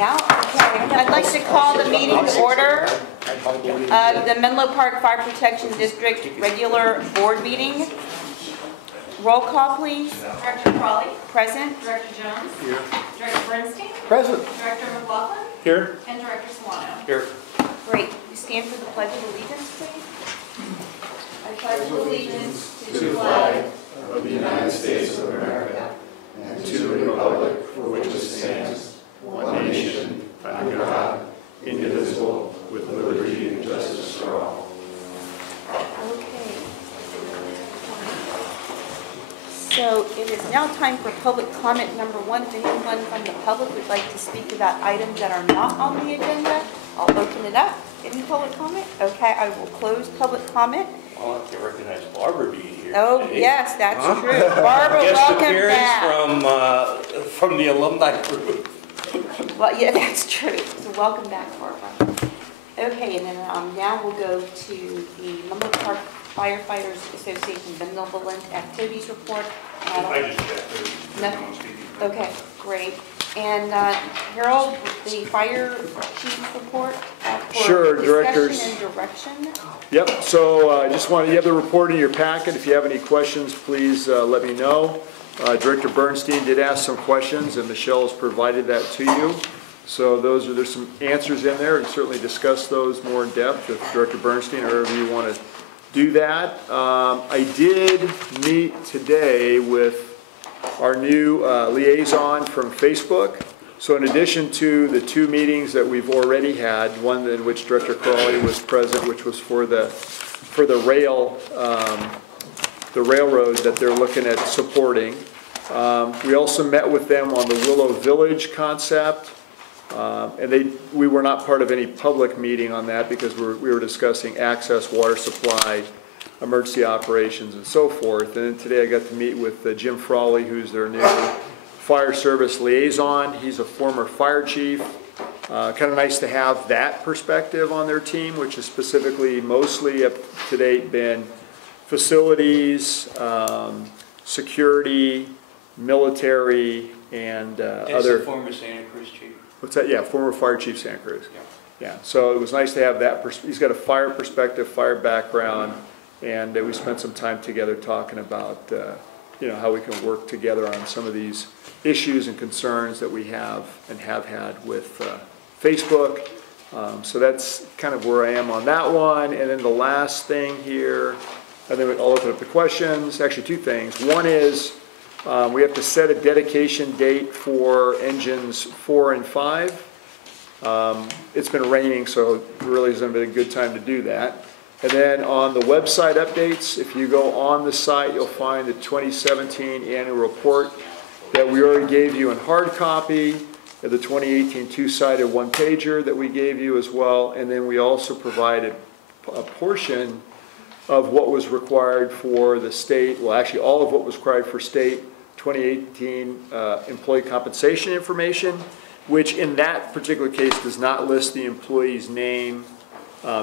now? Okay, I'd like to call the meeting to order. The Menlo Park Fire Protection District regular board meeting. Roll call, please. Director Crawley. Present. Director Jones. Here. Director Bernstein. Present. Director McLaughlin. Here. And Director Solano. Here. Great. You stand for the Pledge of Allegiance, please. I pledge allegiance to the flag of the United States of America and to the republic for which it stands, one nation, under God, indivisible, with liberty and justice for all. Okay. So it is now time for public comment number one. If anyone from the public would like to speak about items that are not on the agenda, I'll open it up. Any public comment? Okay, I will close public comment. Well, I have to recognize Barbara being here. Oh, today. yes, that's true. Barbara, Guest welcome appearance back. from the alumni group. Well, yeah, that's true. So welcome back, Barbara. Okay, and then now we'll go to the Menlo Park Firefighters Association benevolent activities report. I just checked. There's no one speaking. Okay, great. And Harold, the fire chief report for Sure, discussion directors. and direction. Yep, so I just wanted, you have the report in your packet. If you have any questions, please let me know. Director Bernstein did ask some questions, and Michelle has provided that to you. So there's some answers in there, and certainly discuss those more in depth with Director Bernstein, or wherever you want to do that. I did meet today with our new liaison from Facebook. So in addition to the two meetings that we've already had, one in which Director Crawley was present, which was for the railroad that they're looking at supporting. We also met with them on the Willow Village concept. And we were not part of any public meeting on that because we were discussing access, water supply, emergency operations, and so forth. And then today I got to meet with Jim Frawley, who's their new fire service liaison. He's a former fire chief. Kind of nice to have that perspective on their team, which is specifically mostly up to date been facilities, security, military, and other. Former Santa Cruz chief. What's that? Yeah, former fire chief Santa Cruz. Yeah. Yeah, so it was nice to have that. He's got a fire perspective, fire background, and we spent some time together talking about how we can work together on some of these issues and concerns that we have and have had with Facebook. So that's kind of where I am on that one. And then the last thing here, and then I'll open up the questions. Actually, two things. One is we have to set a dedication date for engines 4 and 5. It's been raining, so it really hasn't been a good time to do that. And then on the website updates, if you go on the site, you'll find the 2017 annual report that we already gave you in hard copy, the 2018 two-sided one-pager that we gave you as well, and then we also provided a portion of what was required for the state, well actually all of what was required for state 2018 employee compensation information, which in that particular case does not list the employee's name,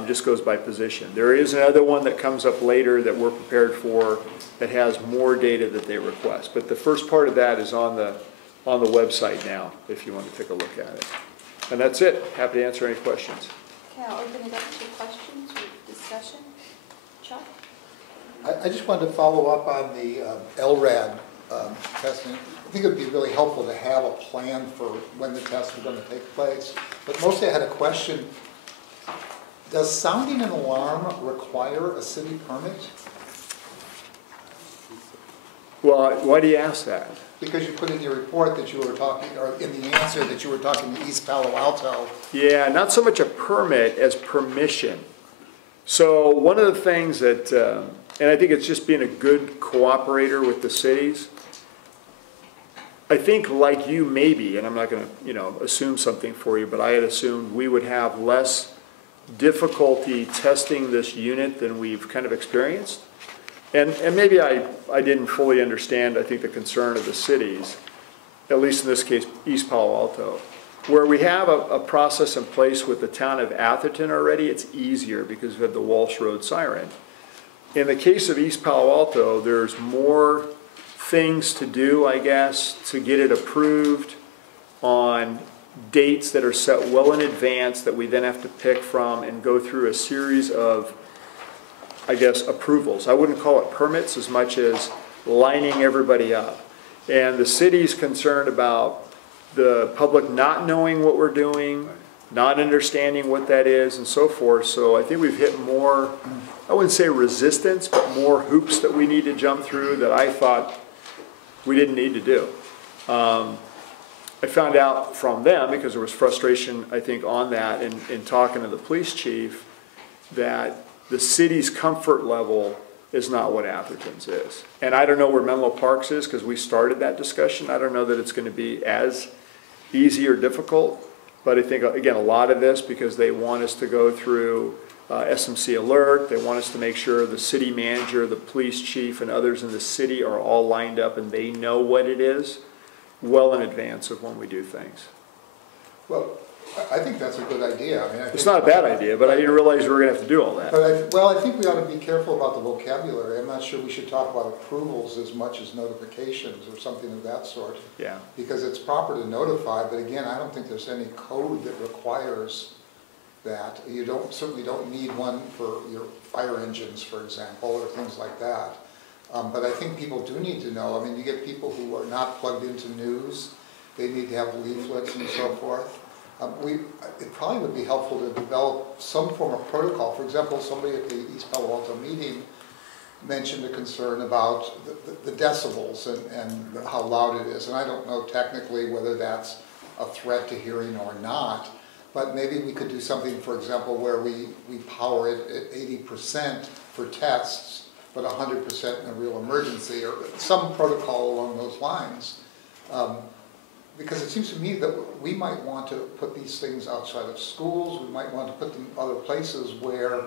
just goes by position. There is another one that comes up later that we're prepared for that has more data that they request. But the first part of that is on the website now, if you want to take a look at it. And that's it. Happy to answer any questions. Okay, I'll open it up to questions or discussion. Chuck? I just wanted to follow up on the LRAD testing. I think it would be really helpful to have a plan for when the tests are going to take place. But mostly I had a question. Does sounding an alarm require a city permit? Well, why do you ask that? Because you put in your report that you were talking, or in the answer that you were talking to East Palo Alto. Yeah, not so much a permit as permission. So one of the things that, and I think it's just being a good cooperator with the cities. I think like you maybe, and I'm not going to assume something for you, but I had assumed we would have less difficulty testing this unit than we've kind of experienced. And maybe I didn't fully understand, I think, the concern of the cities, at least in this case, East Palo Alto. Where we have a process in place with the town of Atherton already, it's easier because we have the Walsh Road siren. In the case of East Palo Alto, there's more things to do, I guess, to get it approved on dates that are set well in advance that we then have to pick from and go through a series of, I guess, approvals. I wouldn't call it permits as much as lining everybody up. And the city's concerned about the public not knowing what we're doing, not understanding what that is, and so forth. So I think we've hit more, I wouldn't say resistance, but more hoops that we need to jump through that I thought we didn't need to do. I found out from them, because there was frustration, I think, on that in talking to the police chief, that the city's comfort level is not what Atherton's is. And I don't know where Menlo Parks is, because we started that discussion. I don't know that it's going to be as easy or difficult, but I think, again, a lot of this, because they want us to go through SMC alert, they want us to make sure the city manager, the police chief, and others in the city are all lined up and they know what it is well in advance of when we do things. Well, I think that's a good idea. I mean, It's not a bad idea, but I didn't realize we were going to have to do all that. But well, I think we ought to be careful about the vocabulary. I'm not sure we should talk about approvals as much as notifications or something of that sort. Yeah. Because it's proper to notify, but again, I don't think there's any code that requires that. You certainly don't need one for your fire engines, for example, or things like that. But I think people do need to know. I mean, you get people who are not plugged into news. They need to have leaflets and so forth. It probably would be helpful to develop some form of protocol. For example, somebody at the East Palo Alto meeting mentioned a concern about the decibels and how loud it is. And I don't know technically whether that's a threat to hearing or not, but maybe we could do something, for example, where we power it at 80% for tests, but 100% in a real emergency, or some protocol along those lines. Because it seems to me that we might want to put these things outside of schools, we might want to put them other places where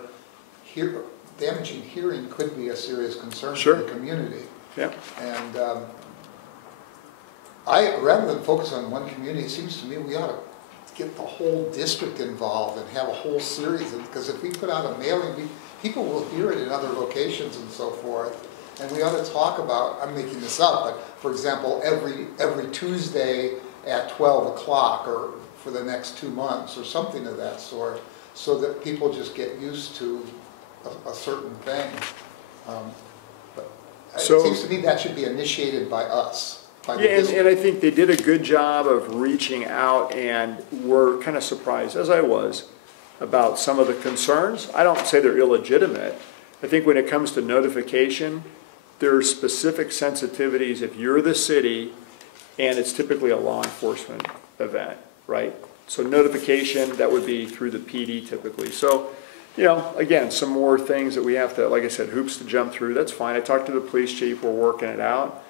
damaging hearing could be a serious concern Sure. for the community. Yeah. And rather than focus on one community, it seems to me we ought to get the whole district involved and have a whole series, because if we put out a mailing, people will hear it in other locations and so forth. And we ought to talk about, I'm making this up, but for example, every Tuesday at 12 o'clock or for the next 2 months or something of that sort, so that people just get used to a certain thing. But it seems to me that should be initiated by us. By the district. And I think they did a good job of reaching out, and we're kind of surprised, as I was, about some of the concerns. I don't say they're illegitimate. I think when it comes to notification, there are specific sensitivities if you're the city and it's typically a law enforcement event, right? So notification, that would be through the PD typically. So, you know, again, some more things that we have to, like I said, hoops to jump through, that's fine. I talked to the police chief, we're working it out.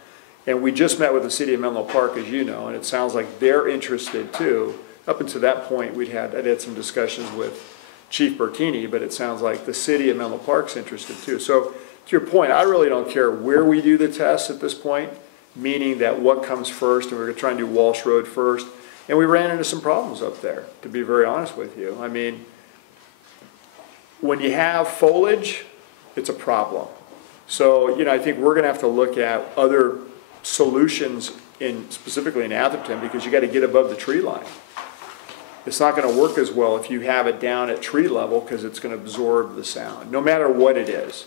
And we just met with the city of Menlo Park, as you know, and it sounds like they're interested too. Up until that point, I'd had some discussions with Chief Bertini, but it sounds like the city of Menlo Park's interested too. So to your point, I really don't care where we do the tests at this point, meaning that what comes first, and we're going to try and do Walsh Road first. And we ran into some problems up there, to be very honest with you. I mean, when you have foliage, it's a problem. So, you know, I think we're going to have to look at other solutions specifically in Atherton, because you got to get above the tree line. It's not going to work as well if you have it down at tree level, because it's going to absorb the sound, no matter what it is.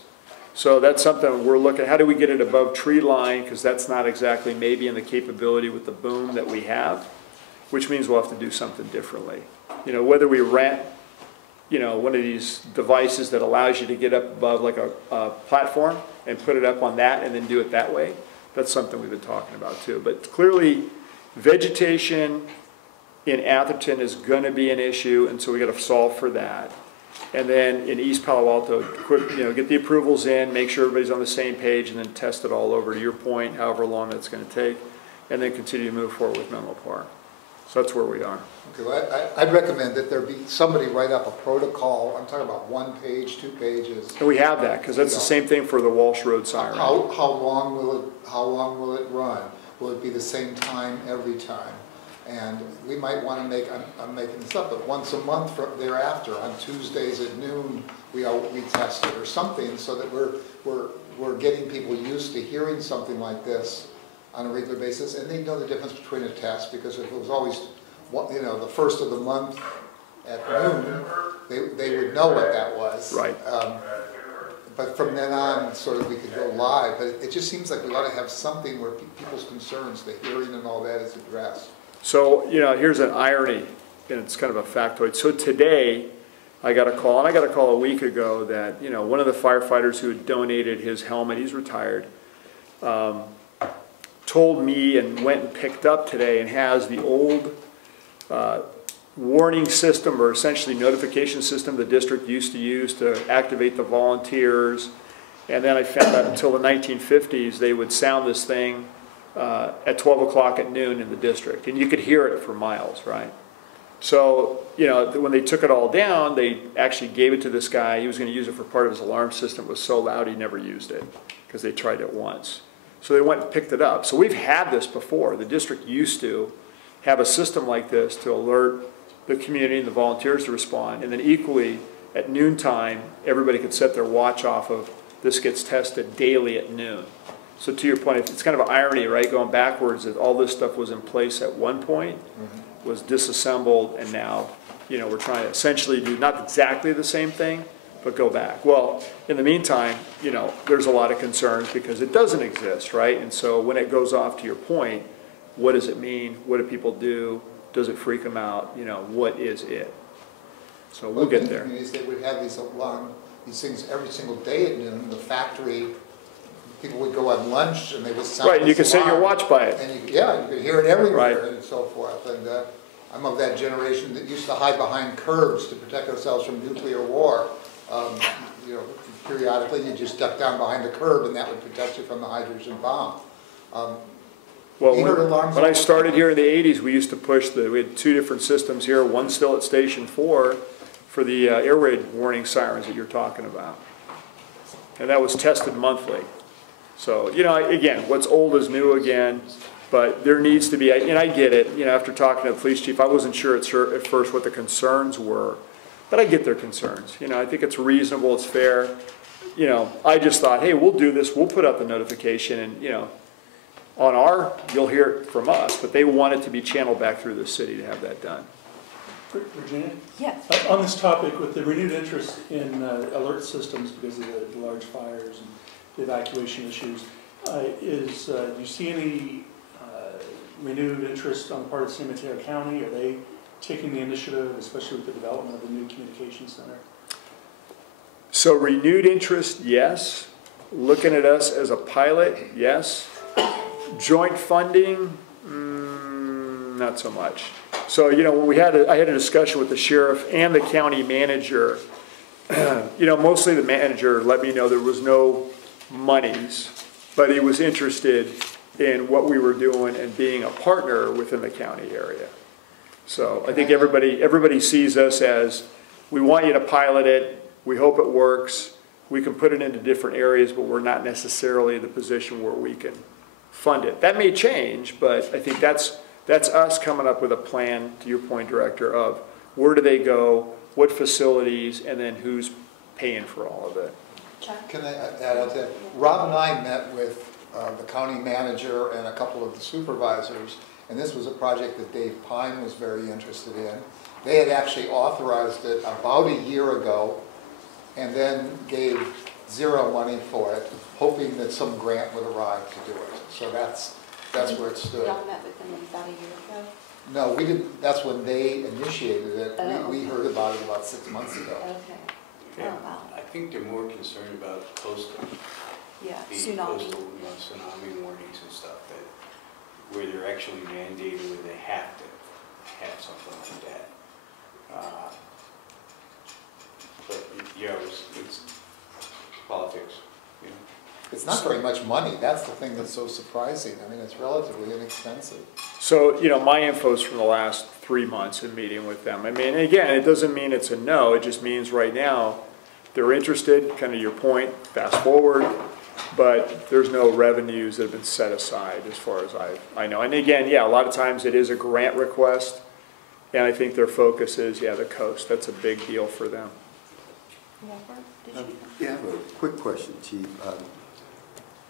So that's something we're looking at. How do we get it above tree line? Because that's not exactly maybe in the capability with the boom that we have, which means we'll have to do something differently. You know, whether we rent, you know, one of these devices that allows you to get up above like a platform and put it up on that and then do it that way, that's something we've been talking about too. But clearly, vegetation in Atherton is going to be an issue, and so we got to solve for that. And then in East Palo Alto, get the approvals in, make sure everybody's on the same page, and then test it all over, to your point, however long that's going to take, and then continue to move forward with Menlo Park. So that's where we are. Okay, well, I'd recommend that there be somebody write up a protocol. I'm talking about 1 page, 2 pages. And we have that, because that's the same thing for the Walsh Road siren. How long will it run? Will it be the same time every time? And we might want to make, I'm making this up, but once a month thereafter, on Tuesdays at noon, we test it or something, so that we're getting people used to hearing something like this on a regular basis, and they know the difference between a test, because if it was always the first of the month at noon, they would know what that was. Right. But from then on, sort of, we could go live, but it just seems like we ought to have something where people's concerns, the hearing and all that is addressed. So, here's an irony, and it's kind of a factoid. So today, I got a call a week ago that, one of the firefighters who had donated his helmet, he's retired, told me and went and picked up today and has the old warning system, or essentially notification system the district used to use to activate the volunteers. And then I found out until the 1950s they would sound this thing at 12 o'clock at noon in the district, and you could hear it for miles, right? So, when they took it all down, they actually gave it to this guy. He was going to use it for part of his alarm system. It was so loud he never used it because they tried it once. So they went and picked it up. So we've had this before. The district used to have a system like this to alert the community and the volunteers to respond. And then equally, at noontime, everybody could set their watch off of this gets tested daily at noon. So to your point, it's kind of an irony, right, going backwards, that all this stuff was in place at one point, was disassembled, and now, we're trying to essentially do not exactly the same thing, but go back. Well, in the meantime, there's a lot of concerns because it doesn't exist, right? And so when it goes off, to your point, what does it mean? What do people do? Does it freak them out? What is it? So we'll get there. Communities, they would have these things every single day at noon. The factory, people would go on lunch and they would sound. Right, you could set your watch by it. And you could hear it everywhere, right, and so forth. And I'm of that generation that used to hide behind curbs to protect ourselves from nuclear war. Periodically you just duck down behind the curb and that would protect you from the hydrogen bomb. Well, when I started here in the 80s, we used to we had two different systems here, one still at Station 4 for the air raid warning sirens that you're talking about. And that was tested monthly. So, again, what's old is new again, but there needs to be, and I get it, after talking to the police chief, I wasn't sure at first what the concerns were, but I get their concerns. I think it's reasonable, it's fair. I just thought, hey, we'll do this, we'll put out the notification, and, you'll hear it from us, but they want it to be channeled back through the city to have that done. Virginia? Yes. On this topic, with the renewed interest in alert systems because of the large fires and the evacuation issues, do you see any renewed interest on the part of San Mateo County? Are they taking the initiative, especially with the development of the new communication center? So renewed interest, yes. Looking at us as a pilot, yes. Joint funding, not so much. So, when I had a discussion with the sheriff and the county manager, mostly the manager let me know there was no monies, but he was interested in what we were doing and being a partner within the county area. So I think everybody sees us as, we want you to pilot it, we hope it works, we can put it into different areas, but we're not necessarily in the position where we can fund it. That may change, but I think that's us coming up with a plan, to your point, Director, of where do they go, what facilities, and then who's paying for all of it. Can I add on to that? Rob and I met with the county manager and a couple of the supervisors, and this was a project that Dave Pine was very interested in. They had actually authorized it about a year ago and then gave zero money for it, hoping that some grant would arrive to do it. So that's where it stood. Y'all met with them about a year ago? No, we didn't. That's when they initiated it. Oh. We heard about it about 6 months ago. Okay. Oh, wow. I think they're more concerned about coastal, Yeah, the tsunami. coastal, tsunami warnings and stuff, that where they're actually mandated, where they have to have something like that. But it's politics, It's not very much money. That's the thing that's so surprising. I mean, it's relatively inexpensive. So, my info's from the last 3 months in meeting with them. I mean, again, it doesn't mean it's a no. It just means right now they're interested, kind of your point, fast forward, but there's no revenues that have been set aside as far as I know. And again, a lot of times it is a grant request, and I think their focus is, the coast. That's a big deal for them. I have a quick question, Chief.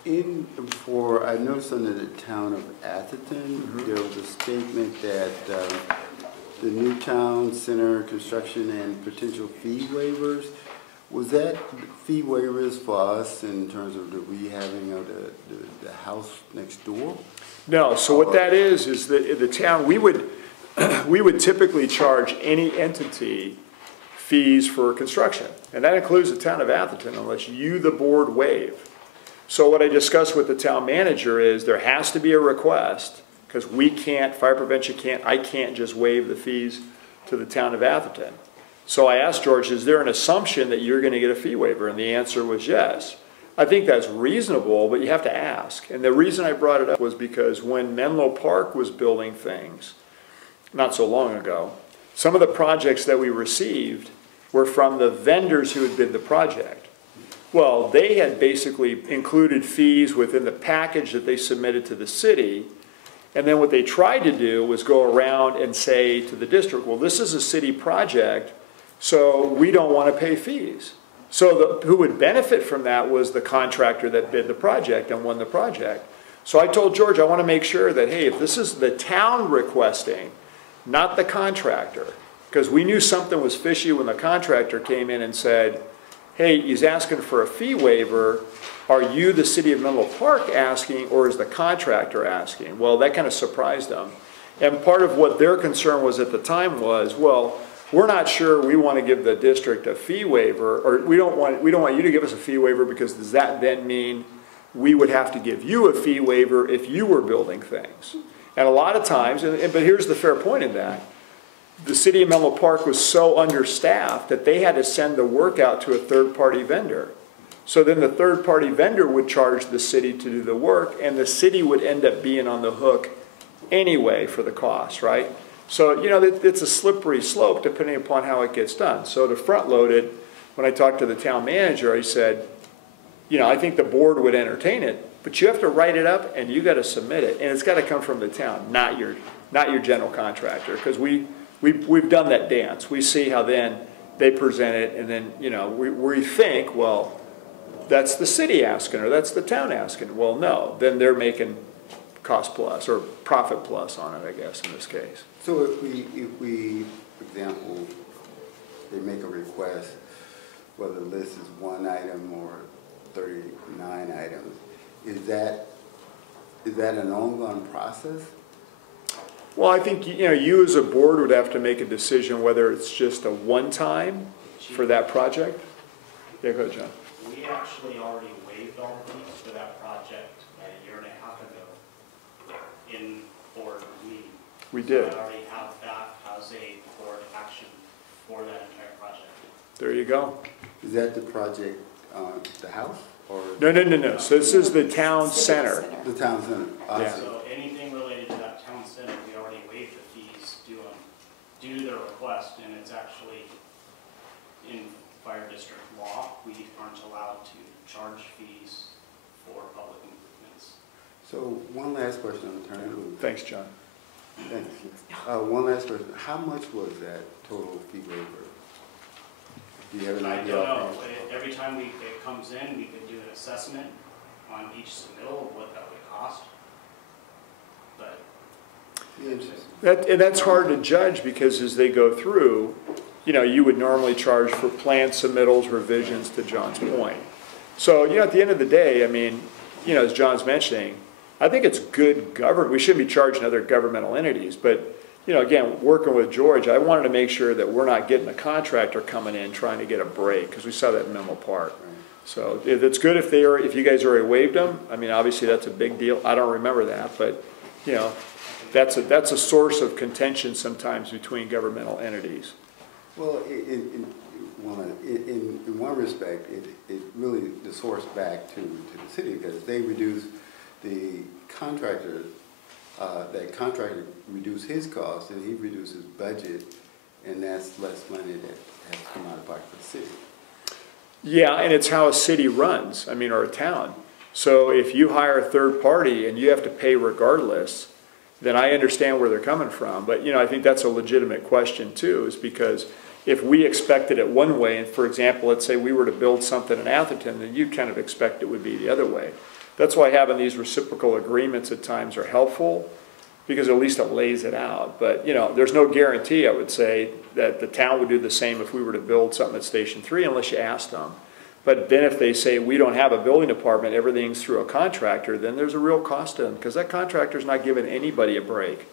I noticed under the town of Atherton, there was a statement that the new town center construction and potential fee waivers, was that fee waivers for us in terms of the rehabbing of the house next door? No, so what that is the town, we would typically charge any entity fees for construction. And that includes the town of Atherton, unless you, the board, waive. So what I discussed with the town manager is there has to be a request, because we can't, fire prevention can't, I can't just waive the fees to the town of Atherton. So I asked George, is there an assumption that you're gonna get a fee waiver? And the answer was yes. I think that's reasonable, but you have to ask. And the reason I brought it up was because when Menlo Park was building things, not so long ago, some of the projects that we received were from the vendors who had bid the project. Well, they had basically included fees within the package that they submitted to the city. And then what they tried to do was go around and say to the district, well, this is a city project, so we don't want to pay fees. So who would benefit from that was the contractor that bid the project and won the project. So I told George, I want to make sure that, hey, if this is the town requesting, not the contractor, because we knew something was fishy when the contractor came in and said, hey, he's asking for a fee waiver. Are you, the city of Menlo Park, asking, or is the contractor asking? Well, that kind of surprised them. And part of what their concern was at the time was, well, we're not sure we want to give the district a fee waiver, or we don't want you to give us a fee waiver, because does that then mean we would have to give you a fee waiver if you were building things? And a lot of times, but here's the fair point in that, the city of Menlo Park was so understaffed that they had to send the work out to a third-party vendor. So then the third-party vendor would charge the city to do the work, and the city would end up being on the hook anyway for the cost, right? So, you know, it's a slippery slope depending upon how it gets done. So to front-load it, when I talked to the town manager, I said, you know, I think the board would entertain it, but you have to write it up and you got to submit it, and it's got to come from the town, not your general contractor, because we've done that dance. We see how then they present it, and then, you know, we think, well, that's the city asking, or that's the town asking. Well, no, then they're making cost plus or profit plus on it, I guess, in this case. So if we, for example, they make a request, whether the list is one item or 39 items, is that an ongoing process? Well, I think, you know, you as a board would have to make a decision whether it's just a one-time for that project. Yeah, go ahead, John. We actually already waived all fees for that project a year and a half ago in board meeting. We did. So I already have that as a board action for that entire project. There you go. Is that the project, the house, or? No. So this is the town center. The town center. Yeah. So anything related to that town center, we already waived the fees due to their request, and it's actually in fire district law. We aren't allowed to charge fees for public improvements. So one last question, I'll turn it over. Thanks, John. Thanks. One last question. How much was that total fee waiver? Do you have an I idea? don't know. Every time it comes in, we could do an assessment on each submittal of what that would cost. But And that's hard to judge, because as they go through, you know, you would normally charge for plan submittals, revisions, to John's point. So, you know, at the end of the day, I mean, you know, as John's mentioning, I think it's good government. We shouldn't be charging other governmental entities, but, you know, again, working with George, I wanted to make sure that we're not getting a contractor coming in trying to get a break, because we saw that in Menlo Park. So it's good if you guys already waived them. I mean, obviously that's a big deal. I don't remember that, but, you know, that's a source of contention sometimes between governmental entities. Well, in one respect, it really the source back to the city, because they reduced the contractor, that contractor reduced his cost, and he reduced his budget, and that's less money that has to come out of pocket for the city. Yeah, and it's how a city runs, I mean, or a town. So if you hire a third party and you have to pay regardless, then I understand where they're coming from. But, you know, I think that's a legitimate question too, is because if we expected it one way, and for example, let's say we were to build something in Atherton, then you kind of expect it would be the other way. That's why having these reciprocal agreements at times are helpful. because at least it lays it out. But, you know, there's no guarantee, I would say, that the town would do the same if we were to build something at Station 3 unless you asked them. But then if they say, we don't have a building department, everything's through a contractor, then there's a real cost to them, because that contractor's not giving anybody a break.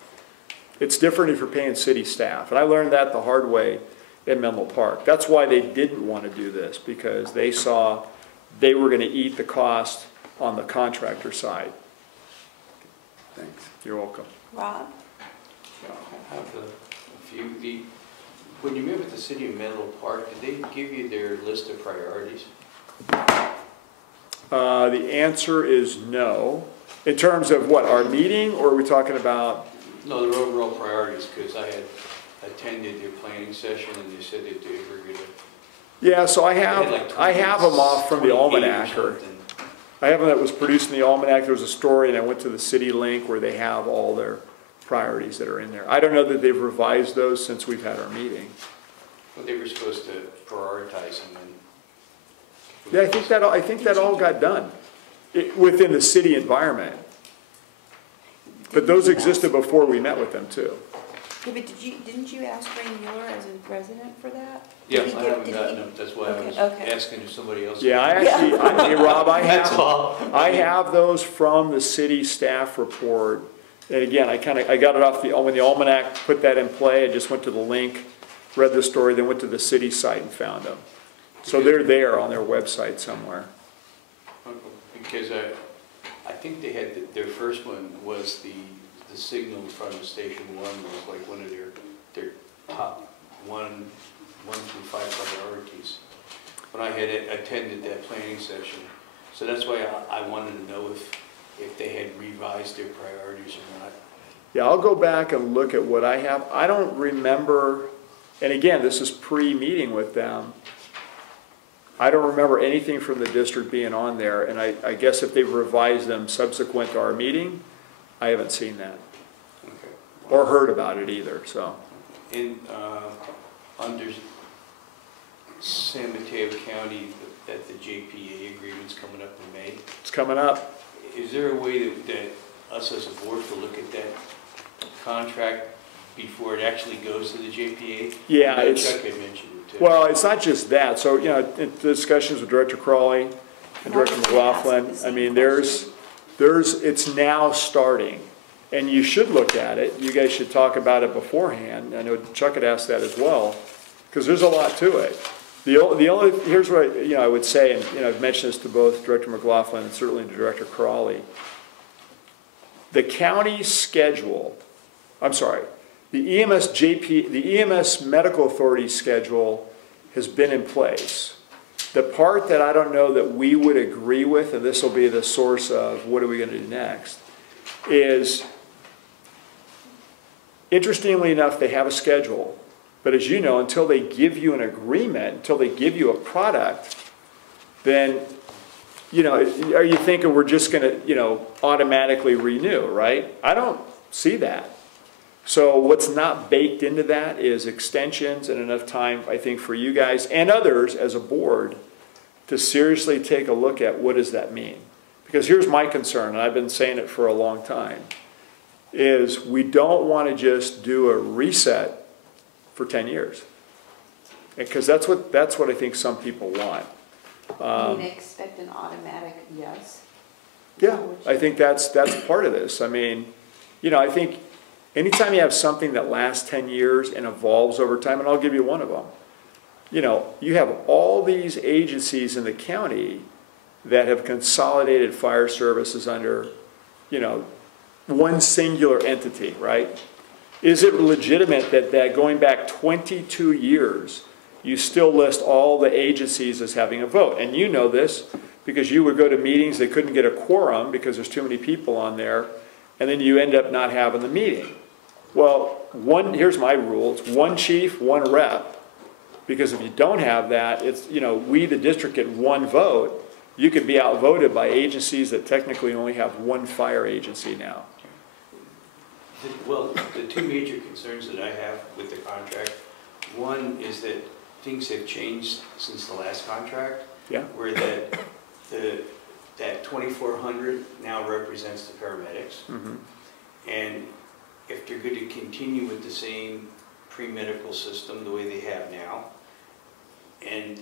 It's different if you're paying city staff. And I learned that the hard way in Menlo Park. That's why they didn't want to do this, because they saw they were going to eat the cost on the contractor side. Thanks. You're welcome. Rob? I have a few. When you met with the city of Menlo Park, did they give you their list of priorities? The answer is no. In terms of what, our meeting, or are we talking about? No, their overall priorities, because I had attended their planning session and they said that they were going to. Yeah, so I They had have, like I have them off from the 28 or almanac, or something. I have them that was produced in the almanac. There was a story, and I went to the city link where they have all their priorities that are in there. I don't know that they've revised those since we've had our meeting. But they were supposed to prioritize them and. Yeah, I think that all got done within the city environment. But those existed before we met with them too. Yeah, but didn't you ask Ray Mueller as a resident for that? Yes, Did he I give- haven't did gotten he- them, that's why I was Okay. asking if somebody else. Yeah, I actually, hey Rob, That's all. I have those from the city staff report. And again, I got it off when the almanac put that in play, I just went to the link, read the story, then went to the city site and found them. So they're there on their website somewhere. Because I think they had, their first one was the signal from the Station 1 was like one of their top one through 5 priorities. When I had attended that planning session. So that's why I wanted to know if they had revised their priorities or not. Yeah, I'll go back and look at what I have. I don't remember, and again, this is pre-meeting with them. I don't remember anything from the district being on there, and I guess if they've revised them subsequent to our meeting, I haven't seen that. Okay. Or heard about it either, so. In, under San Mateo County, that the JPA agreement's coming up in May. It's coming up. Is there a way that us as a board could look at that contract before it actually goes to the JPA? Yeah, I know it's, Chuck had mentioned it too. well, it's not just that. So, you know, in discussions with Director Crawley and Director McLaughlin, I mean, it's now starting. And you should look at it. You guys should talk about it beforehand. I know Chuck had asked that as well, because there's a lot to it. The only, here's what I would say, and I've mentioned this to both Director McLaughlin and certainly to Director Crawley. The county schedule, I'm sorry, the EMS Medical Authority schedule has been in place. The part that I don't know that we would agree with, and this will be the source of what are we going to do next, is interestingly enough, they have a schedule. But as you know, until they give you an agreement, until they give you a product, then, are you thinking we're just going to, automatically renew, right? I don't see that. So what's not baked into that is extensions and enough time, I think, for you guys and others as a board to seriously take a look at what does that mean. Because here's my concern, and I've been saying it for a long time, is we don't want to just do a reset for 10 years. Because that's what I think some people want. You mean expect an automatic yes? Yeah, I think that's part of this. I mean, I think anytime you have something that lasts 10 years and evolves over time, and I'll give you one of them, you have all these agencies in the county that have consolidated fire services under, one singular entity, right? Is it legitimate that going back 22 years, you still list all the agencies as having a vote? And you know this because you would go to meetings, they couldn't get a quorum because there's too many people on there, and then you end up not having the meeting. Well, here's my rule, it's one chief, one rep, because if you don't have that, it's, we, the district, get one vote. You could be outvoted by agencies that technically only have one fire agency now. Well, the two major concerns that I have with the contract, one is that things have changed since the last contract. Yeah. Where that 2,400 now represents the paramedics. Mm-hmm. And if they're going to continue with the same pre-medical system the way they have now, and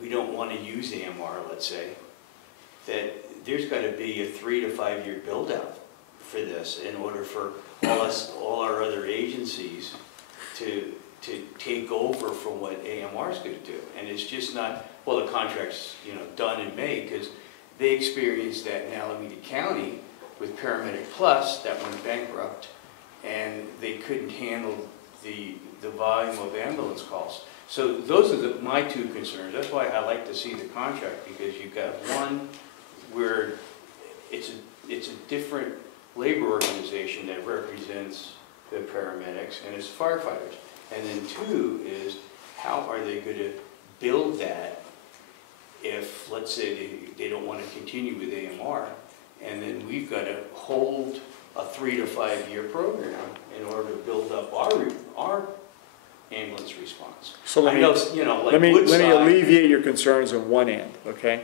we don't want to use AMR, let's say, that there's got to be a 3 to 5 year build out for this in order for all our other agencies to take over from what AMR is going to do. And it's just not, well, the contract's, you know, done in May, because they experienced that in Alameda County with Paramedic Plus that went bankrupt, and they couldn't handle the volume of ambulance calls. So those are my two concerns. That's why I like to see the contract, because you've got one where it's a different labor organization that represents the paramedics and its firefighters. And then two is, how are they going to build that if, let's say, they don't want to continue with AMR, and then we've got to hold a 3 to 5 year program in order to build up our ambulance response. So let I me, know, you know, like let me Woodside- alleviate your concerns on one end, okay?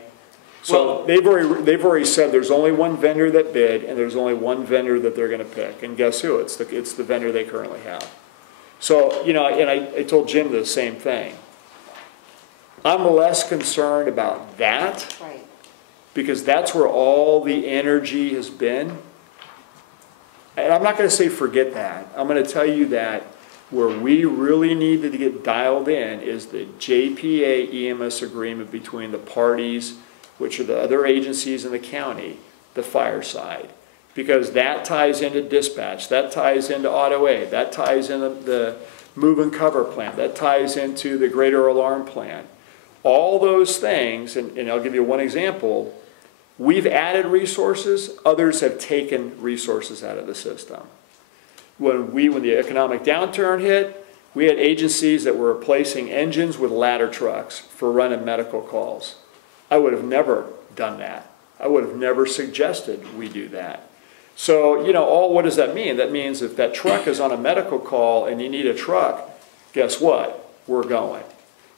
So Well- they've already said there's only one vendor that bid, and there's only one vendor that they're gonna pick, and guess who? It's the vendor they currently have. So, you know, and I told Jim the same thing. I'm less concerned about that, Right. because that's where all the energy has been. And I'm not gonna say forget that. I'm gonna tell you that where we really needed to get dialed in is the JPA EMS agreement between the parties, which are the other agencies in the county, the fire side. Because that ties into dispatch, that ties into auto aid, that ties into the move and cover plan, that ties into the greater alarm plan. All those things, and I'll give you one example, we've added resources, others have taken resources out of the system. When the economic downturn hit, we had agencies that were replacing engines with ladder trucks for running medical calls. I would have never done that. I would have never suggested we do that. So, you know, what does that mean? That means if that truck is on a medical call and you need a truck, guess what? We're going.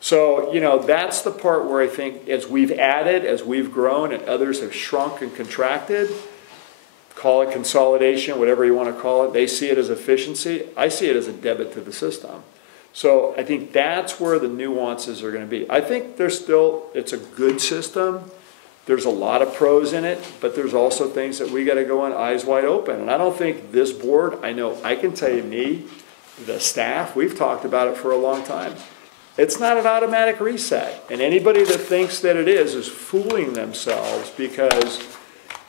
So, you know, that's the part where I think as we've added, as we've grown, and others have shrunk and contracted, call it consolidation, whatever you want to call it, they see it as efficiency. I see it as a debit to the system. So I think that's where the nuances are going to be. I think it's a good system. There's a lot of pros in it, but there's also things that we got to go in eyes wide open. And I don't think this board, I can tell you, the staff, we've talked about it for a long time. It's not an automatic reset. And anybody that thinks that it is fooling themselves, because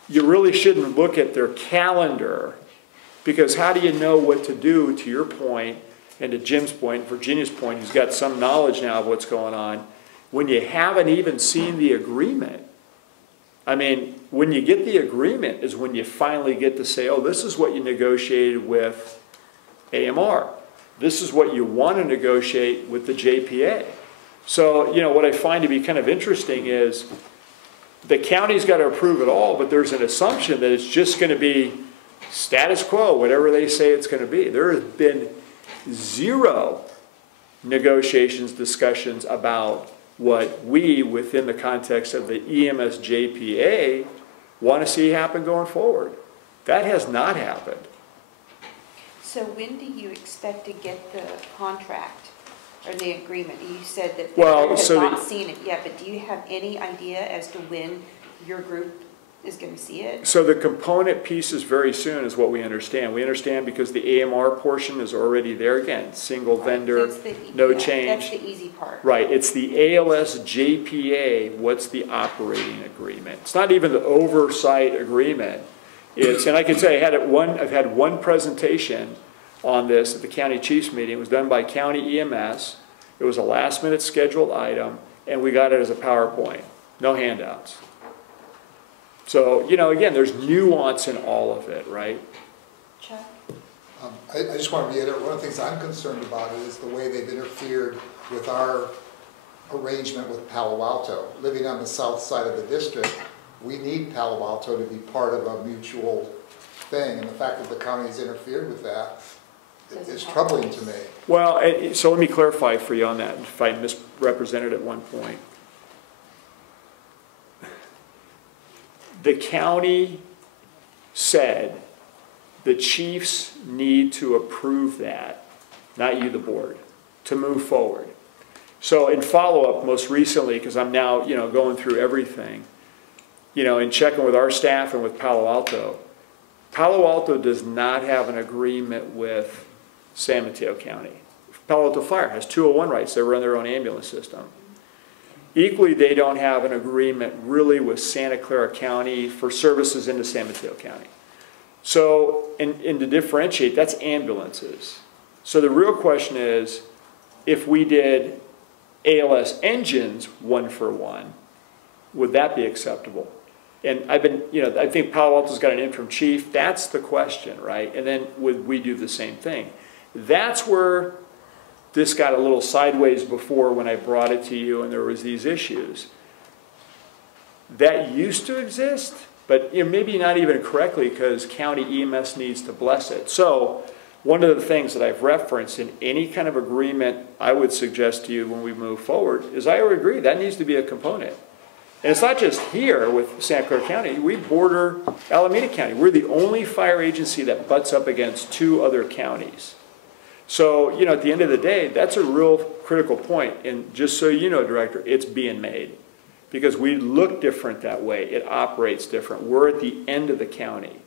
you really shouldn't look at their calendar, because how do you know what to do, to your point, and to Jim's point, Virginia's point, who's got some knowledge now of what's going on, when you haven't even seen the agreement. I mean, when you get the agreement is when you finally get to say, oh, this is what you negotiated with AMR. This is what you want to negotiate with the JPA. So, you know, what I find to be kind of interesting is the county's got to approve it all, but there's an assumption that it's just going to be status quo, whatever they say it's going to be. There has been zero negotiations, discussions about what we, within the context of the EMS JPA, want to see happen going forward. That has not happened. So when do you expect to get the contract or the agreement? You said that Well, you have so not seen it yet, but do you have any idea as to when your group is going to see it? So the component pieces very soon is what we understand. We understand because the AMR portion is already there again, single vendor, no change. That's the easy part. Right, it's the ALS JPA, what's the operating agreement? It's not even the oversight agreement. It's, and I can say I've had one presentation on this at the county chiefs meeting. It was done by county EMS. It was a last minute scheduled item, and we got it as a PowerPoint, no handouts. So, you know, again, there's nuance in all of it, right? Chuck? I just want to reiterate, one of the things I'm concerned about is the way they've interfered with our arrangement with Palo Alto. Living on the south side of the district, we need Palo Alto to be part of a mutual thing, and the fact that the county has interfered with that is troubling to me. Well, so let me clarify for you on that, if I misrepresented at one point. The county said the chiefs need to approve that, not you, the board, to move forward. So in follow-up, most recently, because I'm now, going through everything, and checking with our staff and with Palo Alto does not have an agreement with San Mateo County. Palo Alto Fire has 201 rights. They run their own ambulance system. Equally, they don't have an agreement really with Santa Clara County for services into San Mateo County. So, and to differentiate, that's ambulances. So the real question is, if we did ALS engines 1-for-1, would that be acceptable? And I think Palo Alto's got an interim chief. That's the question, right? And then would we do the same thing? That's where this got a little sideways before when I brought it to you and there was these issues. That used to exist, but maybe not even correctly because county EMS needs to bless it. So one of the things that I've referenced in any kind of agreement I would suggest to you when we move forward is I would agree that needs to be a component. And it's not just here with Santa Clara County. We border Alameda County. We're the only fire agency that butts up against 2 other counties. So, at the end of the day, that's a real critical point. And just so you know, Director, it's being made. Because we look different that way. It operates different. We're at the end of the county.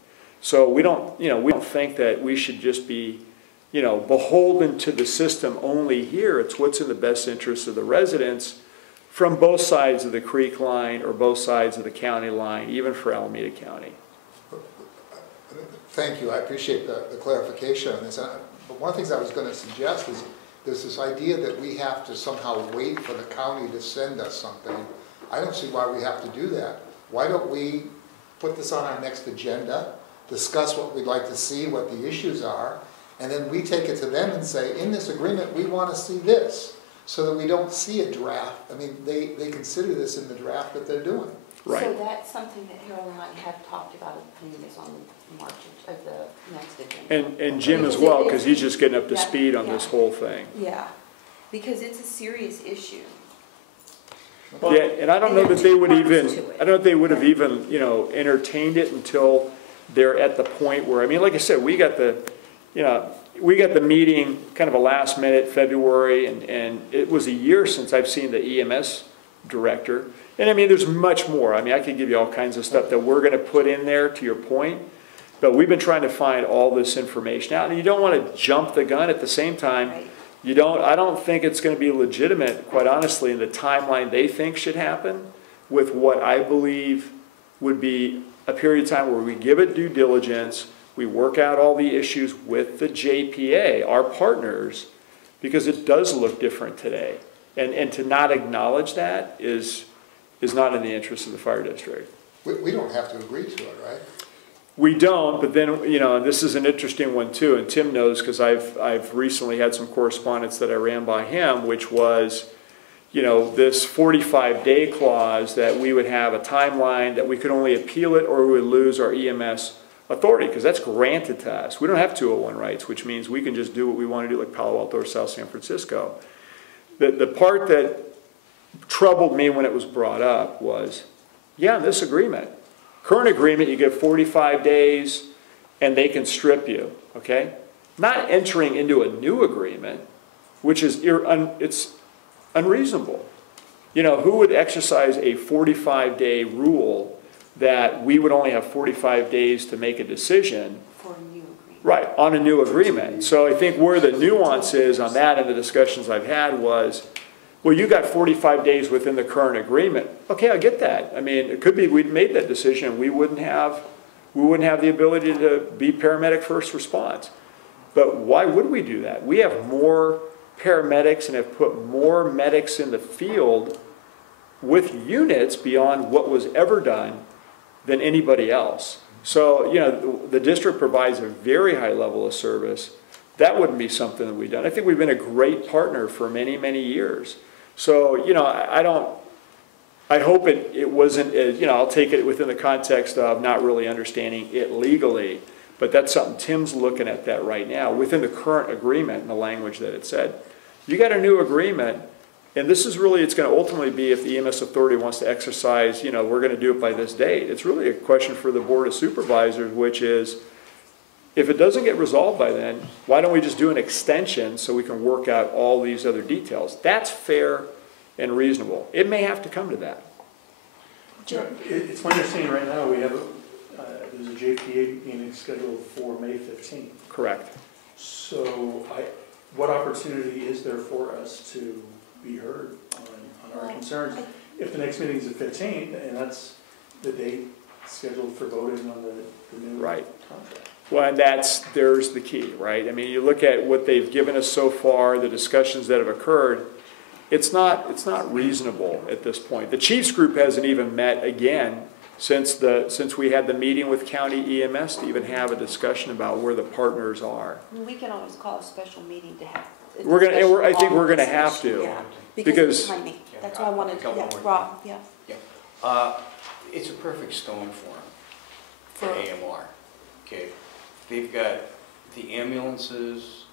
So we don't think that we should just be, beholden to the system only here. It's what's in the best interest of the residents from both sides of the creek line or both sides of the county line, even for Alameda County. Thank you. I appreciate the clarification on this. But one of the things I was going to suggest is there's this idea that we have to somehow wait for the county to send us something. I don't see why we have to do that. Why don't we put this on our next agenda, discuss what we'd like to see, what the issues are, and then we take it to them and say, in this agreement, we want to see this, so that we don't see a draft. I mean, they consider this in the draft that they're doing. Right. So that's something that Harold and I have talked about, putting this on March of the next agenda. And Jim as well, because he's just getting up to speed on this whole thing. Yeah, because it's a serious issue. Yeah, and I don't know that they would even, I don't know if they would have even, entertained it until they're at the point where, like I said, we got the meeting kind of a last minute February, and it was a year since I've seen the EMS director. And there's much more. I could give you all kinds of stuff that we're going to put in there, to your point. But we've been trying to find all this information out. And you don't want to jump the gun at the same time. Right. I don't think it's going to be legitimate, quite honestly, in the timeline they think should happen with what I believe would be a period of time where we give it due diligence, we work out all the issues with the JPA, our partners, because it does look different today. And to not acknowledge that is not in the interest of the fire district. We don't have to agree to it, right? We don't, but then, and this is an interesting one too, and Tim knows because I've recently had some correspondence that I ran by him, which was, this 45-day clause that we would have a timeline that we could only appeal it or we would lose our EMS authority, because that's granted to us. We don't have 201 rights, which means we can just do what we want to do like Palo Alto or South San Francisco. The part that troubled me when it was brought up was, this agreement. Current agreement, you get 45 days and they can strip you, okay? Not entering into a new agreement, which is it's unreasonable. Who would exercise a 45-day rule that we would only have 45 days to make a decision? For a new agreement. Right, on a new agreement. So I think where the nuance is on that and the discussions I've had was, well, you got 45 days within the current agreement. Okay, I get that. It could be we'd made that decision. We wouldn't have the ability to be paramedic first response. But why would we do that? We have more paramedics and have put more medics in the field with units beyond what was ever done than anybody else. So, the district provides a very high level of service. That wouldn't be something that we've done. I think we've been a great partner for many, many years. So, I hope it wasn't, I'll take it within the context of not really understanding it legally, but that's something Tim's looking at that right now within the current agreement and the language that it said. You got a new agreement, and this is really, it's going to ultimately be if the EMS authority wants to exercise, we're going to do it by this date. It's really a question for the Board of Supervisors, which is, If it doesn't get resolved by then, why don't we just do an extension so we can work out all these other details? That's fair and reasonable. It may have to come to that. It's my understanding right now, we have, there's a JPA meeting scheduled for May 15th. Correct. So what opportunity is there for us to be heard on our concerns? If the next meeting is the 15th, and that's the date scheduled for voting on the new Right. contract. Well, and there's the key, right? I mean, you look at what they've given us so far, the discussions that have occurred, it's not reasonable at this point. The Chiefs group hasn't even met again since we had the meeting with county EMS to even have a discussion about where the partners are. We can always call a special meeting to have. a I think discussion we're on gonna this have issue, to, yeah, because- of timing. That's why I a wanted, couple yeah, more Rob, yeah. It's a perfect storm for them, for For- AMR. Okay, they've got the ambulances,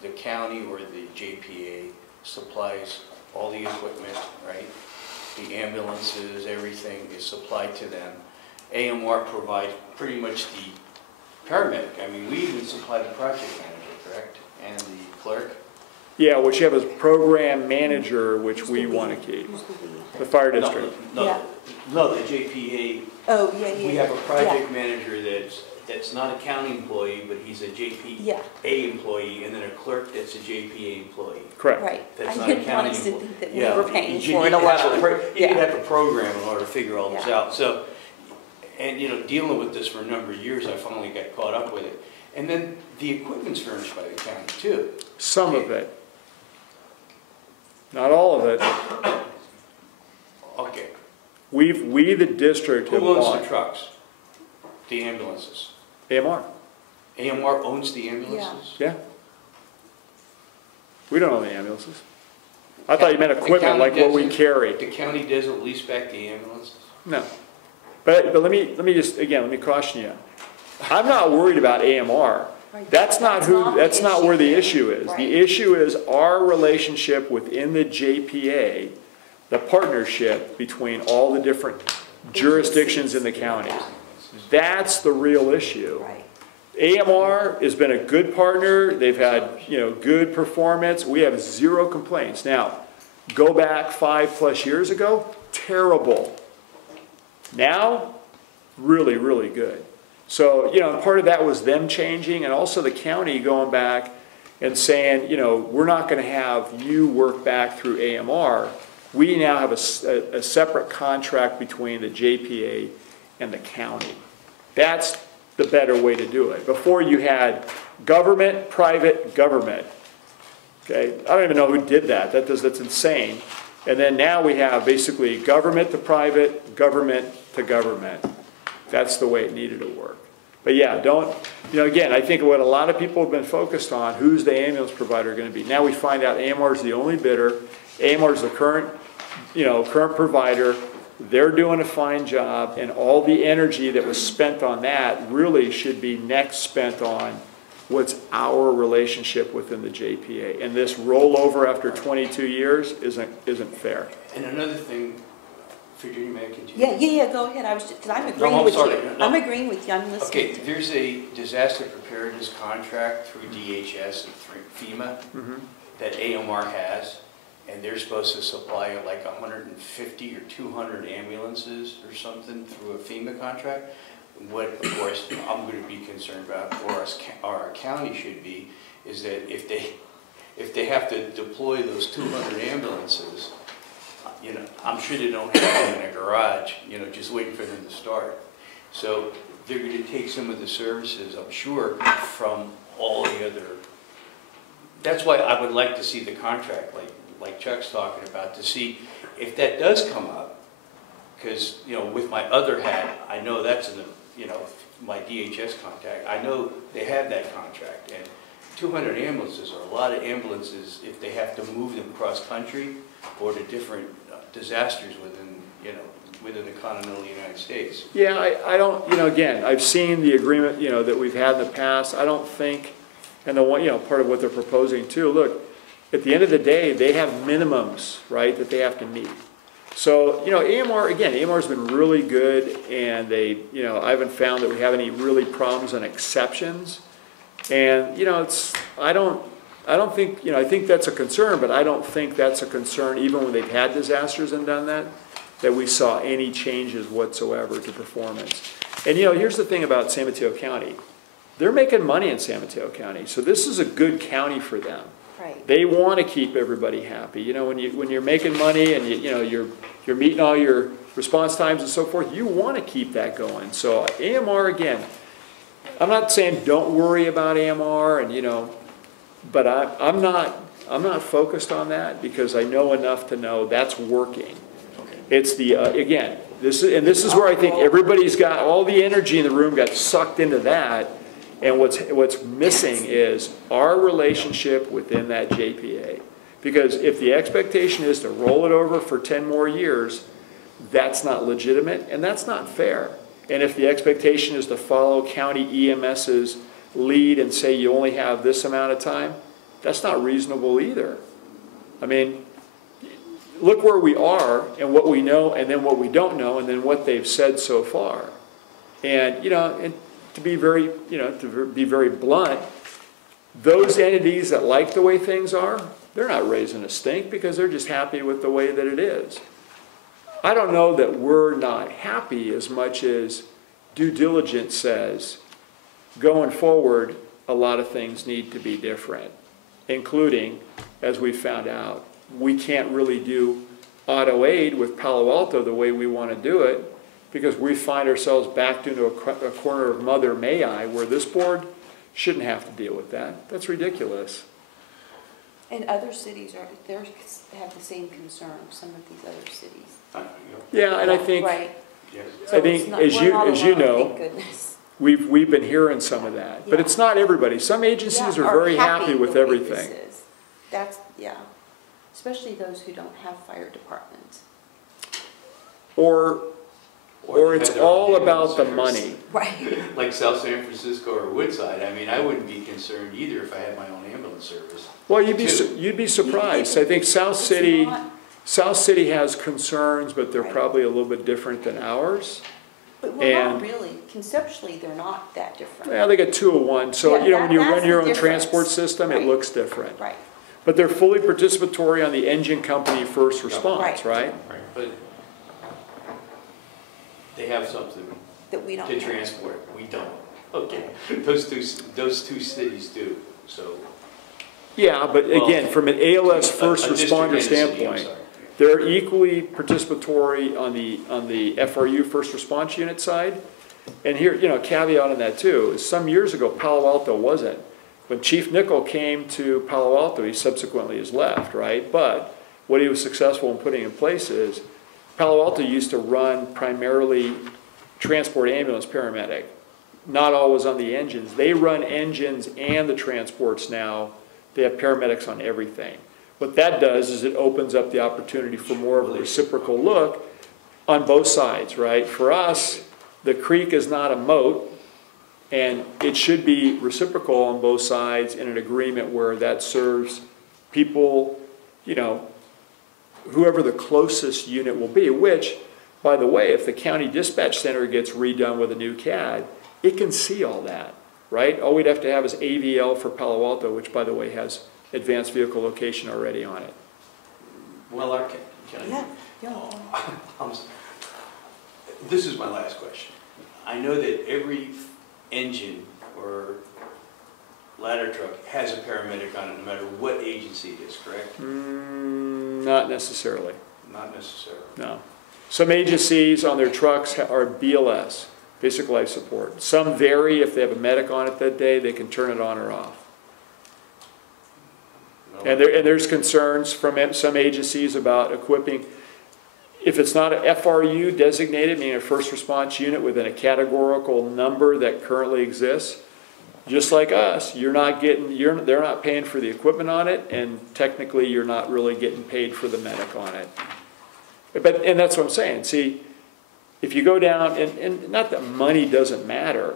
the county or the JPA supplies all the equipment, right? The ambulances, everything is supplied to them. AMR provides pretty much the paramedic. I mean, we even supply the project manager, correct? And the clerk. Yeah, what you have is program manager, which we want to keep, Who's the lead? the fire district. Yeah. No, the JPA. Oh, yeah. We have a project manager that's not a county employee, but he's a Yeah. JPA employee, and then a clerk that's a JPA employee. Correct. Right. That's I not a didn't want county us to employee. think that we Yeah, were paying you for it need to have alone. you need to have a program in order to figure all this Yeah. out. So, and dealing with this for a number of years, I finally got caught up with it. And then the equipment's furnished by the county too. Some of it. Not all of it. Okay, We, the district, have who owns the bought trucks? The ambulances? AMR. AMR owns the ambulances? Yeah. We don't own the ambulances. I thought you meant equipment like what we carry. The county doesn't lease back the ambulances? No. But let me just, again, let me caution you. I'm not worried about AMR. Right. That's not where the issue is. Right. The issue is our relationship within the JPA, the partnership between all the different jurisdictions in the county. That's the real issue. Right. AMR has been a good partner. They've had, good performance. We have zero complaints. Now, go back 5+ years ago, terrible. Now, really, really good. So, part of that was them changing, and also the county going back and saying, we're not going to have you work back through AMR. We now have a separate contract between the JPA and the county. That's the better way to do it. Before you had government, private, government. Okay, I don't even know who did that. That's insane. And then now we have basically government to private, government to government. That's the way it needed to work. But yeah, again, I think what a lot of people have been focused on, who's the ambulance provider going to be? Now we find out AMR is the only bidder. AMR is the current provider. They're doing a fine job, and all the energy that was spent on that really should be next spent on what's our relationship within the JPA. And this rollover after 22 years isn't fair. And another thing, Virginia, may I continue? Yeah, go ahead. Because I'm No, agreeing I'm with sorry. you. No. I'm agreeing with you. I'm listening. Okay, there's a disaster preparedness contract through DHS and through FEMA that AMR has, and they're supposed to supply like 150 or 200 ambulances or something through a FEMA contract. What, of course, I'm going to be concerned about, or our county should be, is that if they have to deploy those 200 ambulances, I'm sure they don't have them in a garage, just waiting for them to start. So they're going to take some of the services, I'm sure, from all the other. That's why I would like to see the contract, like Chuck's talking about, to see if that does come up. Because, with my other hat, I know that's in the, my DHS contact, I know they have that contract. And 200 ambulances are a lot of ambulances if they have to move them cross-country or to different disasters within the continental United States. Yeah, I don't, again, I've seen the agreement, that we've had in the past. I don't think, and the one, part of what they're proposing too, look, at the end of the day, they have minimums, right, that they have to meet. So, you know, AMR's been really good, and they, you know, I haven't found that we have any really problems and exceptions. And, you know, I don't think, you know, I think that's a concern, but I don't think that's a concern even when they've had disasters and done that we saw any changes whatsoever to performance. And, you know, here's the thing about San Mateo County. They're making money in San Mateo County, so this is a good county for them. Right. They want to keep everybody happy. You know, when you're making money and you know you're meeting all your response times and so forth, you want to keep that going. So AMR, again, I'm not saying don't worry about AMR, and you know, but I'm not focused on that because I know enough to know that's working. It's the again, this is where I think everybody's got all the energy in the room got sucked into that. And what's missing is our relationship within that JPA. Because if the expectation is to roll it over for 10 more years, that's not legitimate and that's not fair. And if the expectation is to follow county EMS's lead and say you only have this amount of time, that's not reasonable either. I mean, look where we are and what we know and then what we don't know and then what they've said so far. And, you know, to be very, you know, to be very blunt, those entities that like the way things are, they're not raising a stink because they're just happy with the way that it is. I don't know that we're not happy as much as due diligence says going forward, a lot of things need to be different, including, as we found out, we can't really do auto aid with Palo Alto the way we want to do it, because we find ourselves backed into a corner of Mother May I, where this board shouldn't have to deal with that. That's ridiculous. And other cities have the same concern, some of these other cities. Yeah, and I think, Right. Yes. So I think it's not- as we're not you alone, know, thank goodness. we've been hearing some of that. But Yeah. it's not everybody. Some agencies Yeah, are very happy with the way everything. this is. That's, yeah, especially those who don't have fire departments. Or they it's had their all own about the ambulance money. Right. Like South San Francisco or Woodside, I mean, I wouldn't be concerned either if I had my own ambulance service. Well, you'd be surprised. I think South City has concerns, but they're Right. probably a little bit different than ours. But we're not And- really, conceptually, they're not that different. Well, they got 201, so, Yeah, you know, when you that's run the your own difference. transport system, it Right. looks different. Right, But they're fully participatory on the engine company first response, Right. right? Right. But they have something that we don't to have. transport, we don't. Okay, those two cities do, so. Yeah, but Well, again, from an ALS first a district responder and a city, I'm standpoint, sorry. they're equally participatory on the FRU first response unit side. And here, you know, caveat on that too, is some years ago, Palo Alto wasn't. When Chief Nickel came to Palo Alto, he subsequently has left, right? But what he was successful in putting in place is Palo Alto used to run primarily transport ambulance paramedic. Not always on the engines. They run engines and the transports now. They have paramedics on everything. What that does is it opens up the opportunity for more of a reciprocal look on both sides, right? For us, the creek is not a moat, and it should be reciprocal on both sides in an agreement where that serves people, you know, whoever the closest unit will be, which, by the way, if the county dispatch center gets redone with a new CAD, it can see all that, right? All we'd have to have is AVL for Palo Alto, which, by the way, has advanced vehicle location already on it. Well, can I? Yeah, yeah. This is my last question. I know that every engine or ladder truck has a paramedic on it, no matter what agency it is, correct? Not necessarily, Not necessarily. no. Some agencies on their trucks are BLS, basic life support. Some vary. If they have a medic on it that day, they can turn it on or off. No. And there's concerns from some agencies about equipping, if it's not a FRU designated, meaning a first response unit within a categorical number that currently exists, just like us, they're not paying for the equipment on it, and technically you're not really getting paid for the medic on it. And that's what I'm saying. See, if you go down, and not that money doesn't matter,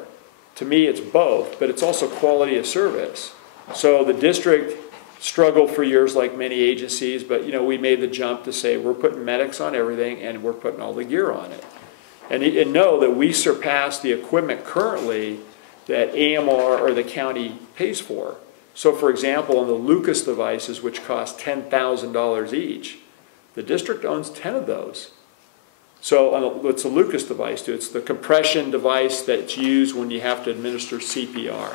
to me it's both, but it's also quality of service. So the district struggled for years like many agencies, but you know, we made the jump to say we're putting medics on everything and we're putting all the gear on it. And know that we surpass the equipment currently that AMR or the county pays for. So for example, on the Lucas devices, which cost $10,000 each, the district owns 10 of those. So what's a Lucas device do? It's the compression device that's used when you have to administer CPR.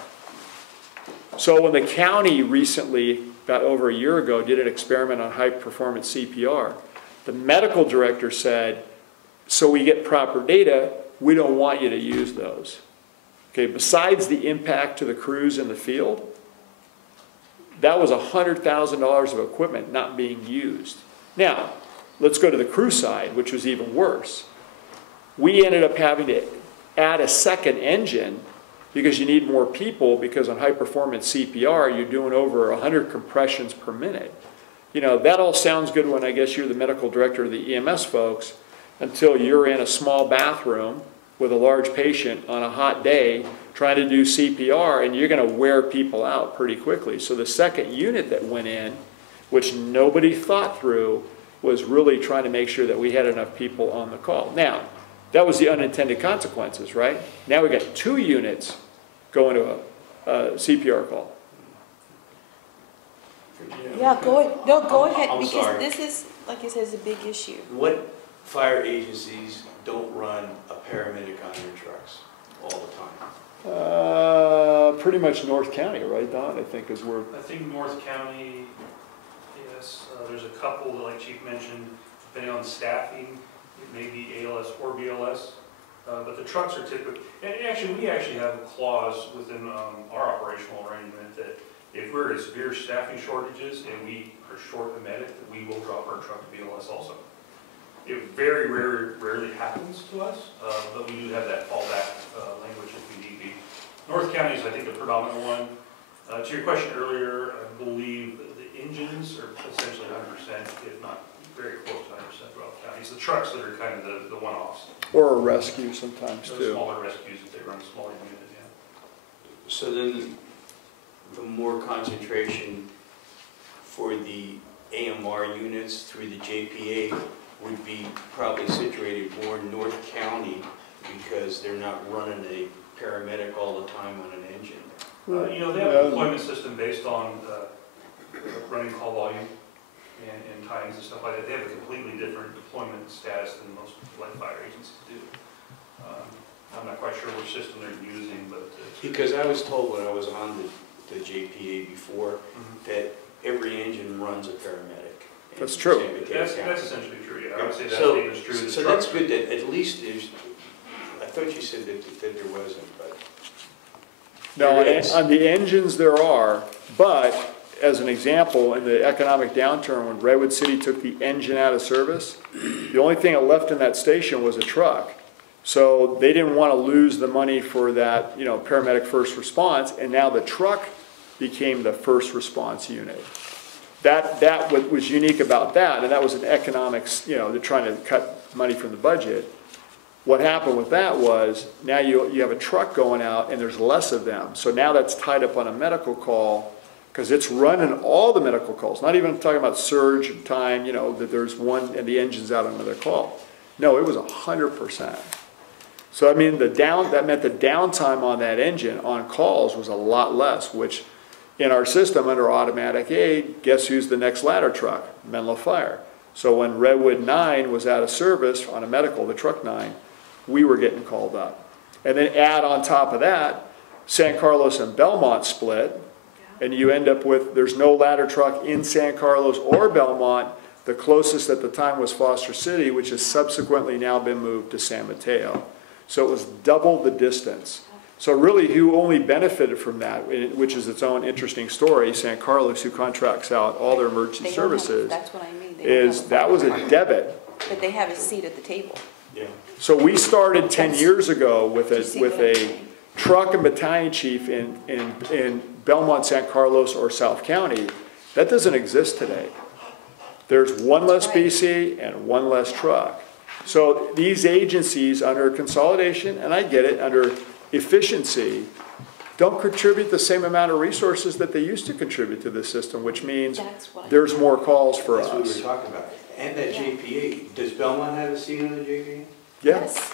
So when the county recently, about over a year ago, did an experiment on high performance CPR, the medical director said, so we get proper data, we don't want you to use those. Okay, besides the impact to the crews in the field, that was $100,000 of equipment not being used. Now, let's go to the crew side, which was even worse. We ended up having to add a second engine because you need more people, because on high performance CPR, you're doing over 100 compressions per minute. You know, that all sounds good when I guess you're the medical director of the EMS folks, until you're in a small bathroom with a large patient on a hot day trying to do CPR, and you're going to wear people out pretty quickly. So the second unit that went in, which nobody thought through, was really trying to make sure that we had enough people on the call. Now, that was the unintended consequences, right? Now we got 2 units going to a CPR call. Yeah, go ahead. No, go ahead, I'm because sorry. this is, like I said, is a big issue. What fire agencies don't run a paramedic on their trucks all the time? Pretty much North County, right, Don? I think is where. I think North County, yes, there's a couple, that, like Chief mentioned, depending on staffing, it may be ALS or BLS, but the trucks are typically, and actually, we actually have a clause within our operational arrangement that if we're at severe staffing shortages and we are short a medic, that we will drop our truck to BLS also. It very rarely happens to us, but we do have that fallback language if we need be. North County is, I think, the predominant one. To your question earlier, I believe the engines are essentially 100%, if not very close to 100% throughout the county. It's the trucks that are kind of the one-offs. Or a rescue sometimes Those too. smaller rescues if they run smaller units, yeah. So then the more concentration for the AMR units through the JPA would be probably situated more in North County because they're not running a paramedic all the time on an engine. You know, they have a deployment system based on running call volume and times and stuff like that. They have a completely different deployment status than most like fire agencies do. I'm not quite sure which system they're using, but Because I was told when I was on the JPA before that every engine runs a paramedic. That's true. that's essentially true. Yeah, I would say that So- statement is true. The So that's trucks- good that at least there's, I thought you said that there wasn't, but. No, There is. on the engines there are, but as an example, in the economic downturn when Redwood City took the engine out of service, the only thing that left in that station was a truck. So they didn't want to lose the money for that, you know, paramedic first response, and now the truck became the first response unit. That what was unique about that, and that was an economics, you know, they're trying to cut money from the budget. What happened with that was now you have a truck going out and there's less of them. So now that's tied up on a medical call because it's running all the medical calls. Not even talking about surge time, you know, that there's one and the engine's out on another call. No, it was 100%. So I mean, that meant the downtime on that engine on calls was a lot less, which in our system under automatic aid, guess who's the next ladder truck? Menlo Fire. So when Redwood 9 was out of service on a medical, the truck 9, we were getting called up. And then add on top of that, San Carlos and Belmont split, and you end up with, there's no ladder truck in San Carlos or Belmont. The closest at the time was Foster City, which has subsequently now been moved to San Mateo. So it was double the distance. So really, who only benefited from that, which is its own interesting story, San Carlos, who contracts out all their emergency They don't have- services, That's what I mean. They don't is have that was a debit. But they have a seat at the table. Yeah. So we started 10 years ago with Do you see what I'm a saying? truck and battalion chief in Belmont, San Carlos, or South County. That doesn't exist today. There's one less right. BC and one less truck. So these agencies under consolidation, and I get it, under efficiency, don't contribute the same amount of resources that they used to contribute to the system, which means That's what. there's more calls for That's what we us. were talking about. And that JPA, does Belmont have a seat on the JPA? Yeah, Yes,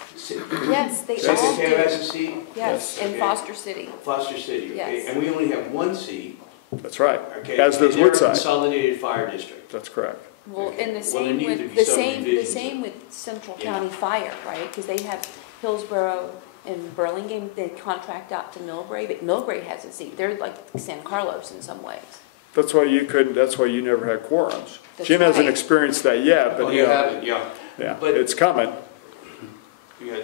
yes, they all Secretary do. has a seat? Yes, in Okay. Foster City. Foster City, okay? Yes. And we only have one seat, that's right, okay? as does And they're a Woodside. Consolidated Fire District. That's correct. Well, Okay. and the Well, there same need to with, be the some same, the revisions. same with Central Yeah. County Fire, right? Because they have Hillsborough and Burlingame, they contract out to Millbrae, but Millbrae has a seat. They're like San Carlos in some ways. That's why you never had quorums. That's Jim hasn't right. experienced that yet, Oh, but you haven't, yeah. yeah, But- it's coming. Yeah,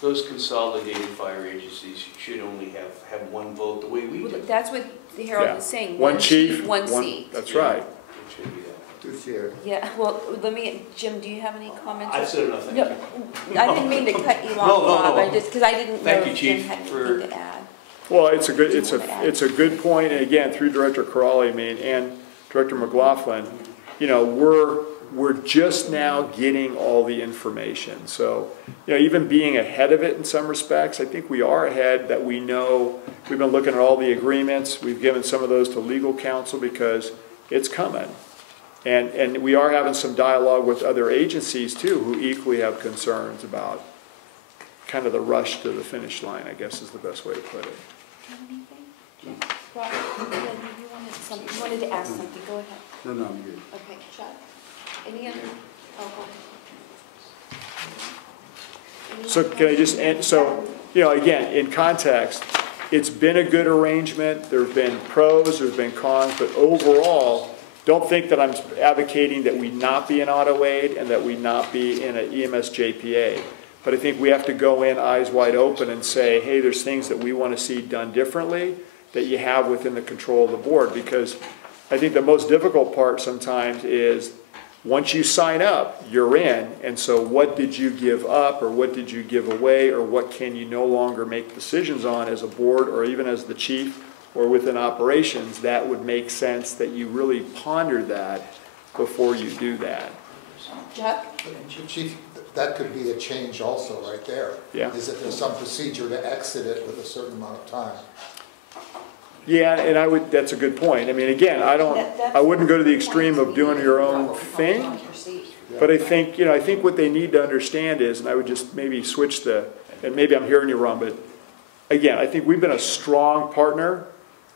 those consolidated fire agencies should only have one vote the way we Well, do. that's what Harold Yeah. is saying. One chief, one seat. That's right. It should be that. Yeah, well, Jim, do you have any comments? I've said enough, thank No, you. I didn't mean to cut you off, No, no, Bob, no. I just, because I didn't know Thank you, if Jim Chief, had for- anything to add. Well, it's a good point, and again, through Director Corrali, I mean, and Director McLaughlin, you know, we're just now getting all the information. So, you know, even being ahead of it in some respects, I think we are ahead, that we know, we've been looking at all the agreements, we've given some of those to legal counsel because it's coming. And we are having some dialogue with other agencies too, who equally have concerns about kind of the rush to the finish line, I guess is the best way to put it. Do you have anything? Jim? Rob, you wanted to ask something, go ahead. No, no, I'm good. Okay, Chuck, any other, oh, go ahead. Any So other can I just, questions? so, you know, again, in context, it's been a good arrangement, there've been pros, there's been cons, but overall, don't think that I'm advocating that we not be in auto aid and that we not be in an EMS JPA. But I think we have to go in eyes wide open and say, hey, there's things that we want to see done differently that you have within the control of the board. Because I think the most difficult part sometimes is once you sign up, you're in. And so what did you give up or what did you give away or what can you no longer make decisions on as a board or even as the chief or within operations that would make sense that you really ponder that before you do that. Chuck? Chief, that could be a change also right there. Yeah. Is that there's some procedure to exit it with a certain amount of time. Yeah, and that's a good point. I mean, again, I wouldn't go to the extreme of doing your own thing, but I think, you know, I think what they need to understand is, and I would just maybe switch and maybe I'm hearing you wrong, but again, I think we've been a strong partner.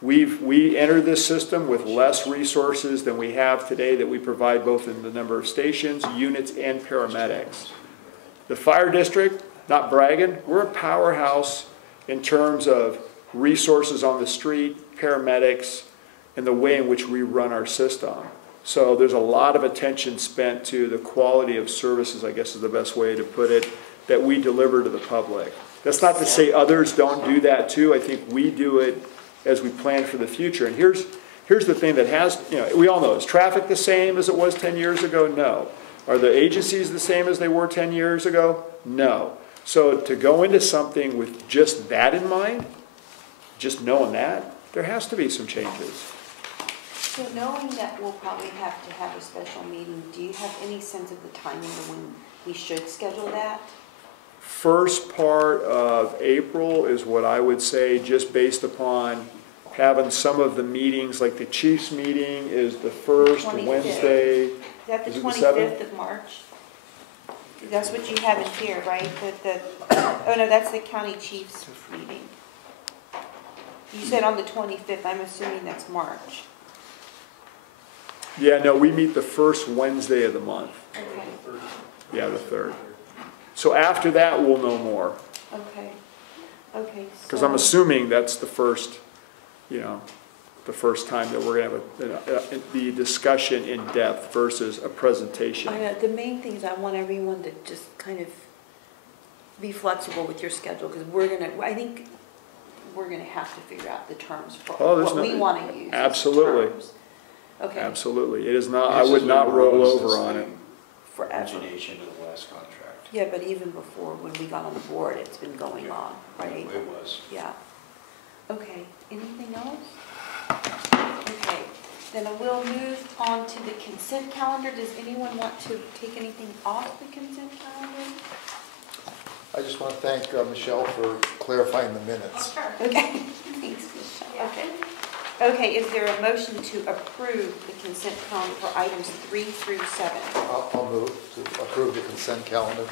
We entered this system with less resources than we have today that we provide both in the number of stations, units, and paramedics. The fire district, not bragging, we're a powerhouse in terms of resources on the street, paramedics, and the way in which we run our system. So there's a lot of attention spent to the quality of services, I guess is the best way to put it, that we deliver to the public. That's not to say others don't do that too. I think we do it as we plan for the future. And here's the thing that has, you know, we all know, is traffic the same as it was 10 years ago? No. Are the agencies the same as they were 10 years ago? No. So to go into something with just that in mind, just knowing that, there has to be some changes. So knowing that we'll probably have to have a special meeting, do you have any sense of the timing of when we should schedule that? First part of April is what I would say, just based upon having some of the meetings, like the chief's meeting is the first 25th. Wednesday. Is that the Is it the 25th of March? That's what you have in here, right? Oh no, that's the county chief's meeting. You said on the 25th, I'm assuming that's March. Yeah, no, we meet the first Wednesday of the month. Okay, Yeah, the 3rd. So after that, we'll know more. okay, okay. Because I'm assuming that's the first, you know, the first time that we're going to have the discussion in depth versus a presentation. I know, the main thing is I want everyone to just kind of be flexible with your schedule, because I think we're gonna have to figure out the terms for what we want to use. as Absolutely. terms. Okay, Absolutely. It is not, I would not roll over on it. forever. Origination of the last contract. Yeah, but even before, when we got on the board, it's been going on, right? It was. Yeah. Okay, anything else? Okay, then I will move on to the consent calendar. Does anyone want to take anything off the consent calendar? I just want to thank Michelle for clarifying the minutes. Sure. Okay, thanks, Michelle. Okay. Okay, is there a motion to approve the consent calendar for items 3 through 7? I'll move to approve the consent calendar. Is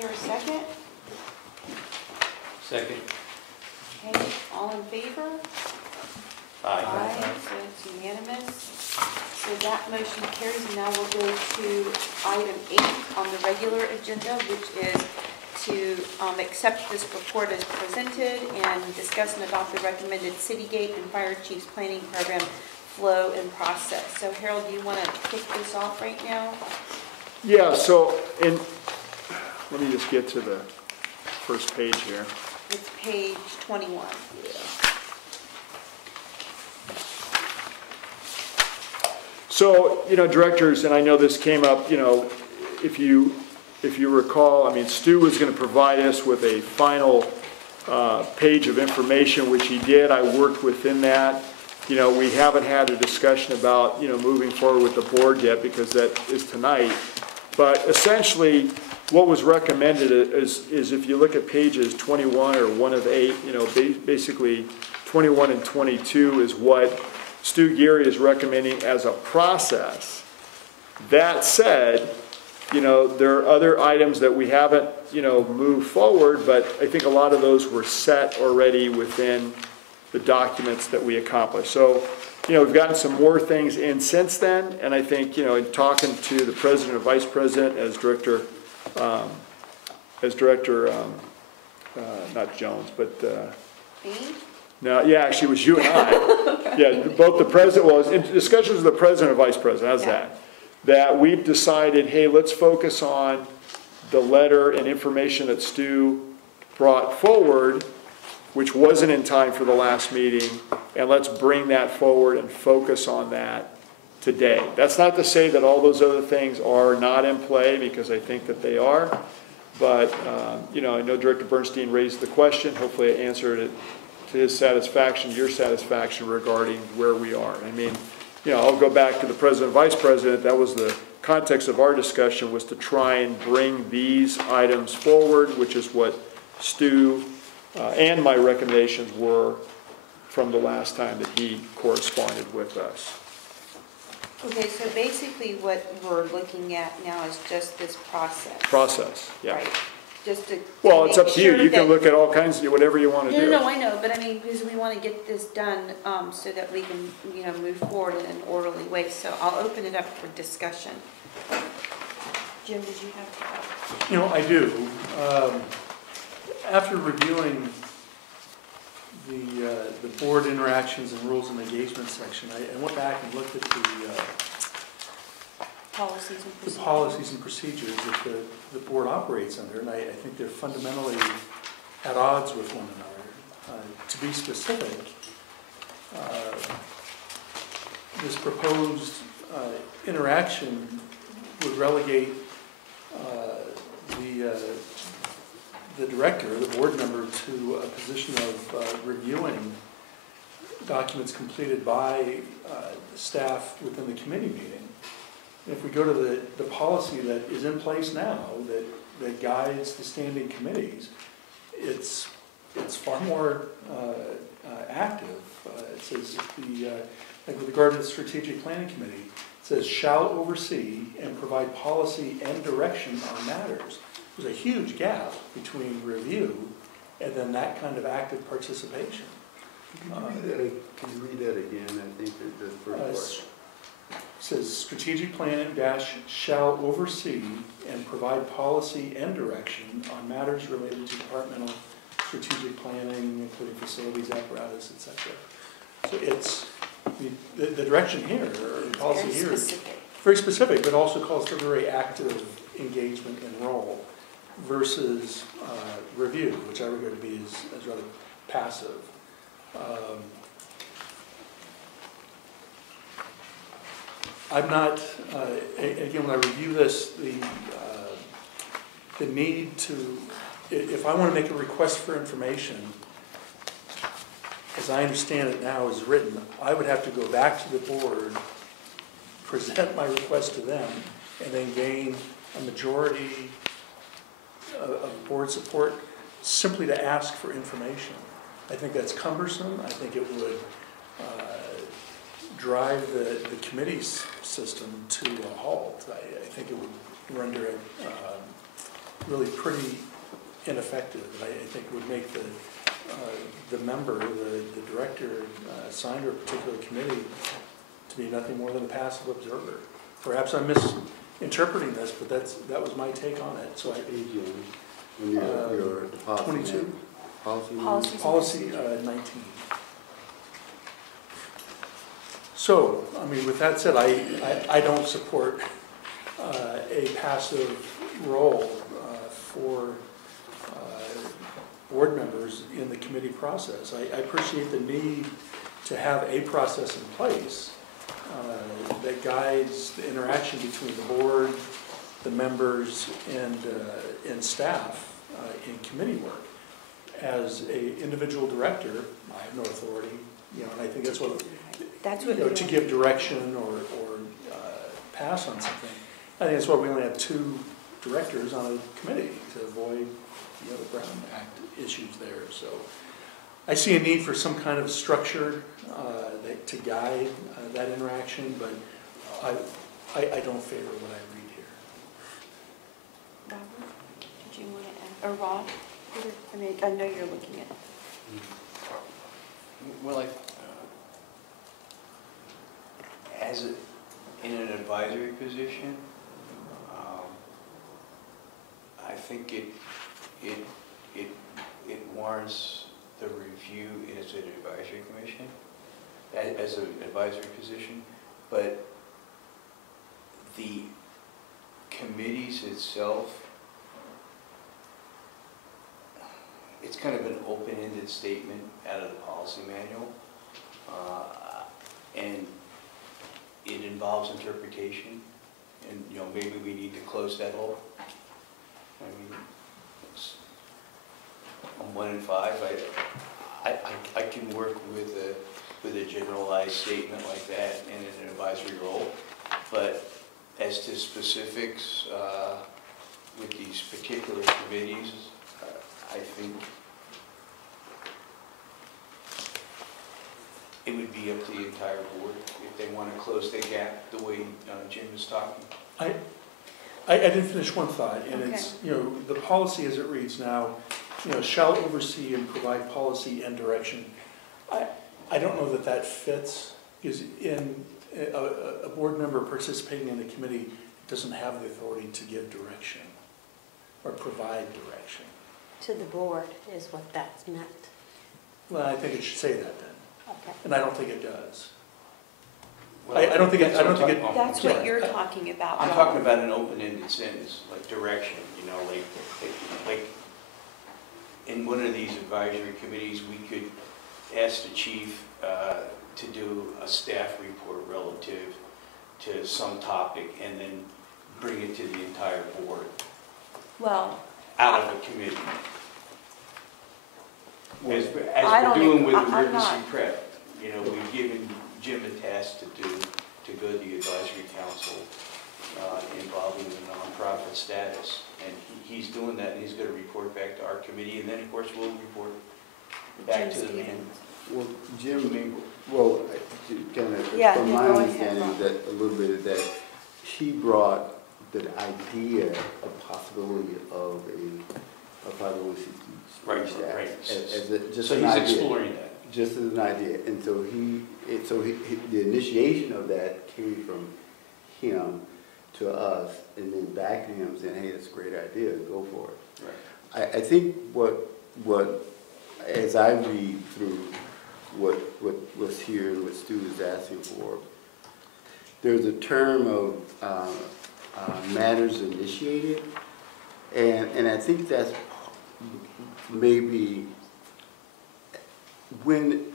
there a second? Second. Okay, all in favor? Aye. So it's unanimous. So that motion carries, and now we'll go to item 8 on the regular agenda, which is to accept this report as presented and discuss and adopt the recommended City Gate and Fire Chiefs Planning Program flow and process. So Harold, do you want to kick this off right now? Yeah, so, let me just get to the first page here. It's page 21. So, directors, and I know this came up, if you recall, I mean, Stu was going to provide us with a final page of information, which he did. I worked within that. We haven't had a discussion about, moving forward with the board yet because that is tonight. But essentially, what was recommended is if you look at pages 21 or 1 of 8, basically 21 and 22 is what Stu Geary is recommending as a process. That said, there are other items that we haven't, moved forward, but I think a lot of those were set already within the documents that we accomplished. So, we've gotten some more things in since then, and I think, in talking to the president and vice president as director, not Jones, but, Me? no, yeah, actually it was you and I. Yeah, both the president, well, in discussions with the president and vice president, how's that? That we've decided, hey, let's focus on the letter and information that Stu brought forward, which wasn't in time for the last meeting, and let's bring that forward and focus on that today. That's not to say that all those other things are not in play, because I think that they are, but, I know Director Bernstein raised the question. Hopefully I answered it to his satisfaction, your satisfaction regarding where we are. I mean, I'll go back to the president and vice president. That was the context of our discussion, was to try and bring these items forward, which is what Stu and my recommendations were from the last time that he corresponded with us. Okay, so basically what we're looking at now is just this process. Process, yeah. Right, just to. Well, it's make up to you. sure You can that- look at all kinds of, whatever you want to do. No, I know, but I mean, because we want to get this done so that we can, move forward in an orderly way. So I'll open it up for discussion. Jim, did you have? I do. After reviewing the board interactions and rules of engagement section, I went back and looked at Policies and the procedures. policies and procedures that the board operates under, and I think they're fundamentally at odds with one another. To be specific, this proposed interaction would relegate the director, the board member, to a position of reviewing documents completed by staff within the committee meeting. If we go to the policy that is in place now, that guides the standing committees, it's far more active. It says, like with regard to the strategic planning committee, it says shall oversee and provide policy and direction on matters. There's a huge gap between review and then that kind of active participation. Can you read that again? I think that the first part. Says strategic planning dash shall oversee and provide policy and direction on matters related to departmental strategic planning, including facilities, apparatus, etc. So it's the direction here, or the policy Very here, specific. very specific, but also calls for very active engagement and role versus review, which I regard to be as rather passive. I'm not, again, when I review this, the need to, if I want to make a request for information, as I understand it now is written, I would have to go back to the board, present my request to them, and then gain a majority of board support simply to ask for information. I think that's cumbersome. I think it would drive the committee's system to a halt. I think it would render it really pretty ineffective. I think it would make the member, the director assigned to a particular committee to be nothing more than a passive observer. Perhaps I'm misinterpreting this, but that was my take on it. So When your policy 22. Policy? 19. So, I mean, with that said, I don't support a passive role for board members in the committee process. I appreciate the need to have a process in place that guides the interaction between the board, the members, and staff in committee work. As a individual director, I have no authority, and I think that's what to give direction or pass on something. I think that's why we only have 2 directors on a committee, to avoid the Brown Act issues there. So I see a need for some kind of structure to guide that interaction, but I don't favor what I read here. Robert, did you want to add, or Rob? I mean, I know you're looking at it. Well, in an advisory position, I think it warrants the review as an advisory commission, as an advisory position, but the committees itself, it's kind of an open-ended statement out of the policy manual, and it involves interpretation, and maybe we need to close that hole. I mean, I'm 1 in 5. I can work with a generalized statement like that in an advisory role, but as to specifics with these particular committees, I think it would be up to the entire board if they want to close the gap the way Jim is talking. I did finish one thought, and it's, the policy as it reads now, shall oversee and provide policy and direction. I don't know that fits, because in a board member participating in a committee doesn't have the authority to give direction or provide direction. To the board is what that's meant. Well, I think it should say that then, Okay. and I don't think it does. Well, I don't think it. That's what you're talking about, I'm Rob. talking about an open-ended sentence, like direction, like in one of these advisory committees, we could ask the chief to do a staff report relative to some topic and then bring it to the entire board Well, out of a committee. As I don't we're doing agree. with I'm emergency not. prep, we've given Jim a task to go to the advisory council involving the nonprofit status. And he's doing that, and he's going to report back to our committee, and then, of course, we'll report back to the main. Well, Jim, kind of, Yeah, from yeah, my go ahead, understanding, Rob. that a little bit that he brought the idea of possibility of a 501c3 staff Right. as just So an he's idea. exploring that. Just as an idea, and so the initiation of that came from him to us, and then back to him saying, "Hey, that's a great idea. Go for it." Right. I think what as I read through what was here and what Stu is asking for, there's a term of matters initiated, and I think that's maybe when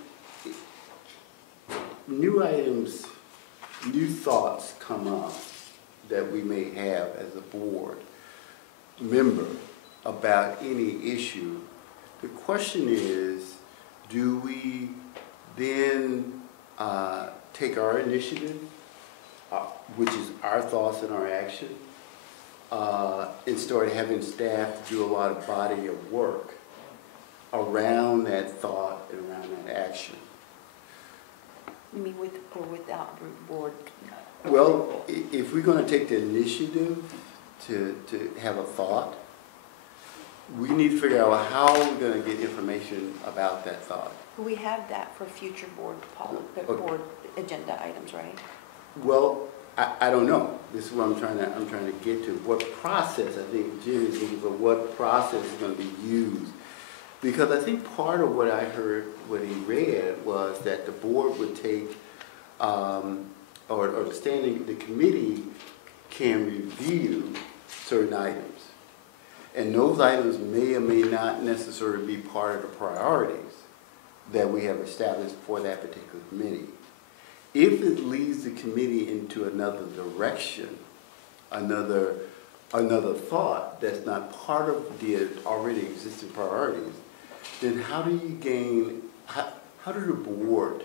new items, new thoughts come up that we may have as a board member about any issue, the question is, do we then take our initiative, which is our thoughts and our action, and started having staff do a lot of body of work around that thought and around that action. You mean with or without board? Well, if we're gonna take the initiative to have a thought, we need to figure out how we're gonna get information about that thought. We have that for future board board agenda items, right? Well, I don't know. This is what I'm trying to get to. What process, I think Jim is looking for, what process is gonna be used? Because I think part of what I heard, what he read, was that the board would take, or the committee can review certain items. And those items may or may not necessarily be part of the priorities that we have established for that particular committee. If it leads the committee into another direction, another thought that's not part of the already existing priorities, then how do you gain, how do the board,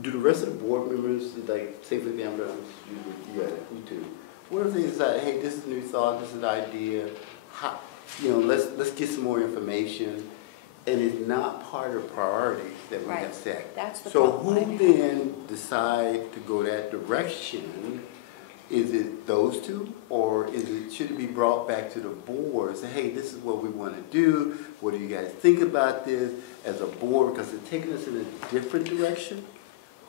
do the rest of the board members, like, say for example, you two, what if they decide, hey, this is a new thought, this is an idea, how, let's get some more information, and it's not part of priorities that we have set. That's the So problem. who then decide to go that direction? Is it those two, or should it be brought back to the board? Say, hey, this is what we want to do. What do you guys think about this as a board? Because it's taking us in a different direction.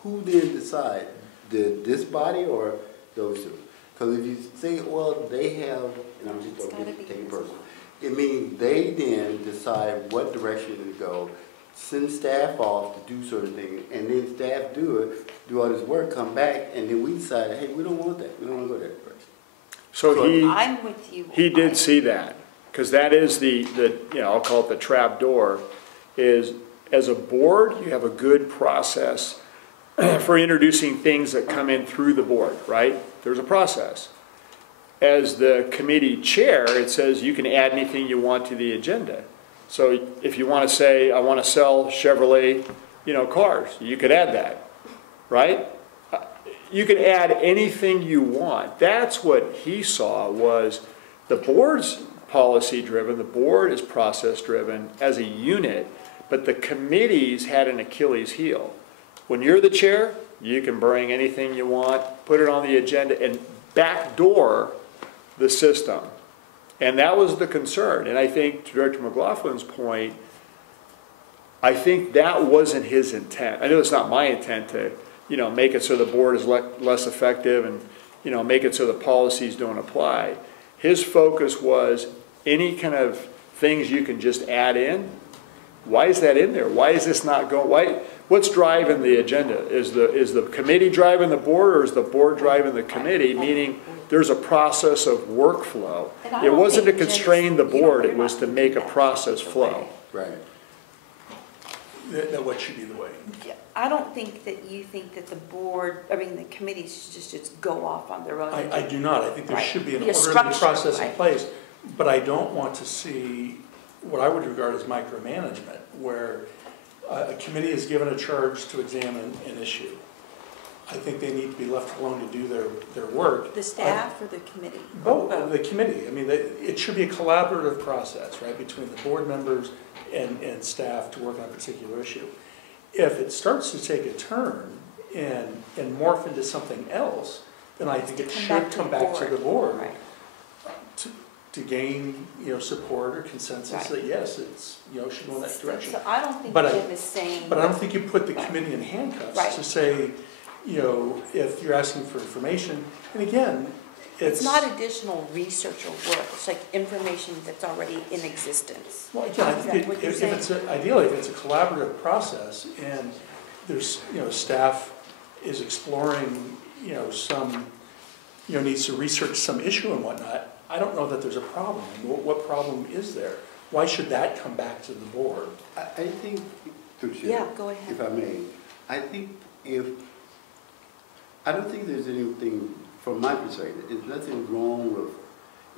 Who then decide? This body or those two? Because if you say, well, they have, and I'm just going to take it personal. It means they then decide what direction to go, send staff off to do certain things, and then staff do all this work, come back, and then we decide, hey, we don't want that. We don't want to go that direction. So I'm with you. he did see that, because that is the I'll call it the trap door, is as a board, you have a good process for introducing things that come in through the board, right? There's a process. As the committee chair, it says you can add anything you want to the agenda. So if you want to say, I want to sell Chevrolet, cars, you could add that, right? You can add anything you want. That's what he saw, was the board's policy driven, the board is process driven as a unit, but the committees had an Achilles heel. When you're the chair, you can bring anything you want, put it on the agenda, and backdoor the system. And that was the concern. And I think, to Director McLaughlin's point, I think that wasn't his intent. I know it's not my intent to, make it so the board is less effective and, make it so the policies don't apply. His focus was any kind of things you can just add in. Why is that in there? Why is this not going? What's driving the agenda? Is the committee driving the board, or is the board driving the committee? Meaning there's a process of workflow. It wasn't to constrain the board, it was to make a process flow. Right. That what should be the way. I don't think that you think that the committees should just go off on their own. I do not. I think there Right. should be an Be a orderly structure, process in right. place, but I don't want to see what I would regard as micromanagement, where a committee is given a charge to examine an issue. I think they need to be left alone to do their work. The staff or the committee? Both, the committee. I mean, it should be a collaborative process, right, between the board members and staff to work on a particular issue. If it starts to take a turn and morph into something else, then I think it should come back to the board Right. to gain, support or consensus Right. that yes, it's, should go in that direction. So I don't think But Jim is saying. But I don't think you put the Right. committee in handcuffs Right. to say, if you're asking for information, and again, It's not additional research or work, it's like information that's already in existence. Well, again, I Is that think what you're if it's, ideally, if it's a collaborative process and there's, staff is exploring, some, needs to research some issue and whatnot, I don't know that there's a problem. What problem is there? Why should that come back to the board? I think, through Chair, Yeah, go ahead. if I may, I don't think there's anything, from my perspective, there's nothing wrong with,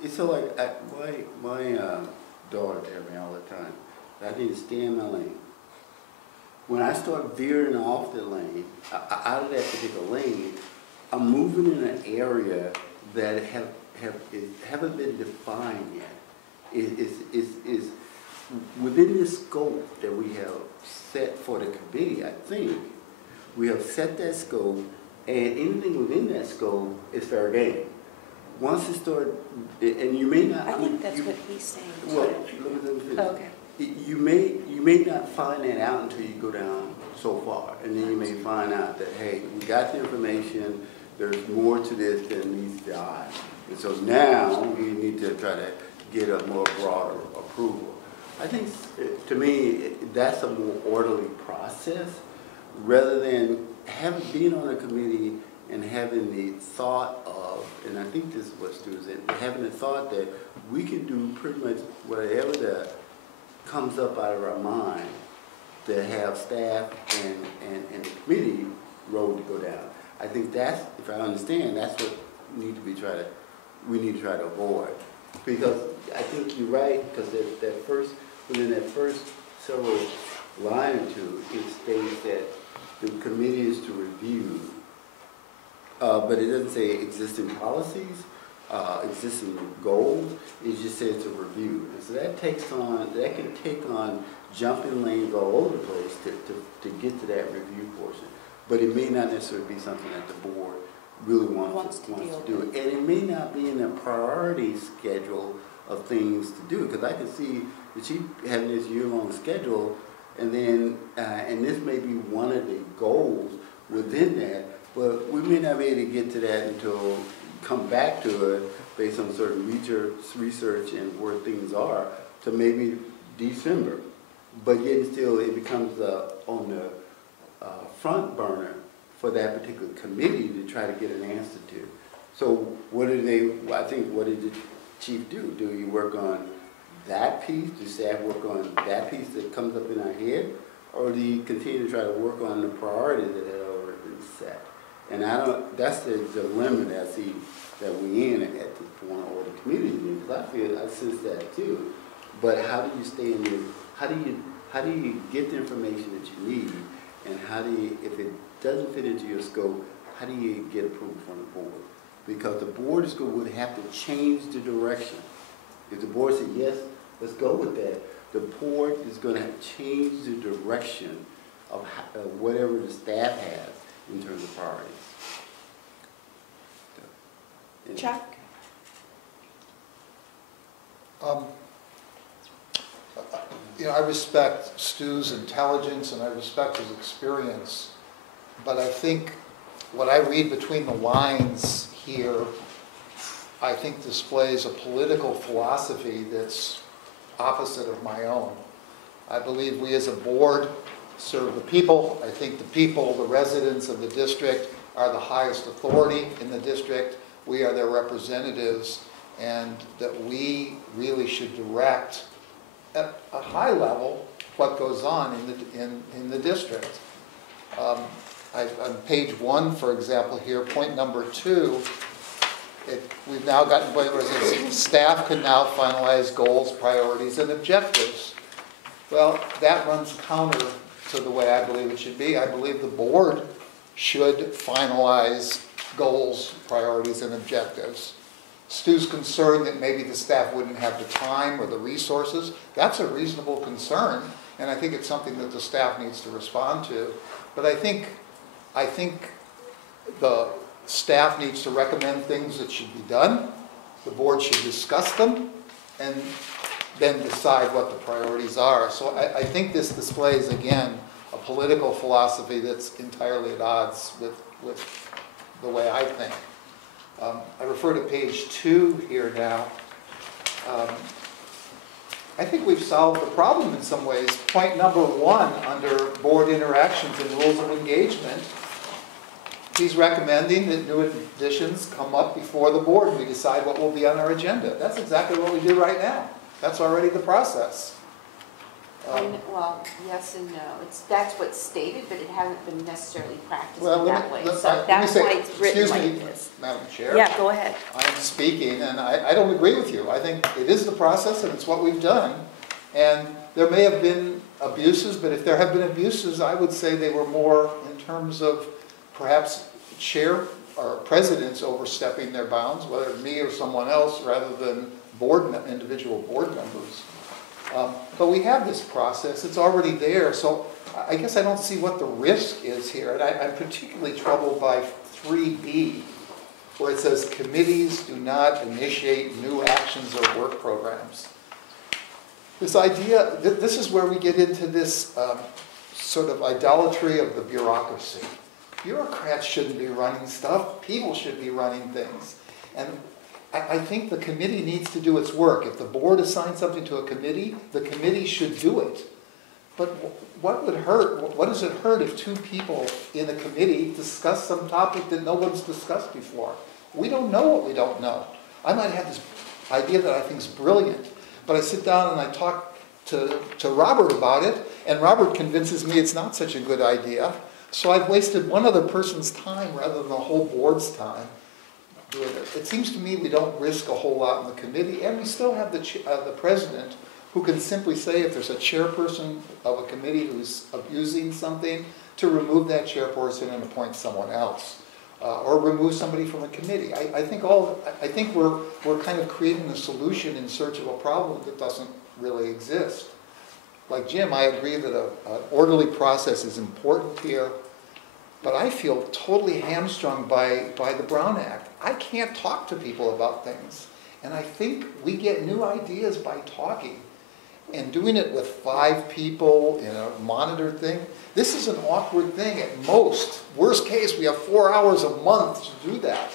it's so like, my daughter tells me all the time, I need to stay in my lane. When I start veering off the lane, out of that particular lane, I'm moving in an area that haven't been defined yet. Is within the scope that we have set for the committee, I think, we have set that scope, and anything within that scope is fair game. Once it starts, and you may not. I think that's what he's saying. Well, let me finish. Okay. You may not find that out until you go down so far, and then you may find out that, hey, we got the information, there's more to this than meets the eye. And so now we need to try to get a more broader approval. I think, to me, that's a more orderly process, rather than being on a committee and having the thought of, and I think this is what Stu said, having the thought that we can do pretty much whatever that comes up out of our mind to have staff and the committee road to go down. I think that's, if I understand, that's what we need to try to avoid. Because I think you're right, because within that first several line or two, it states that the committee is to review, but it doesn't say existing policies, existing goals. It just says to review. And so that can take on jumping lanes all over the place to get to that review portion. But it may not necessarily be something that the board really wants to do. And it may not be in the priority schedule of things to do, because I can see the chief having this year-long schedule, and then and this may be one of the goals within that, but we may not be able to get to that until come back to it based on certain research and where things are to maybe December. But yet still it becomes on the front burner for that particular committee to try to get an answer to. So what did the chief do? Do you work on that piece? Do staff work on that piece that comes up in our head? Or do you continue to try to work on the priorities that had already been set? And that's the dilemma that I see that we in at this point, or the community is, because I sense that too. But how do you stay in your, how do you get the information that you need, and how do you, if it doesn't fit into your scope, how do you get approval from the board? Because the board would have to change the direction. If the board said, yes, let's go with that, the board is going to have to change the direction of whatever the staff has in terms of priorities. Chuck? I respect Stu's intelligence and I respect his experience, but I think what I read between the lines here, I think displays a political philosophy that's opposite of my own. I believe we as a board serve the people. I think the people, the residents of the district, are the highest authority in the district. We are their representatives, and that we really should direct at a high level what goes on in the district. On page 1, for example, here, point number 2, we've now gotten to the point where it says staff can now finalize goals, priorities, and objectives. Well, that runs counter to the way I believe it should be. I believe the board should finalize goals, priorities, and objectives. Stu's concern that maybe the staff wouldn't have the time or the resources, that's a reasonable concern, and I think it's something that the staff needs to respond to. But I think the staff needs to recommend things that should be done, the board should discuss them, and then decide what the priorities are. So I think this displays, again, a political philosophy that's entirely at odds with the way I think. I refer to page 2 here now. I think we've solved the problem in some ways. Point number 1 under board interactions and rules of engagement, he's recommending that new additions come up before the board and we decide what will be on our agenda. That's exactly what we do right now. That's already the process. Well, yes and no. That's what's stated, but it hasn't been necessarily practiced Well, in let that me- way. let- So let me that's say- why it's written excuse me, like this. Madam Chair. Yeah, go ahead. I'm speaking, and I don't agree with you. I think it is the process, and it's what we've done. And there may have been abuses, but if there have been abuses, I would say they were more in terms of perhaps chair our presidents overstepping their bounds, whether it's me or someone else, rather than individual board members. But we have this process, it's already there, so I guess I don't see what the risk is here. And I'm particularly troubled by 3B, where it says committees do not initiate new actions or work programs. This idea, this is where we get into this sort of idolatry of the bureaucracy. Bureaucrats shouldn't be running stuff, people should be running things. And I think the committee needs to do its work. If the board assigns something to a committee, the committee should do it. But what would hurt, what does it hurt if two people in a committee discuss some topic that no one's discussed before? We don't know what we don't know. I might have this idea that I think is brilliant, but I sit down and I talk to Robert about it, and Robert convinces me it's not such a good idea. So I've wasted one other person's time rather than the whole board's time doing it. It seems to me we don't risk a whole lot in the committee, and we still have the president who can simply say if there's a chairperson of a committee who's abusing something, to remove that chairperson and appoint someone else, or remove somebody from a committee. I think we're kind of creating a solution in search of a problem that doesn't really exist. Like Jim, I agree that an orderly process is important here, but I feel totally hamstrung by the Brown Act. I can't talk to people about things, and I think we get new ideas by talking. And doing it with 5 people in a monitored thing, this is an awkward thing at most. Worst case, we have 4 hours a month to do that.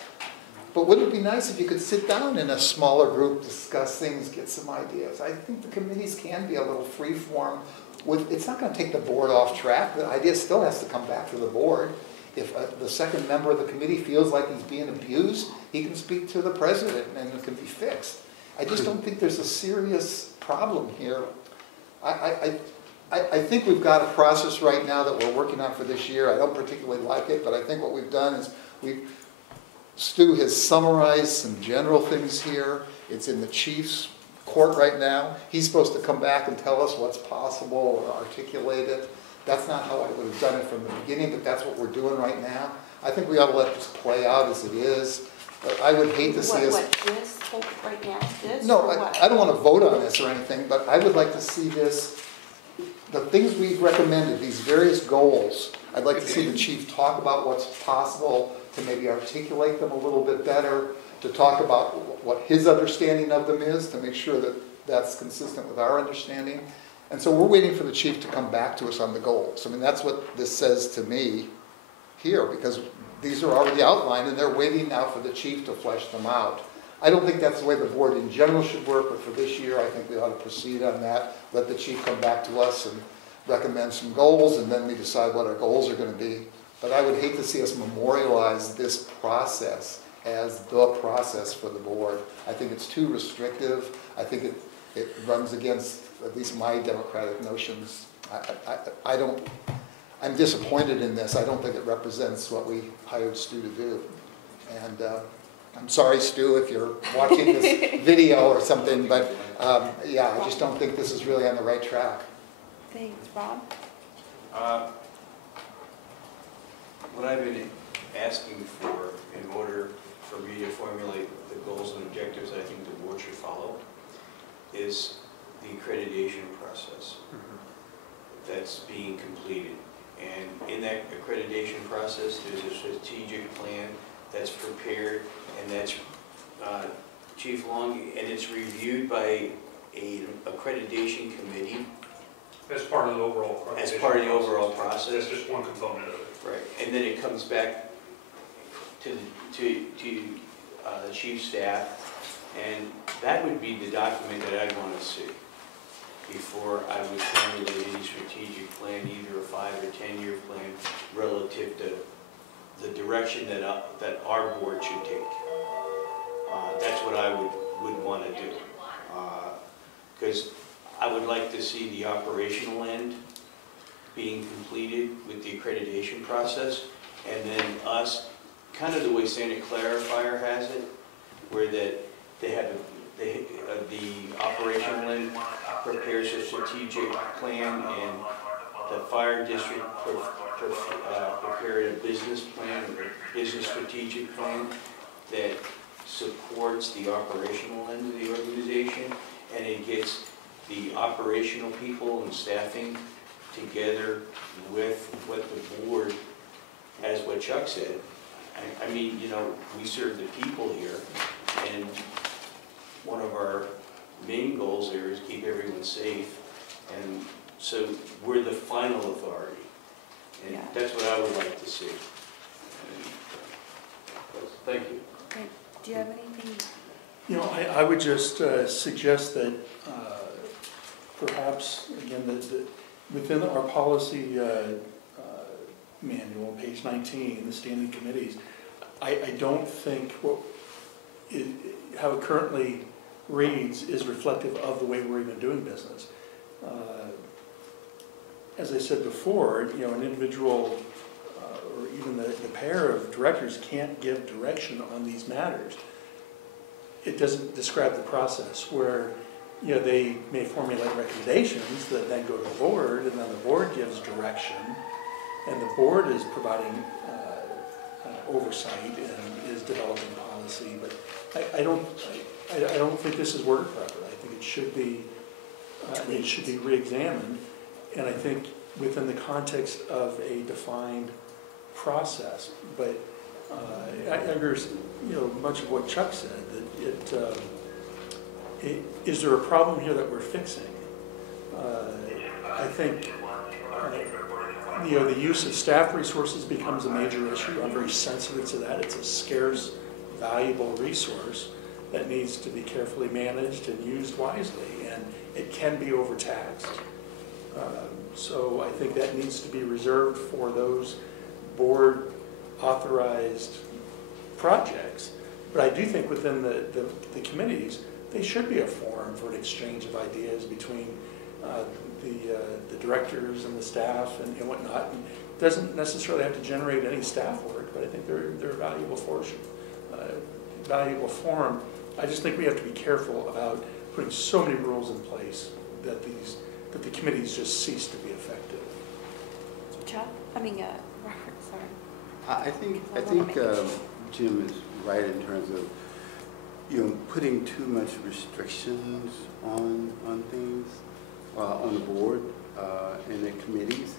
But wouldn't it be nice if you could sit down in a smaller group, discuss things, get some ideas? I think the committees can be a little free-form. It's not going to take the board off track. The idea still has to come back to the board. If the second member of the committee feels like he's being abused, he can speak to the president and it can be fixed. I just don't think there's a serious problem here. I think we've got a process right now that we're working on for this year. I don't particularly like it, but I think what we've done is Stu has summarized some general things here. It's in the chief's court right now. He's supposed to come back and tell us what's possible or articulate it. That's not how I would have done it from the beginning, but that's what we're doing right now. I think we ought to let this play out as it is. But I would hate to see us... What, this, right now, this? No, or what? I don't want to vote on this or anything, but I would like to see this, the things we've recommended, these various goals, I'd like to see the chief talk about what's possible, to maybe articulate them a little bit better, to talk about what his understanding of them is, to make sure that that's consistent with our understanding. And so we're waiting for the chief to come back to us on the goals. I mean, that's what this says to me here, because these are already outlined and they're waiting now for the chief to flesh them out. I don't think that's the way the board in general should work, but for this year, I think we ought to proceed on that, let the chief come back to us and recommend some goals, and then we decide what our goals are going to be. But I would hate to see us memorialize this process as the process for the board. I think it's too restrictive. I think it runs against at least my democratic notions. I'm disappointed in this. I don't think it represents what we hired Stu to do. And I'm sorry, Stu, if you're watching this video or something, but yeah, I just don't think this is really on the right track. Thanks, Rob. What I've been asking for in order for me to formulate the goals and objectives I think the board should follow is the accreditation process that's being completed. And in that accreditation process, there's a strategic plan that's prepared, and that's Chief Long, and it's reviewed by an accreditation committee. As part of the overall process. As part of the overall process. That's just one component of it. Right, and then it comes back to the chief staff, and that would be the document that I'd want to see before I would formulate any strategic plan, either a 5 or 10-year plan, relative to the direction that our board should take. That's what I would want to do, because I would like to see the operational end being completed with the accreditation process, and then us, kind of the way Santa Clara Fire has it, where that they have the operational end prepares a strategic plan, and the fire district prepared a business plan, or business strategic plan that supports the operational end of the organization, and it gets the operational people and staffing together with what the board, as what Chuck said. I mean, you know, we serve the people here, and one of our main goals there is keep everyone safe, and so we're the final authority, and Yeah. that's what I would like to see. Thank you. Okay, do you have anything? You know, I would just suggest that perhaps, again, that within our policy manual, page 19, the standing committees, I don't think how it currently reads is reflective of the way we're even doing business. As I said before, you know, an individual or even the pair of directors can't give direction on these matters. It doesn't describe the process where, you know, they may formulate recommendations that then go to the board, and then the board gives direction, and the board is providing oversight and is developing policy. But I don't think this is worded properly. I think it should be re-examined, and I think within the context of a defined process. But I agree, you know, much of what Chuck said, that is there a problem here that we're fixing? I think you know, the use of staff resources becomes a major issue. I'm very sensitive to that. It's a scarce, valuable resource that needs to be carefully managed and used wisely, and it can be overtaxed. So I think that needs to be reserved for those board authorized projects. But I do think within the committees, they should be a forum for an exchange of ideas between the directors and the staff and whatnot. And it doesn't necessarily have to generate any staff work, but I think they're a valuable forum. I just think we have to be careful about putting so many rules in place that the committees just cease to be effective. Chuck? Robert, sorry. I think Jim is right in terms of, you know, putting too much restrictions on things on the board and the committees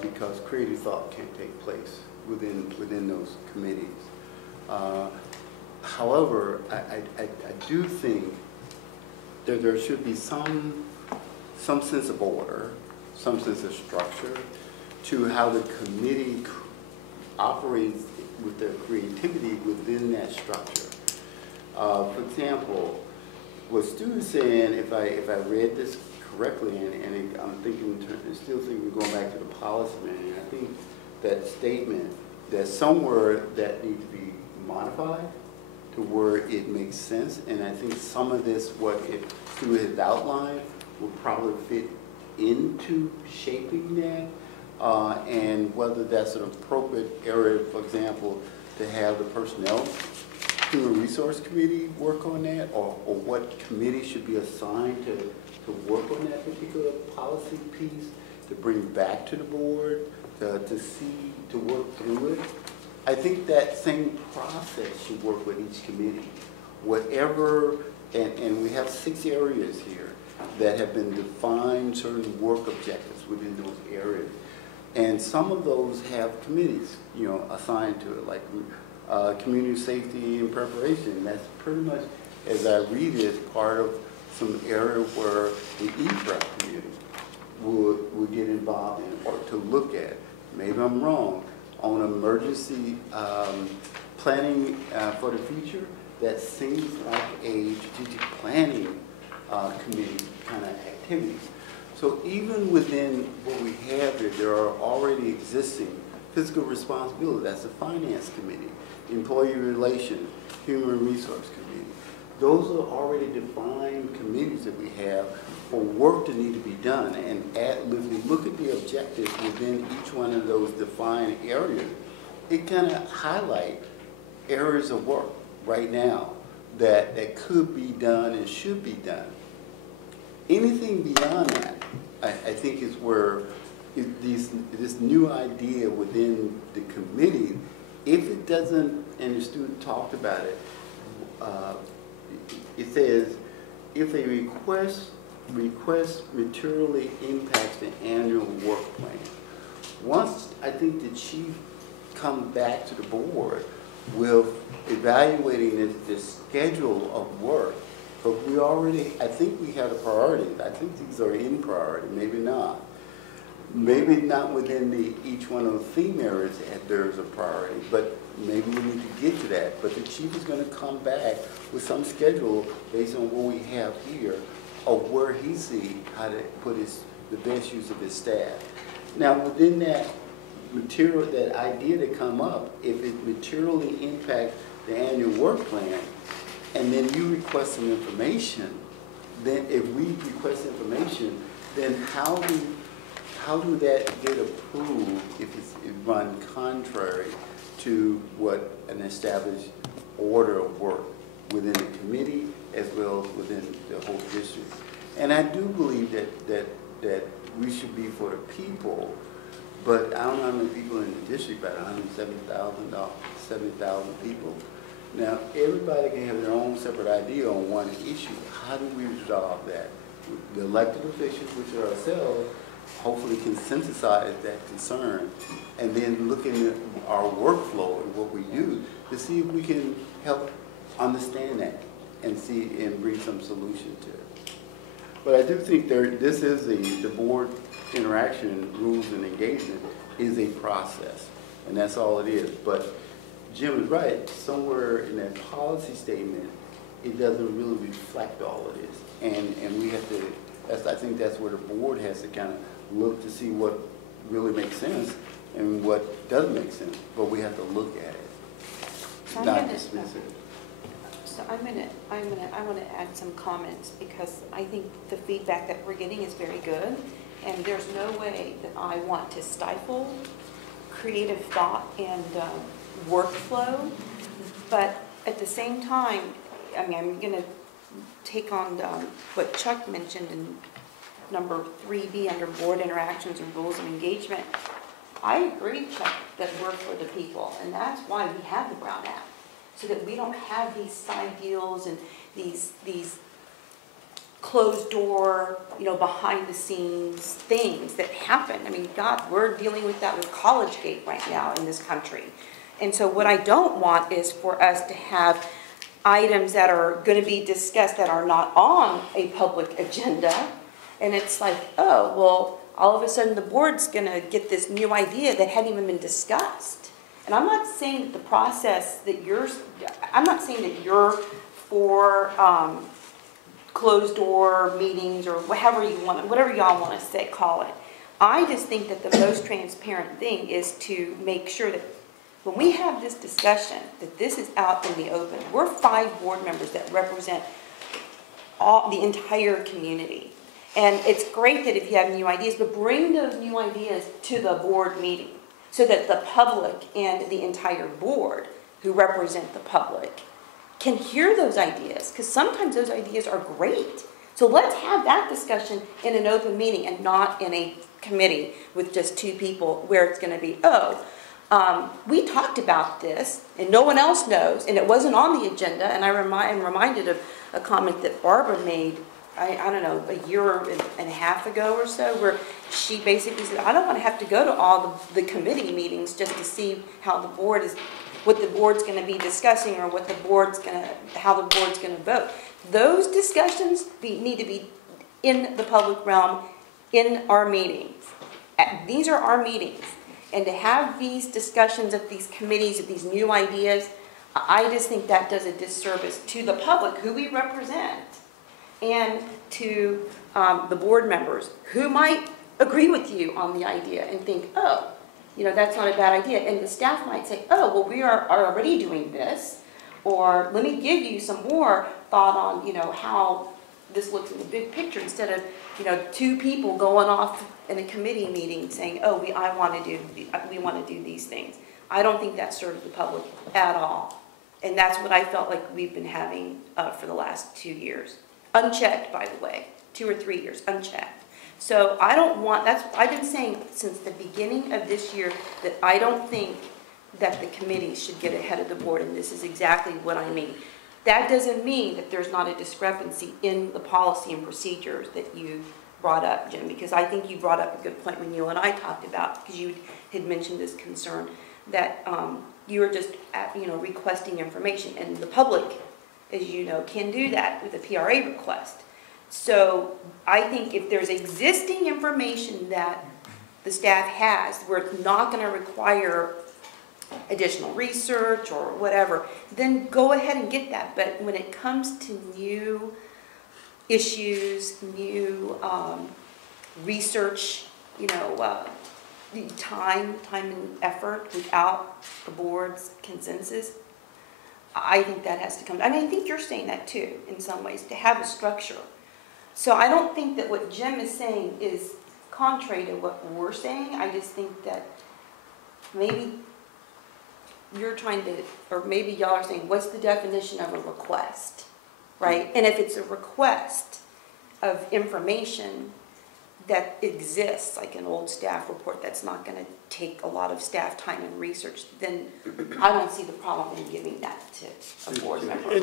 because creative thought can't take place within those committees. However, I do think that there should be some sense of order, some sense of structure to how the committee operates with their creativity within that structure. For example, what Stu is saying, if I read this correctly, and I'm still thinking going back to the policy manual, I think that statement, there's somewhere that needs to be modified to where it makes sense, and I think some of this, what Stu has outlined, will probably fit into shaping that, and whether that's an appropriate area, for example, to have the personnel human resource committee work on that, or what committee should be assigned to work on that particular policy piece, to bring back to the board, to work through it. I think that same process should work with each committee. Whatever, and we have 6 areas here that have been defined certain work objectives within those areas. And some of those have committees, you know, assigned to it, like community safety and preparation. That's pretty much, as I read it, part of some area where the EPREP committee would get involved in or to look at. Maybe I'm wrong. On emergency planning for the future, that seems like a strategic planning committee kind of activities. So even within what we have here, there are already existing fiscal responsibility. That's the finance committee, employee relations, human resource committee. Those are already defined committees that we have for work that need to be done. And if we look at the objectives within each one of those defined areas, it kind of highlights areas of work right now that could be done and should be done. Anything beyond that, I think is where this new idea within the committee, if it doesn't, and the student talked about it, it says, if a request materially impacts the annual work plan. Once I think the chief comes back to the board with evaluating the schedule of work, but we already, I think we have a priority. I think these are in priority, maybe not. Maybe not within each one of the theme areas there's a priority, but maybe we need to get to that. But the chief is going to come back with some schedule based on what we have here of where he sees how to put the best use of his staff. Now, within that material, that idea to come up, if it materially impacts the annual work plan, and then you request some information, then if we request information, then how do that get approved if it's run contrary to what an established order of work within the committee as well as within the whole district? And I do believe that we should be for the people, but I don't know how many people in the district, about 70,000 people. Now, everybody can have their own separate idea on one issue. How do we resolve that? The elected officials, which are ourselves, hopefully can synthesize that concern and then look into our workflow and what we do to see if we can help understand that and see and bring some solution to it. But I do think this is the board interaction, rules and engagement is a process, and that's all it is. But Jim is right, somewhere in that policy statement, it doesn't really reflect all of this. And we have to, I think that's where the board has to kind of look to see what really makes sense and what doesn't make sense. But we have to look at it, not dismiss it. So I want to add some comments because I think the feedback that we're getting is very good, and there's no way that I want to stifle creative thought and workflow, but at the same time, I mean, I'm going to take on what Chuck mentioned in number 3B under board interactions and rules of engagement. I agree, Chuck, that we're for the people, and that's why we have the Brown Act, so that we don't have these side deals and these closed door, behind the scenes things that happen. I mean, God, we're dealing with that with Collegegate right now in this country. And so what I don't want is for us to have items that are going to be discussed that are not on a public agenda. And it's like, oh, well, all of a sudden the board's going to get this new idea that hadn't even been discussed. And I'm not saying that the process that I'm not saying that you're for closed door meetings or whatever y'all want to say, call it. I just think that the most transparent thing is to make sure that when we have this discussion, that this is out in the open. We're 5 board members that represent the entire community. And it's great that if you have new ideas, but bring those new ideas to the board meeting so that the public and the entire board who represent the public can hear those ideas, because sometimes those ideas are great. So let's have that discussion in an open meeting and not in a committee with just 2 people where it's going to be, we talked about this and no one else knows, and it wasn't on the agenda. And I'm reminded of a comment that Barbara made, I don't know, a year and a half ago or so, where she basically said, I don't want to have to go to all the committee meetings just to see how the board is, what the board's going to be discussing or what the board's going to, how the board's going to vote. Those discussions need to be in the public realm, in our meetings. These are our meetings. And to have these discussions at these committees, of these new ideas, I just think that does a disservice to the public who we represent and to the board members who might agree with you on the idea and think, oh, that's not a bad idea. And the staff might say, oh, well, we are already doing this. Or let me give you some more thought on, how this looks in the big picture, instead of, 2 people going off in a committee meeting saying, oh, we want to do these things. I don't think that serves the public at all. And that's what I felt like we've been having for the last 2 years. Unchecked, by the way, 2 or 3 years, unchecked. So I don't want, I've been saying since the beginning of this year that I don't think that the committee should get ahead of the board, and this is exactly what I mean. That doesn't mean that there's not a discrepancy in the policy and procedures that you brought up, Jim, because I think you brought up a good point when you and I talked about, because you had mentioned this concern, that you were just, requesting information, and the public, as you know, can do that with a PRA request. So I think if there's existing information that the staff has, where it's not going to require additional research or whatever, then go ahead and get that. But when it comes to new issues, new research, time and effort without the board's consensus, I think that has to come. I mean, I think you're saying that too, in some ways, to have a structure. So I don't think that what Jim is saying is contrary to what we're saying. I just think that maybe you're trying to, or maybe y'all are saying, what's the definition of a request, right? And if it's a request of information that exists, like an old staff report that's not going to take a lot of staff time and research, then I don't see the problem in giving that to a board member.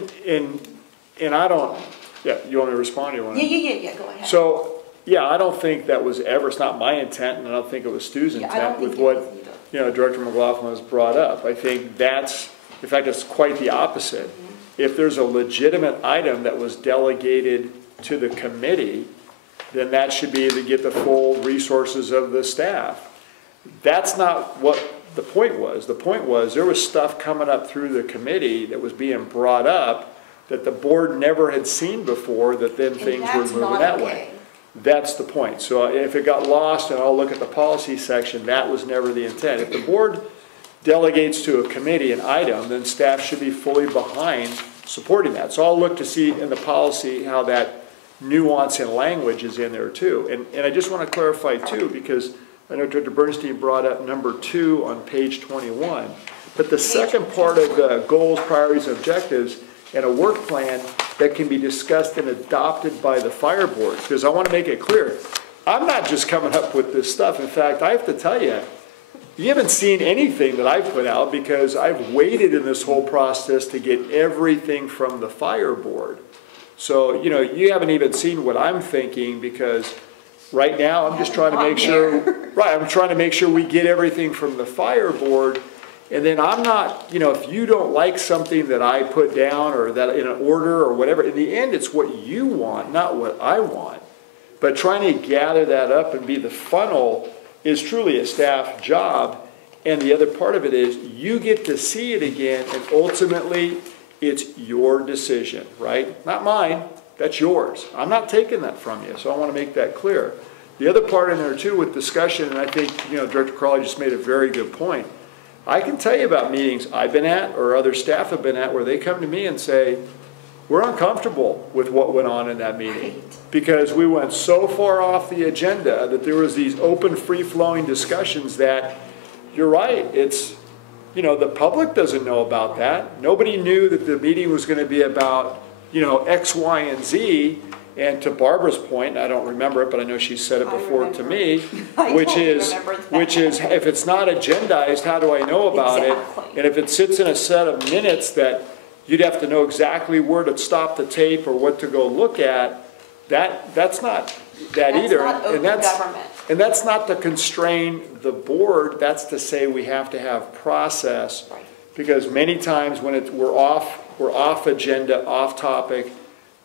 And I don't, yeah, you want me to respond? Or you want to? Yeah, go ahead. So, yeah, I don't think that was ever, it's not my intent, and I don't think it was Stu's intent with what, Director McLaughlin has brought up. I think that's, in fact, it's quite the opposite. If there's a legitimate item that was delegated to the committee, then that should be to get the full resources of the staff. That's not what the point was. The point was there was stuff coming up through the committee that was being brought up that the board never had seen before, that then things were moving that way. That's the point. So if it got lost and I'll look at the policy section, that was never the intent. If the board delegates to a committee an item, then staff should be fully behind supporting that. So I'll look to see in the policy how that nuance in language is in there too. And I just want to clarify too, because I know Dr. Bernstein brought up number 2 on page 21, but the second part of the goals, priorities, and objectives, and a work plan that can be discussed and adopted by the fire board. Because I want to make it clear, I'm not just coming up with this stuff. In fact, I have to tell you, you haven't seen anything that I've put out because I've waited in this whole process to get everything from the fire board. So, you haven't even seen what I'm thinking because right now I'm just trying to make sure, I'm trying to make sure we get everything from the fire board. And then I'm not, if you don't like something that I put down or that in an order or whatever, in the end it's what you want, not what I want. But trying to gather that up and be the funnel is truly a staff job. And the other part of it is you get to see it again, and ultimately it's your decision, right? Not mine, that's yours. I'm not taking that from you, so I want to make that clear. The other part in there too with discussion, and I think, Director Crawley just made a very good point. I can tell you about meetings I've been at or other staff have been at where they come to me and say, we're uncomfortable with what went on in that meeting because we went so far off the agenda that there was these open, free-flowing discussions that, you're right, it's, the public doesn't know about that. Nobody knew that the meeting was going to be about, X, Y, and Z. And to Barbara's point, I don't remember it, but I know she said it before to me, which is if it's not agendized, how do I know about it? And if it sits in a set of minutes that you'd have to know exactly where to stop the tape or what to go look at, that's not that either. Not open government. And that's not to constrain the board, that's to say we have to have process. Right. Because many times when we're off agenda, off topic,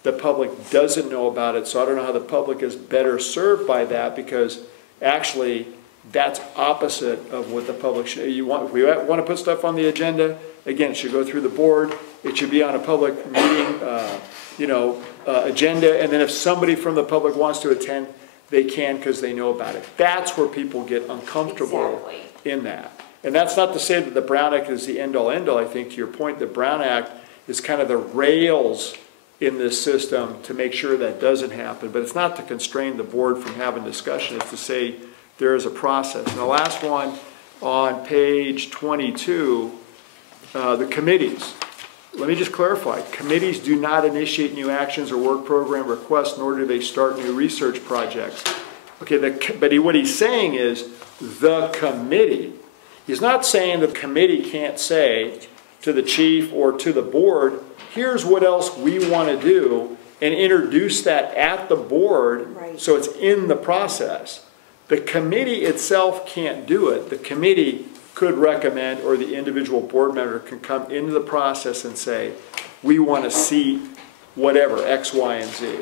the public doesn't know about it. So I don't know how the public is better served by that because actually that's opposite of what the public should. If we want to put stuff on the agenda, again, it should go through the board. It should be on a public meeting, agenda. And then if somebody from the public wants to attend, they can because they know about it. That's where people get uncomfortable in that. And that's not to say that the Brown Act is the end-all, end-all. I think to your point, the Brown Act is kind of the rails in this system to make sure that doesn't happen. But it's not to constrain the board from having discussion. It's to say there is a process. And the last one on page 22, the committees. Let me just clarify. Committees do not initiate new actions or work program requests, nor do they start new research projects. Okay, what he's saying is the committee. He's not saying the committee can't say to the chief or to the board, here's what else we want to do, and introduce that at the board. Right. So it's in the process. The committee itself can't do it. The committee could recommend, or the individual board member can come into the process and say, we want to see whatever, X, Y, and Z.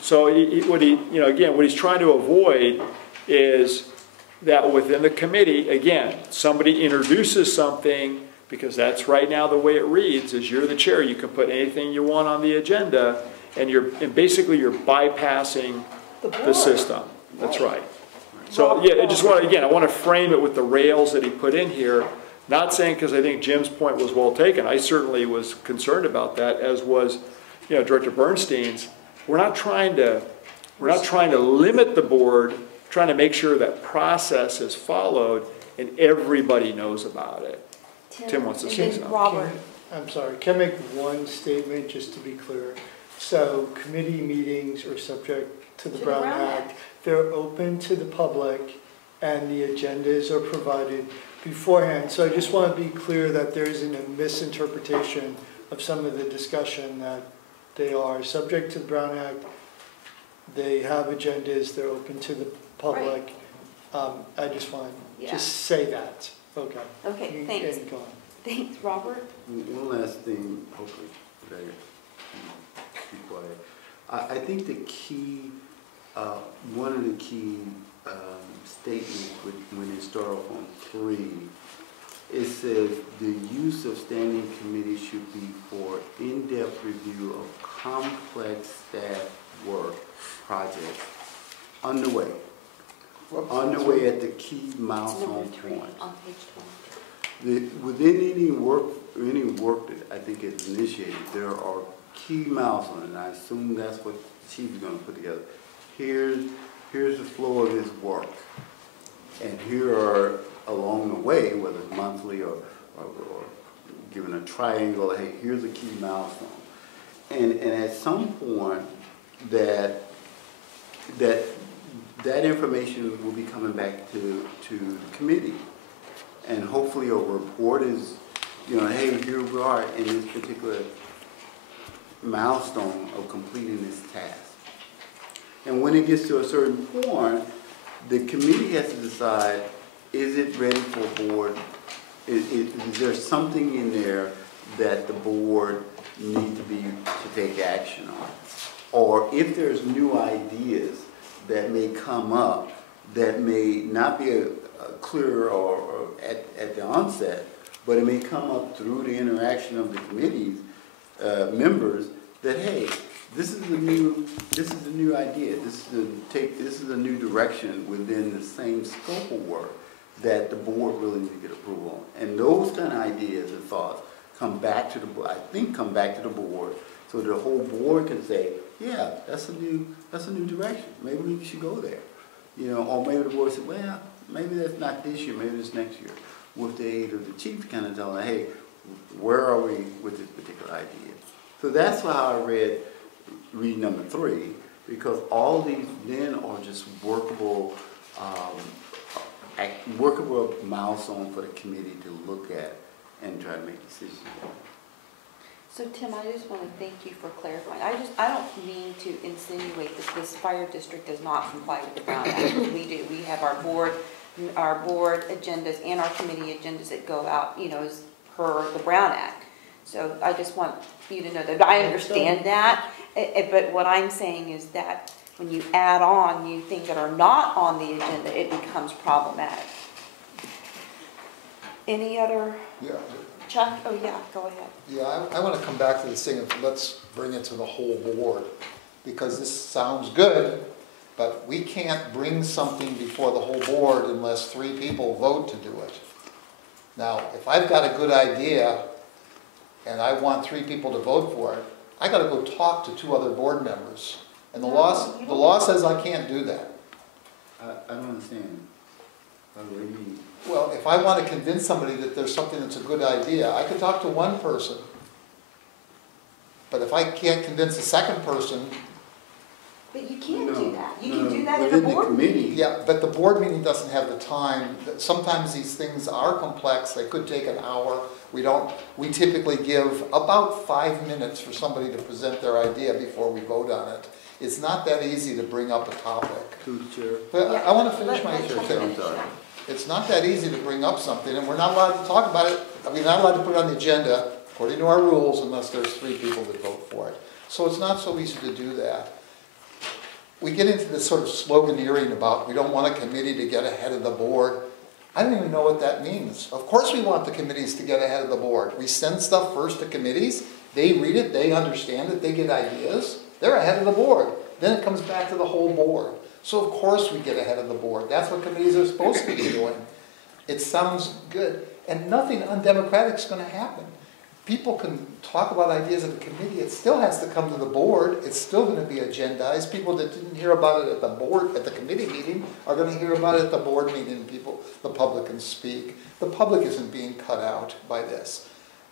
So what he's trying to avoid is that within the committee, again, somebody introduces something, because that's right now the way it reads, is you're the chair, you can put anything you want on the agenda, and basically you're bypassing the system. That's right. So yeah, I want to frame it with the rails that he put in here. Not saying, because I think Jim's point was well taken. I certainly was concerned about that, as was, Director Bernstein's. We're not trying to limit the board, trying to make sure that process is followed and everybody knows about it. Tim wants to say something. Robert. I'm sorry, can I make one statement just to be clear? So committee meetings are subject to the Brown Act. They're open to the public and the agendas are provided beforehand. So I just want to be clear that there isn't a misinterpretation of some of the discussion, that they are subject to the Brown Act. They have agendas, they're open to the public. I just want to just say that. Okay. Okay, thanks. And go on. Thanks, Robert. One last thing, hopefully, that I can be quiet. I think the key, one of the key statements when you start off on 3, it says the use of standing committees should be for in-depth review of complex staff work projects underway. Underway at the key milestone points. On page 20. Within any work that I think is initiated, there are key milestones, and I assume that's what the chief is going to put together. Here's the flow of this work, and here are along the way, whether it's monthly or given a triangle. Hey, here's a key milestone, and at some point that information will be coming back to the committee. And hopefully a report is, hey, here we are in this particular milestone of completing this task. And when it gets to a certain point, the committee has to decide, is it ready for board? Is there something in there that the board needs to take action on? Or if there's new ideas that may come up that may not be clear or at the onset, but it may come up through the interaction of the committee's members that, hey, this is a new idea. This is a new direction within the same scope of work that the board really needs to get approval on. And those kind of ideas and thoughts come back to the board. I think come back to the board, so the whole board can say, yeah, that's a new direction. Maybe we should go there. Or maybe the board said, well, maybe that's not this year, maybe it's next year. With the aid of the chief to kind of tell them, hey, where are we with this particular idea? So that's how I read number 3, because all these then are just workable milestone for the committee to look at and try to make decisions. So Tim, I just want to thank you for clarifying. I don't mean to insinuate that this fire district does not comply with the Brown Act. We do. We have our board agendas and our committee agendas that go out, as per the Brown Act. So I just want you to know that I understand that. But what I'm saying is that when you add on new things that are not on the agenda, it becomes problematic. Any other? Yeah. Chuck? Oh yeah, go ahead. Yeah, I want to come back to this thing of let's bring it to the whole board, because this sounds good, but we can't bring something before the whole board unless 3 people vote to do it. Now, if I've got a good idea and I want 3 people to vote for it, I got to go talk to 2 other board members, and the law says I can't do that. I don't understand. What do you mean? Well, if I want to convince somebody that there's something that's a good idea, I could talk to 1 person. But if I can't convince a second person, But you can't No, do that. You no, can do that in a within the board meeting. committee. Yeah, but the board meeting doesn't have the time. Sometimes these things are complex, they could take an hour. We typically give about 5 minutes for somebody to present their idea before we vote on it. It's not that easy to bring up a topic. To the chair. But I want to finish my Let Chuck thing. finish. It's not that easy to bring up something, and we're not allowed to talk about it. We're not allowed to put it on the agenda, according to our rules, unless there's 3 people that vote for it. So it's not so easy to do that. We get into this sort of sloganeering about we don't want a committee to get ahead of the board. I don't even know what that means. Of course we want the committees to get ahead of the board. We send stuff first to committees, they read it, they understand it, they get ideas, they're ahead of the board. Then it comes back to the whole board. So of course we get ahead of the board. That's what committees are supposed to be doing. It sounds good, and nothing undemocratic is going to happen. People can talk about ideas at the committee, it still has to come to the board, it's still going to be agendized. People that didn't hear about it at the board, at the committee meeting, are going to hear about it at the board meeting, the public can speak. The public isn't being cut out by this.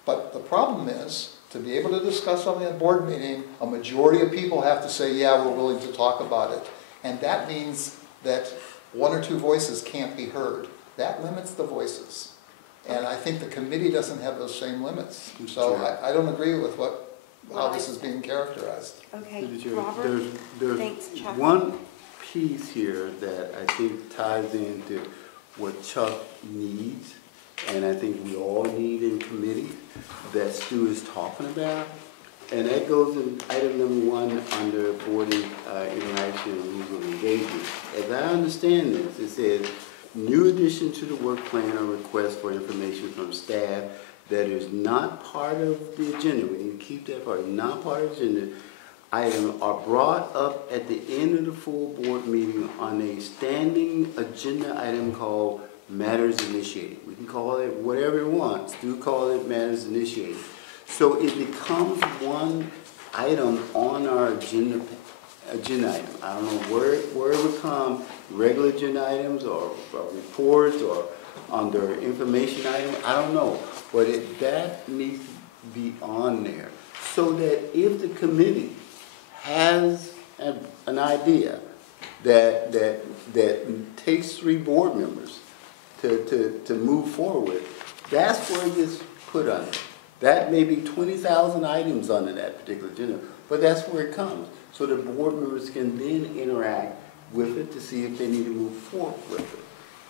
But the problem is, to be able to discuss something at a board meeting, a majority of people have to say, yeah, we're willing to talk about it. And that means that 1 or 2 voices can't be heard. That limits the voices. And I think the committee doesn't have those same limits. So I don't agree with how this is being characterized. Okay, Through the chair. Robert? There's Thanks, Chuck. one piece here that I think ties into what Chuck needs, and I think we all need in committee, that Stu is talking about. And that goes in item number 1 under board interaction and rules of engagement. As I understand this, it says, new addition to the work plan or request for information from staff that is not part of the agenda. We need to keep that part, not part of the agenda. Item are brought up at the end of the full board meeting on a standing agenda item called matters initiated. We can call it whatever we want. Do call it matters initiated. So it becomes one item on our agenda item. I don't know where it would come, regular agenda items or reports or under information item, I don't know. But that needs to be on there so that if the committee has an idea that takes 3 board members to move forward, that's where it gets put on. That may be 20,000 items under that particular agenda, but that's where it comes. So the board members can then interact with it to see if they need to move forward with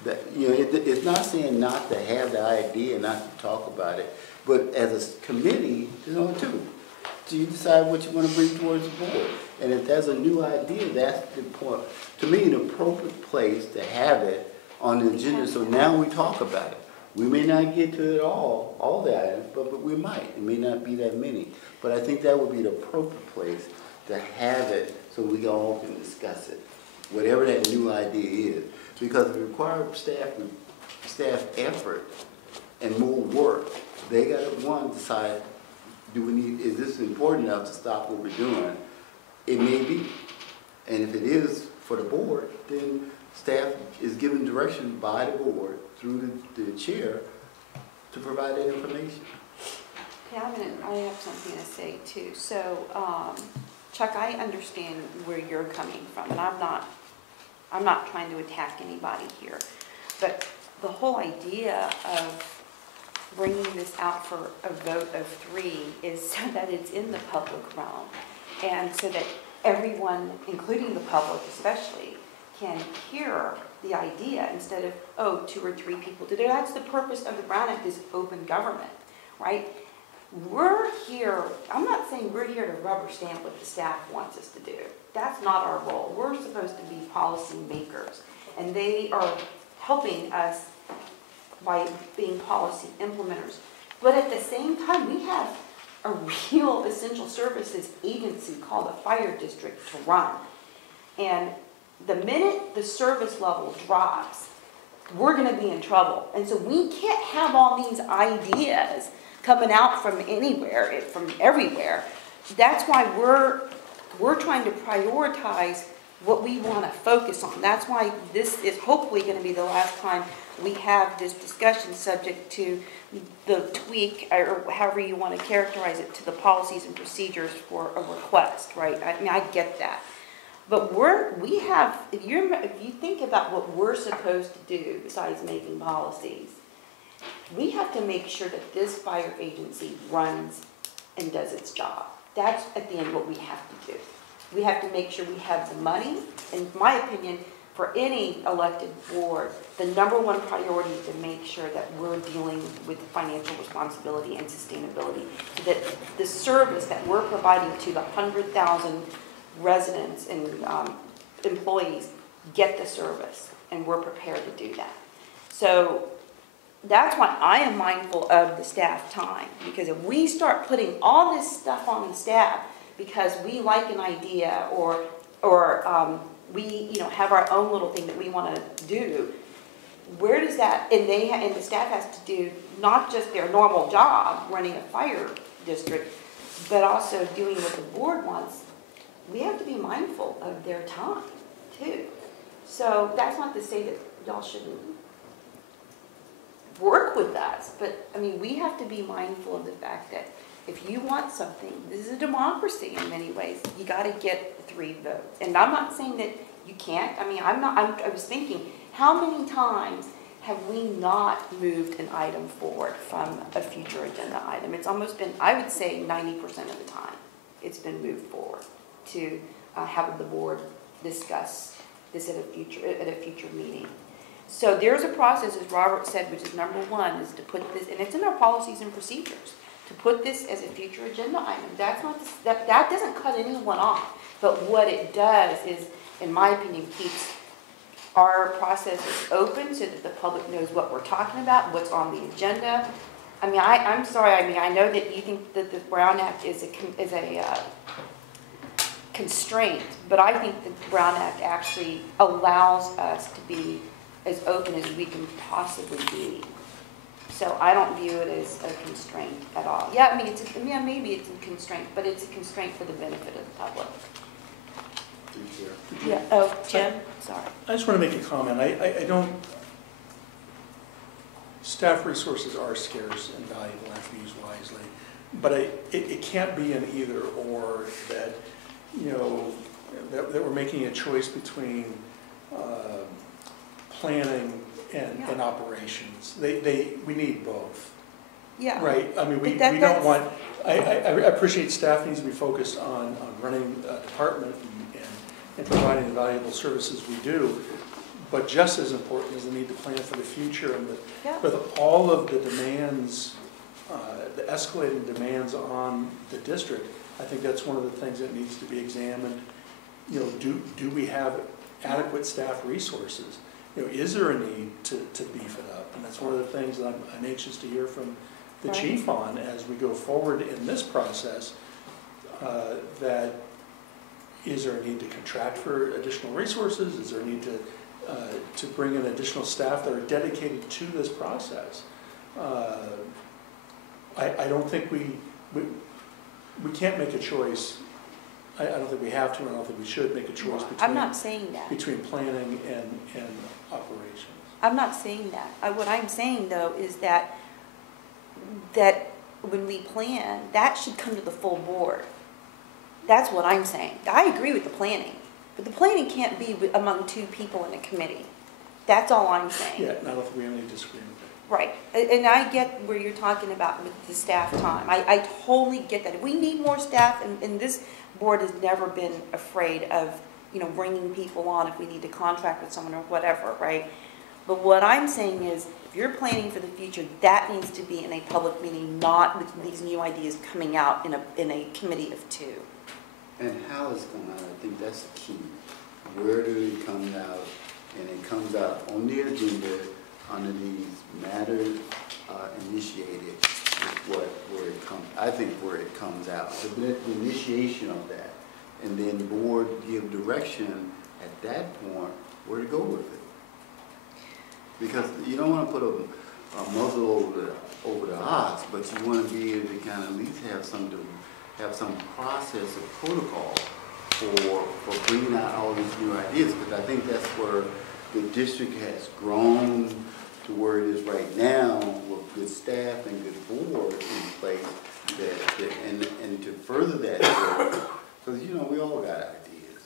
it. It's not saying not to have the idea, not to talk about it, but as a committee, there's only 2. So you decide what you want to bring towards the board. And if there's a new idea, that's the point. To me, an appropriate place to have it on the agenda, so now we talk about it. We may not get to it all the items, but we might. It may not be that many. But I think that would be the appropriate place to have it so we all can discuss it, whatever that new idea is. Because it requires staff effort and more work. They got to, decide, is this important enough to stop what we're doing? It may be. And if it is for the board, then staff is given direction by the board through the chair to provide that information. Yeah, I have something to say too. So, Chuck, I understand where you're coming from, and I'm not trying to attack anybody here, but the whole idea of bringing this out for a vote of 3 is so that it's in the public realm, and so that everyone, including the public especially, can hear the idea instead of, 2 or 3 people did it. That's the purpose of the Brown Act, is open government, right? We're here, I'm not saying we're here to rubber stamp what the staff wants us to do. That's not our role. We're supposed to be policy makers, and they are helping us by being policy implementers. But at the same time, we have a real essential services agency called the fire district to run. And the minute the service level drops, we're going to be in trouble. And so we can't have all these ideas coming out from anywhere, from everywhere. That's why we're trying to prioritize what we want to focus on. That's why this is hopefully going to be the last time we have this discussion subject to the tweak, or however you want to characterize it, to the policies and procedures for a request, right? I mean, I get that. But if you think about what we're supposed to do besides making policies, we have to make sure that this fire agency runs and does its job. That's at the end what we have to do. We have to make sure we have the money. In my opinion, for any elected board, the number one priority is to make sure that we're dealing with financial responsibility and sustainability, so that the service that we're providing to the 100,000 residents and employees get the service, and we're prepared to do that. So that's why I am mindful of the staff time, because if we start putting all this stuff on the staff because we like an idea or we have our own little thing that we want to do, where does that, and the staff has to do not just their normal job running a fire district, but also doing what the board wants. We have to be mindful of their time too. So that's not to say that y'all shouldn't work with us, but I mean, we have to be mindful of the fact that if you want something, this is a democracy in many ways, you got to get 3 votes. And I'm not saying that you can't. I mean, I was thinking, how many times have we not moved an item forward from a future agenda item? It's almost been, I would say 90% of the time, it's been moved forward to have the board discuss this at a future meeting. So there's a process, as Robert said, which is number 1, is to put this, and it's in our policies and procedures, to put this as a future agenda item. That's not, that doesn't cut anyone off, but what it does is, in my opinion, keeps our processes open so that the public knows what we're talking about, what's on the agenda. I mean, I'm sorry, I mean, I know that you think that the Brown Act is a constraint, but I think the Brown Act actually allows us to be as open as we can possibly be. So I don't view it as a constraint at all. Yeah, I mean, maybe it's a constraint, but it's a constraint for the benefit of the public. Yeah, oh, Jim, sorry. I just want to make a comment. I don't, staff resources are scarce and valuable and have to be used wisely, but it can't be an either or that, that we're making a choice between planning and operations. We need both. Yeah. Right, I mean, we don't want, I appreciate staff needs to be focused on running a department and providing the valuable services we do, but just as important is the need to plan for the future and with all of the demands, the escalating demands on the district. I think that's one of the things that needs to be examined. Do we have adequate staff resources? Is there a need to beef it up? And that's one of the things that I'm anxious to hear from the chief on as we go forward in this process. That is there a need to contract for additional resources? Is there a need to bring in additional staff that are dedicated to this process? I don't think we can't make a choice. I don't think we have to, and I don't think we should make a choice between. I'm not saying that. Between planning and operations. I'm not saying that. What I'm saying though is that when we plan, that should come to the full board. That's what I'm saying. I agree with the planning, but the planning can't be among 2 people in a committee. That's all I'm saying. Yeah, and I don't think we have any disagreement there. Right, and I get where you're talking about with the staff time. I totally get that. We need more staff, and this board has never been afraid of, bringing people on if we need to contract with someone or whatever, right? But what I'm saying is, if you're planning for the future, that needs to be in a public meeting, not with these new ideas coming out in a committee of 2. And how it's going out, I think that's the key. Where do it come out? And it comes out on the agenda under these matters initiated where it comes. I think where it comes out, the initiation of that, and then the board give direction at that point where to go with it. Because you don't want to put a muzzle over the ox, but you want to be able to kind of at least have some process or protocol for bringing out all these new ideas. Because I think that's where the district has grown to where it is right now with good staff and good board in place. And to further that, because we all got ideas.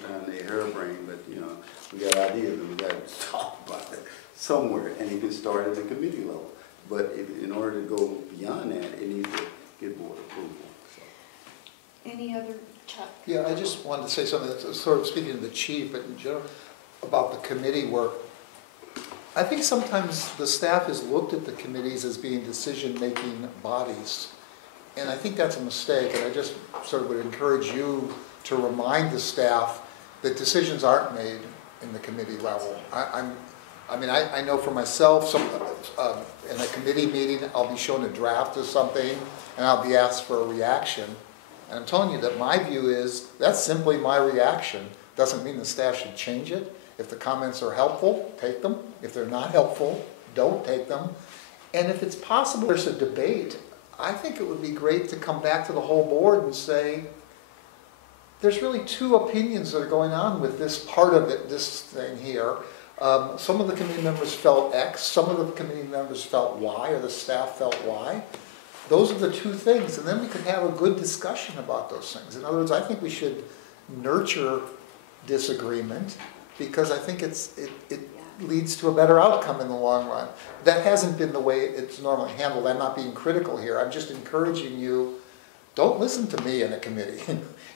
sometimes they're harebrained, but, you know, we got ideas and we got to talk about it somewhere, and it can start at the committee level. But in order to go beyond that, it needs to get board approval. So. Any other, Chuck? Yeah, I just wanted to say something that's sort of speaking to the chief, but in general, about the committee work. I think sometimes the staff has looked at the committees as being decision-making bodies. And I think that's a mistake, and I just sort of would encourage you to remind the staff that decisions aren't made in the committee level. I know for myself, in a committee meeting, I'll be shown a draft of something, and I'll be asked for a reaction. And I'm telling you that my view is, that's simply my reaction. Doesn't mean the staff should change it. If the comments are helpful, take them. If they're not helpful, don't take them. And if it's possible there's a debate, I think it would be great to come back to the whole board and say, there's really two opinions that are going on with this part of it, this thing here. Some of the committee members felt X, some of the committee members felt Y, or the staff felt Y. Those are the two things, and then we can have a good discussion about those things. In other words, I think we should nurture disagreement, because I think it leads to a better outcome in the long run. That hasn't been the way it's normally handled. I'm not being critical here. I'm just encouraging you, don't listen to me in a committee.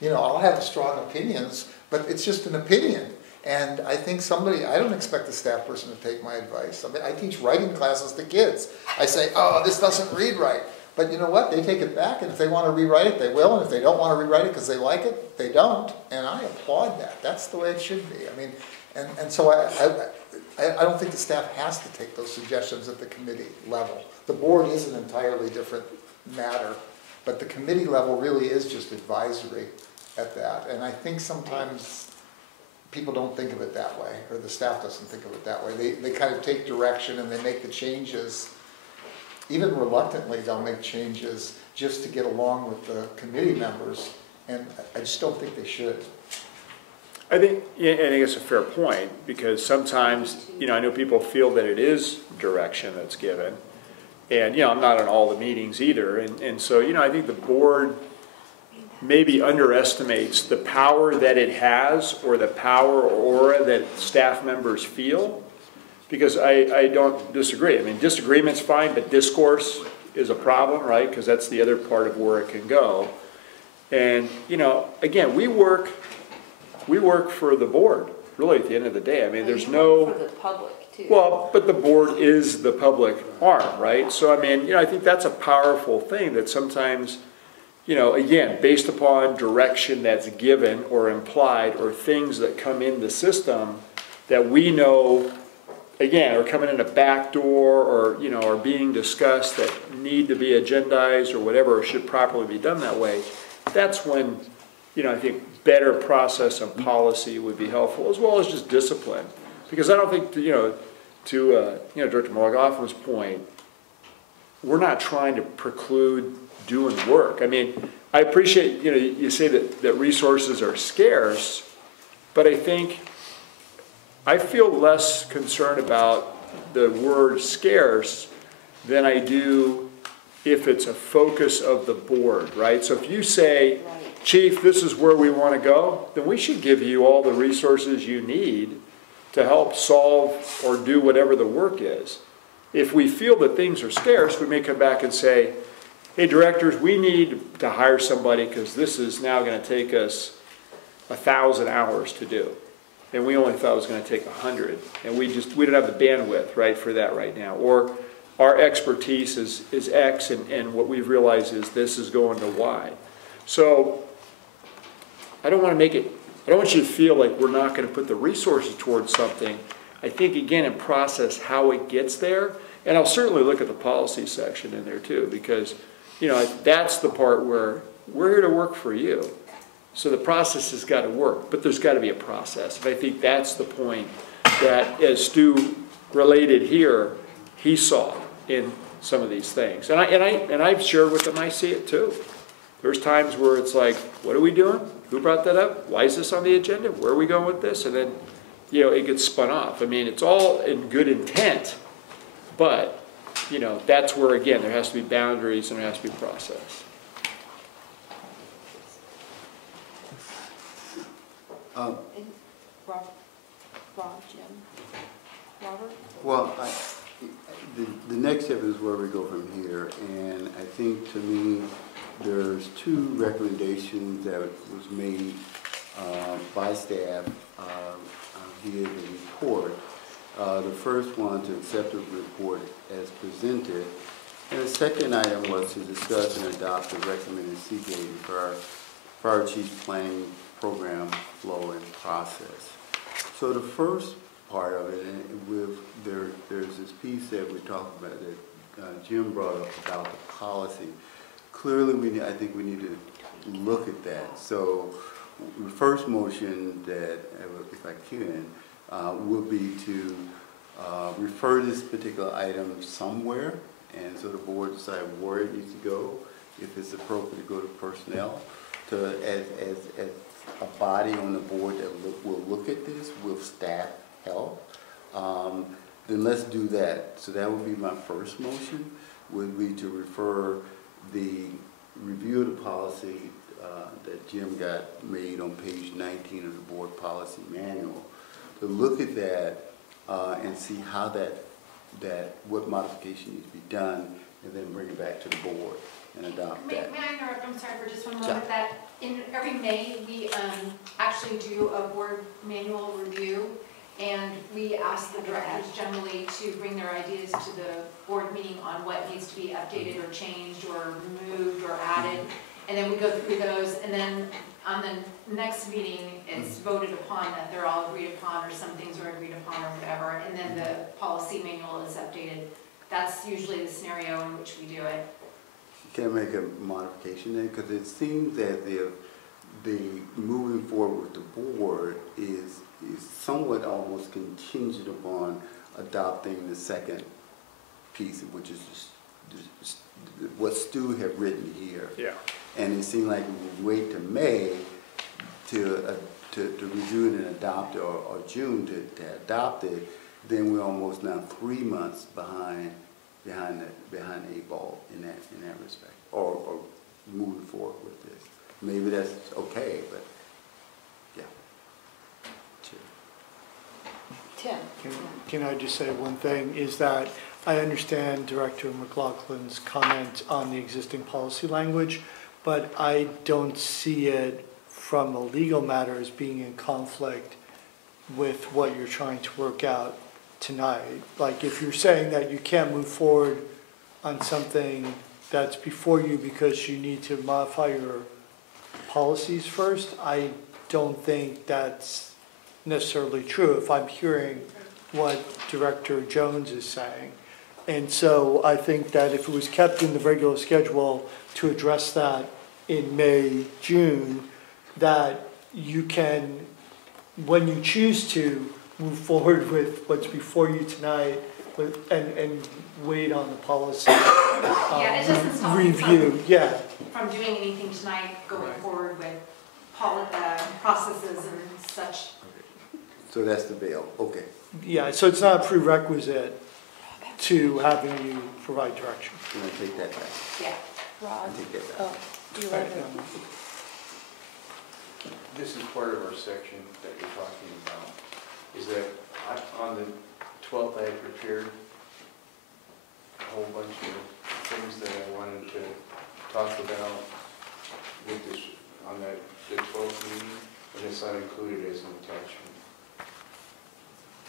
You know, I'll have strong opinions, but it's just an opinion. And I think I don't expect a staff person to take my advice. I mean, I teach writing classes to kids. I say, oh, this doesn't read right. But you know what? They take it back, and if they want to rewrite it, they will. And if they don't want to rewrite it because they like it, they don't. And I applaud that. That's the way it should be. I mean, and so I don't think the staff has to take those suggestions at the committee level. The board is an entirely different matter, but the committee level really is just advisory at that. And I think sometimes people don't think of it that way, or the staff doesn't think of it that way. They kind of take direction and they make the changes. Even reluctantly, they'll make changes just to get along with the committee members, and I just don't think they should. I think it's a fair point, because sometimes, you know, I know people feel that it is direction that's given, and, you know, I'm not in all the meetings either, and so, you know, I think the board maybe underestimates the power that it has, or the power or aura that staff members feel, because I don't disagree. I mean, disagreement's fine, but discourse is a problem, right? Because that's the other part of where it can go. And, you know, again, we work for the board, really, at the end of the day. I mean, there's no... For the public, too. Well, but the board is the public arm, right? So, I mean, you know, I think that's a powerful thing that sometimes, you know, again, based upon direction that's given or implied, or things that come in the system that we know, again, are coming in a back door, or, you know, are being discussed that need to be agendized or whatever, or should properly be done that way, that's when, you know, I think better process and policy would be helpful, as well as just discipline. Because I don't think, you know, to Director Morgoffin's point, we're not trying to preclude doing work. I mean, I appreciate, you know, you say that resources are scarce, but I feel less concerned about the word scarce than I do if it's a focus of the board, right? So if you say, Chief, this is where we want to go, then we should give you all the resources you need to help solve or do whatever the work is. If we feel that things are scarce, we may come back and say, hey, directors, we need to hire somebody because this is now going to take us 1,000 hours to do. And we only thought it was going to take 100. And we don't have the bandwidth, right, for that right now. Or our expertise is X, and what we've realized is this is going to Y. So I don't want you to feel like we're not going to put the resources towards something. I think, again, in process, how it gets there, and I'll certainly look at the policy section in there too, because, you know, that's the part where we're here to work for you. So the process has got to work, but there's got to be a process. And I think that's the point that, as Stu related here, he saw in some of these things. And I've shared with him, I see it too. There's times where it's like, what are we doing? Who brought that up? Why is this on the agenda? Where are we going with this? And then, you know, it gets spun off. I mean, it's all in good intent, but, you know, that's where, again, there has to be boundaries and there has to be process. And Rob, Jim, Robert? Well, the next step is where we go from here, and I think to me, there's two recommendations that was made by staff via the report. The first one, to accept the report as presented, and the second item was to discuss and adopt the recommended CPA for our fire chief planning program flow and process. So the first part of it, and there's this piece that we talked about that Jim brought up about the policy. Clearly, I think we need to look at that. So the first motion that, if I can, would be to refer this particular item somewhere, and so the board decide where it needs to go. If it's appropriate to go to personnel, as a body on the board that will look at this with staff help, then let's do that. So that would be my first motion, would be to refer the review of the policy that Jim got made on page 19 of the board policy manual, to look at that and see how what modification needs to be done, and then bring it back to the board and adopt that. May I interrupt, I'm sorry for just one moment, that in every May, we actually do a board manual review, and we ask the directors generally to bring their ideas to the board meeting on what needs to be updated or changed or removed or added, and then we go through those, and then on the next meeting, it's voted upon that they're all agreed upon, or some things are agreed upon or whatever, and then the policy manual is updated. That's usually the scenario in which we do it. Can I make a modification then? Because it seems that the moving forward with the board is somewhat almost contingent upon adopting the second piece, which is what Stu had written here. Yeah. And it seemed like we would wait to May to review it and adopt it, or June to adopt it. Then we're almost now 3 months behind the eight ball in that respect, or moving forward with this. Maybe that's okay, but yeah. Sure. Tim? Can I just say one thing, is that I understand Director McLaughlin's comment on the existing policy language, but I don't see it from a legal matter as being in conflict with what you're trying to work out tonight. Like, if you're saying that you can't move forward on something that's before you because you need to modify your policies first, I don't think that's necessarily true if I'm hearing what Director Jones is saying. And so I think that if it was kept in the regular schedule to address that in May, June, that you can, when you choose to, move forward with what's before you tonight and wait on the policy Yeah, it doesn't stop me review. from doing anything tonight, going forward with processes and such. So that's the bail. Okay. Yeah, so it's not a prerequisite to having you provide direction. Can I take that back? Yeah. Rod? I take that back. Oh, do you want to? This is part of our section that you're talking about, is that on the 12th, I had prepared a whole bunch of things that I wanted to talk about with this, on the 12th meeting, and it's not included as an attachment.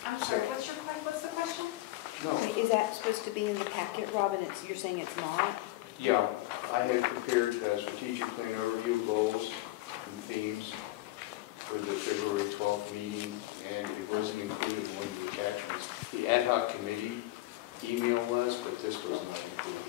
I'm sorry, what's the question? No, Wait, is that supposed to be in the packet, Robin? You're saying it's not? yeah, I had prepared a strategic plan overview, goals and themes for the February 12th meeting, and it wasn't included in one of the attachments. The ad hoc committee email was, but this was not included.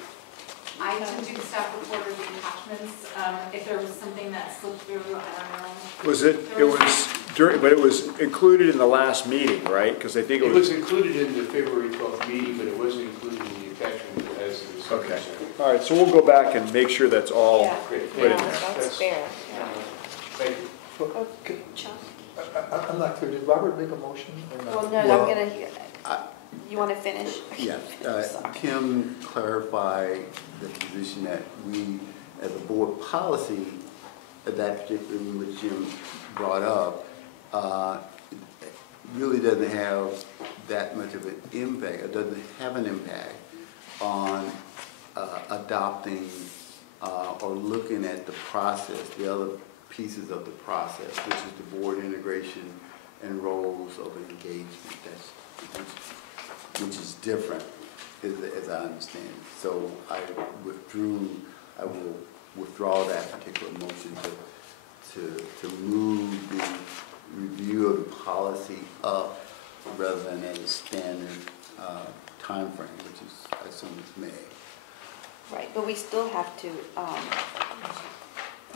I can do the staff report or the attachments. If there was something that slipped through, I don't know. Was it was during, but it was included in the last meeting, right? Because I think It was included in the February 12th meeting, but it wasn't included in the attachment as it was. Okay. All right, so we'll go back and make sure that's all Yeah. Great. put in Yeah, there. that's fair. Thank you. Okay, Chuck? I'm not clear, did Robert make a motion or not? Well, no, Well, I'm gonna, you want to finish? Yes, Kim clarified the position that we, as a board policy, that particular which Jim brought up, really doesn't have that much of an impact, it doesn't have an impact on adopting or looking at the process, the other pieces of the process, which is the board integration and roles of engagement, which is different, as I understand it. So I will withdraw that particular motion to move the review of the policy up rather than at a standard timeframe, which is, I assume, is May. Right, but we still have to,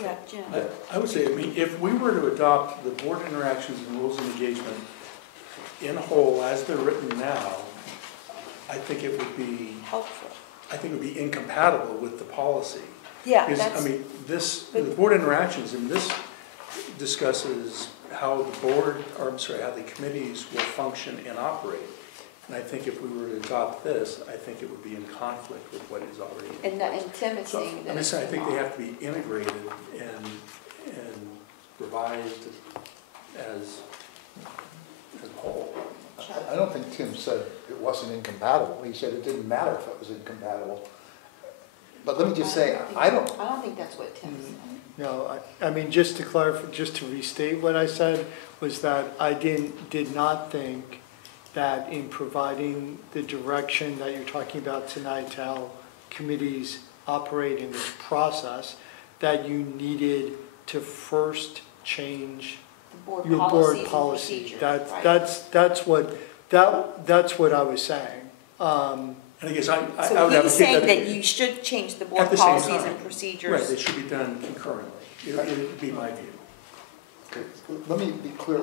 yeah, Jim. I would say, I mean, if we were to adopt the board interactions and rules of engagement in whole as they're written now, I think it would be, Helpful. I think it would be incompatible with the policy. Yeah, Because, that's. I mean, the board interactions, and this discusses how the board, or I'm sorry, how the committees will function and operate. And I think if we were to adopt this, I think it would be in conflict with what is already in And Tim is So, saying that. I'm just saying, I think they have to be integrated and revised as a whole. I don't think Tim said it wasn't incompatible. He said it didn't matter if it was incompatible. But let me just say, I don't think that's what Tim said. No, I mean, just to clarify, just to restate what I said, was that I did not think that in providing the direction that you're talking about tonight to how committees operate in this process, that you needed to first change your board policy. That's what I was saying. And I guess I So would he's advocate saying that you should change the board at the same policies time. and procedures. Right, they should be done concurrently. It would be my view. Let me be clear,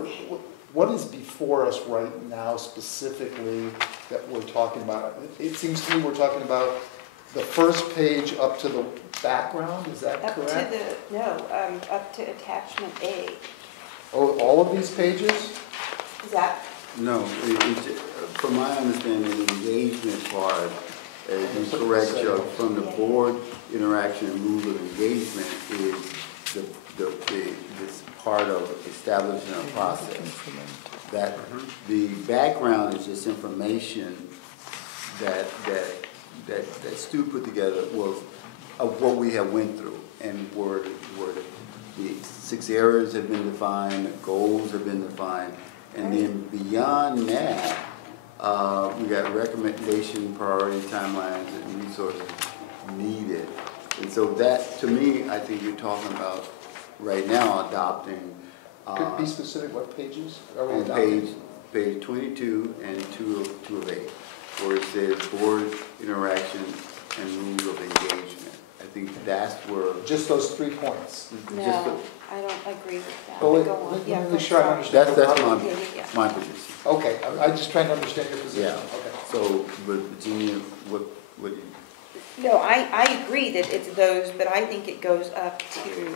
what is before us right now specifically that we're talking about? It seems to me we're talking about the first page up to the background, is that Up to correct? up to attachment A. Oh, all of these pages? Is that, No, from my understanding, the engagement part, as you correct, Chuck, from the board interaction and rule of engagement is this part of establishing a process. That the background is just information that Stu put together was of what we have went through and where the 6 areas have been defined, the goals have been defined, and then beyond that, we got recommendation, priority, timelines, and resources needed. And so that, to me, I think you're talking about right now adopting. Could you be specific, what pages are we On adopting? page 22 and 2 of 8, where it says board interaction and rules of engagement. I think that's where. Just those 3 points? no, I don't agree with that. Well, Go on. Yeah, let go me sure I sorry. understand. That's Yeah. my position. Okay, I'm just trying to understand your position. Yeah. Okay. So, but Virginia, what do you? No, I agree that it's those, but I think it goes up to,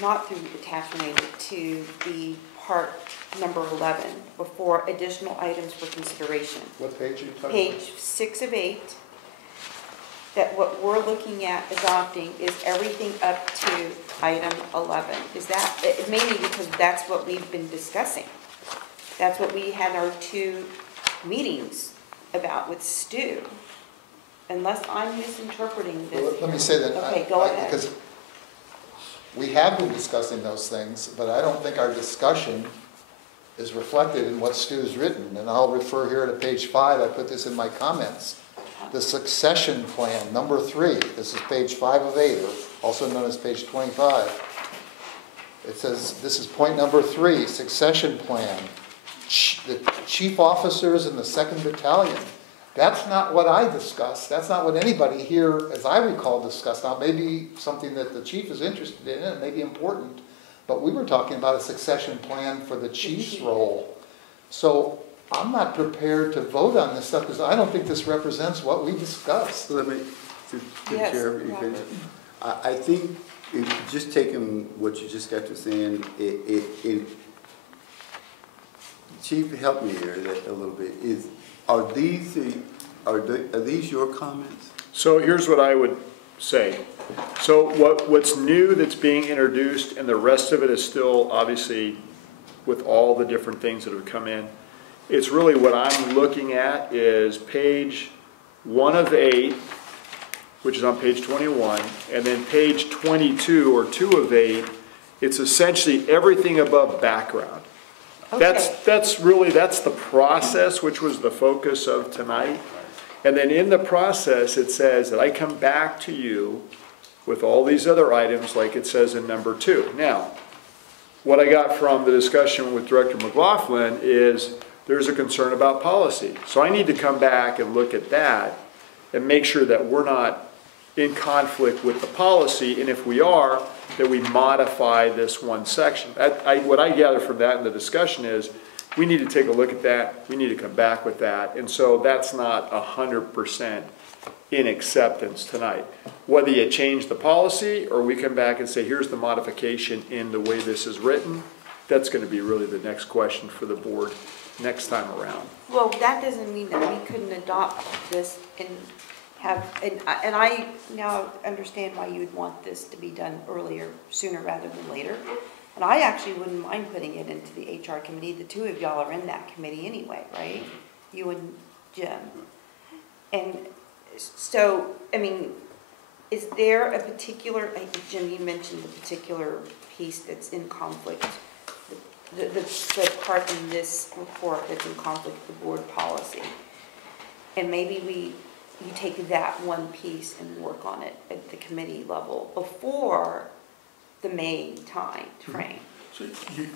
not through attachment A, but to the part number 11, before additional items for consideration. What page are you talking about? Page 6 of 8, that what we're looking at adopting is everything up to item 11. Is that, mainly because that's what we've been discussing. That's what we had our 2 meetings about with Stu. Unless I'm misinterpreting this. Well, let me say that. Okay, go ahead. Because we have been discussing those things, but I don't think our discussion is reflected in what Stu's written. And I'll refer here to page 5, I put this in my comments. The succession plan, number 3, this is page 5 of 8, or also known as page 25. It says, this is point number 3, succession plan. The chief officers in the 2nd Battalion. That's not what I discussed. That's not what anybody here, as I recall, discussed. Now, maybe something that the chief is interested in, it may be important, but we were talking about a succession plan for the chief's role. So I'm not prepared to vote on this stuff because I don't think this represents what we discussed. Let me, Yes, Chair, Robert. I think if just taking what you just got to saying, Chief, help me here a little bit. Are these your comments? So here's what I would say. So what's new that's being introduced, and the rest of it is still obviously with all the different things that have come in, it's really what I'm looking at is page 1 of 8, which is on page 21, and then page 22 or 2 of 8, it's essentially everything above background. Okay. That's really the process, which was the focus of tonight. And then in the process, it says that I come back to you with all these other items like it says in number 2. Now, what I got from the discussion with Director McLaughlin is there's a concern about policy. So I need to come back and look at that and make sure that we're not in conflict with the policy, and if we are, that we modify this one section. What I gather from that in the discussion is we need to take a look at that, we need to come back with that, and so that's not 100% in acceptance tonight. Whether you change the policy or we come back and say, here's the modification in the way this is written, that's going to be really the next question for the board next time around. Well, that doesn't mean that we couldn't adopt this and have, and I now understand why you'd want this to be done earlier, sooner rather than later. And I actually wouldn't mind putting it into the HR committee. The two of y'all are in that committee anyway, right? You and Jim. And so, I mean, is there a particular, Jim, you mentioned the particular piece that's in conflict, the part in this report that's in conflict with the board policy. And maybe you take that one piece and work on it at the committee level before the May time frame. So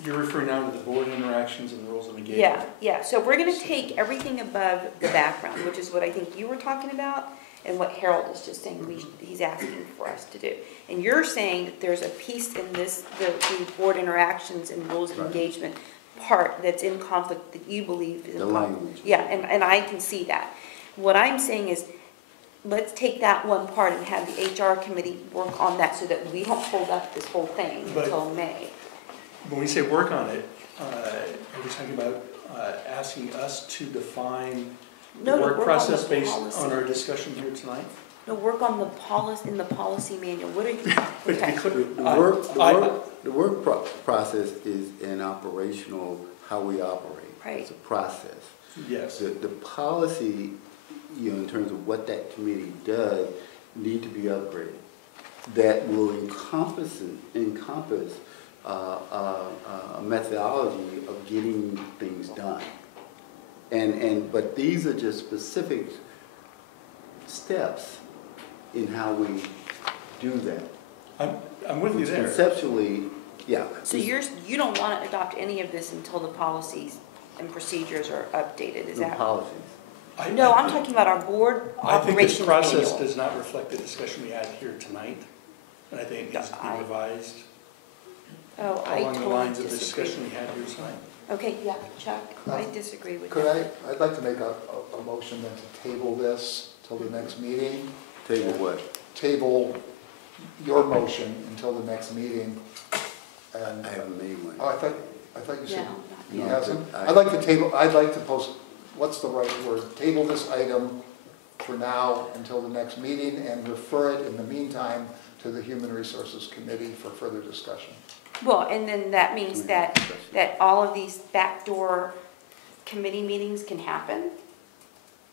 you're referring now to the board interactions and rules of engagement? Yeah. So we're going to take everything above the background, which is what I think you were talking about, and what Harold is just saying he's asking for us to do. And you're saying that there's a piece in this, the board interactions and rules of engagement part that's in conflict that you believe is in conflict. Yeah, and I can see that. What I'm saying is, let's take that one part and have the HR committee work on that so that we don't hold up this whole thing until May. When we say work on it, are we talking about asking us to define the work process based on our discussion here tonight? No, work on the policy, in the policy manual. What are you? But to be clear, The work process is an operational, how we operate. Right. It's a process. yes. The policy, in terms of what that committee does, need to be upgraded. That will encompass a methodology of getting things done. But these are just specific steps in how we do that. I'm with you there. Conceptually, yeah. So you don't want to adopt any of this until the policies and procedures are updated, is The that? policies. No, I'm talking about our board I think this operations process manual. does not reflect the discussion we had here tonight, and I think it needs to be revised Oh, I along the totally lines of the disagree. discussion we had here tonight. Okay, yeah, Chuck, I disagree with Could that. I'd like to make a motion then to table this till the next meeting. Table what? Table your motion until the next meeting. And, I haven't made one. oh, I thought you said he No, hasn't? I- I'd like to post, what's the right word? Table this item for now until the next meeting and refer it in the meantime to the Human Resources Committee for further discussion. Well, and then that means that all of these backdoor committee meetings can happen?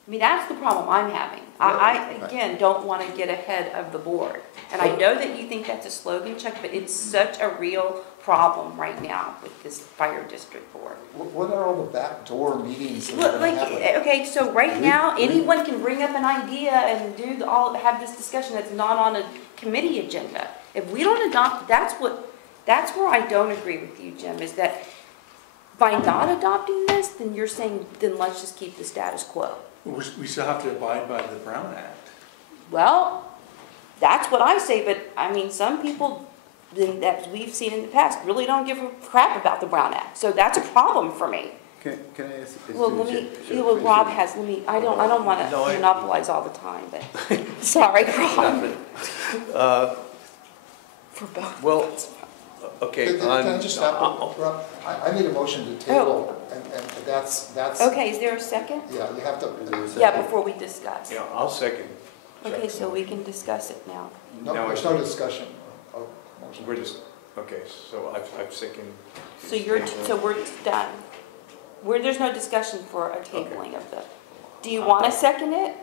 I mean, that's the problem I'm having. I again, don't want to get ahead of the board. And I know that you think that's a slogan, Chuck, but it's such a real problem right now with this fire district board. What are all the backdoor meetings that are Look, gonna like, happen? okay, so right now, anyone can bring up an idea and have this discussion that's not on a committee agenda. If we don't adopt, that's where I don't agree with you, Jim, is that by not adopting this, then you're saying, then let's just keep the status quo. We still have to abide by the Brown Act. Well, that's what I say, but I mean, some people that we've seen in the past really don't give a crap about the Brown Act. So that's a problem for me. Can I ask? Well, Rob has, I don't want to monopolize all the time, but, sorry, Rob. For both. Well, okay, Can I just stop? Rob? I made a motion to table, and that's. Okay, is there a second? Yeah, you have to. Yeah, before we discuss. yeah, I'll second. Okay, so we can discuss it now. No, No, there's it's- no discussion. Oh, motion. We're just, okay, so I'm thinking. So we're done. There's no discussion for a tabling of the, do you want to second it?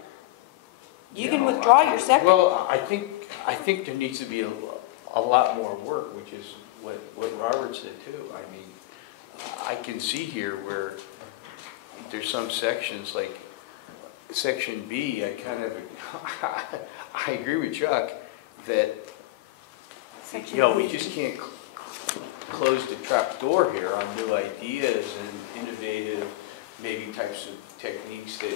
You can withdraw your second. Well, I think there needs to be a lot more work, which is what Robert said too. I mean, I can see here where there's some sections, like section B, I agree with Chuck that, Section you know, we B. just can't close the trap door here on new ideas and innovative, maybe types of techniques that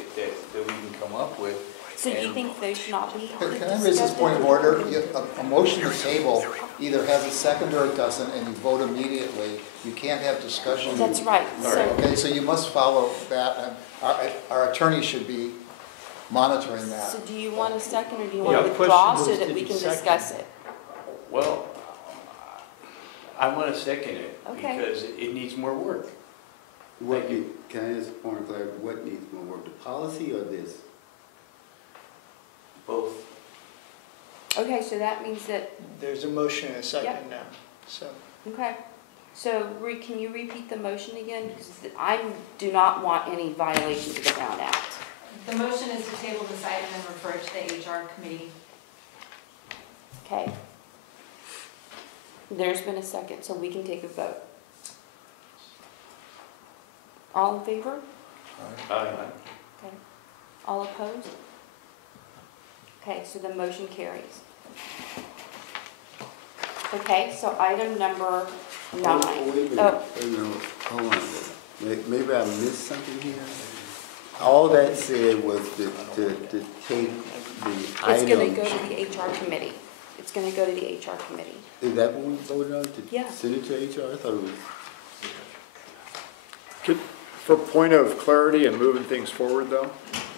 we can come up with. So you think those should not be Can I raise this point of order? A motion to table either has a second or it doesn't, and you vote immediately. You can't have discussion. That's right. So Okay, so you must follow that, and our attorney should be monitoring that. So do you want a second or do you Yeah, want to the withdraw question so was, that did we you can second? discuss it? Well, I want to second it Okay. because it needs more work. Can I ask a point of clarity, what needs more work, the policy or this? Both. Okay, so that means that, There's a motion and a second now, so. okay. So can you repeat the motion again? Because I do not want any violations of the Brown Act. The motion is to table this item and refer it to the HR committee. Okay. There's been a second, so we can take a vote. All in favor? Aye. Okay. All opposed? Okay, so the motion carries. Okay, so item number 9. Oh, wait a minute. Oh, Wait a minute. Hold on a minute. Maybe I missed something here. All that said was to take the it's item. going to go to the HR committee. It's going to go to the HR committee. Is that what we voted on, to Yeah. send it to HR? I thought it was. For point of clarity and moving things forward though?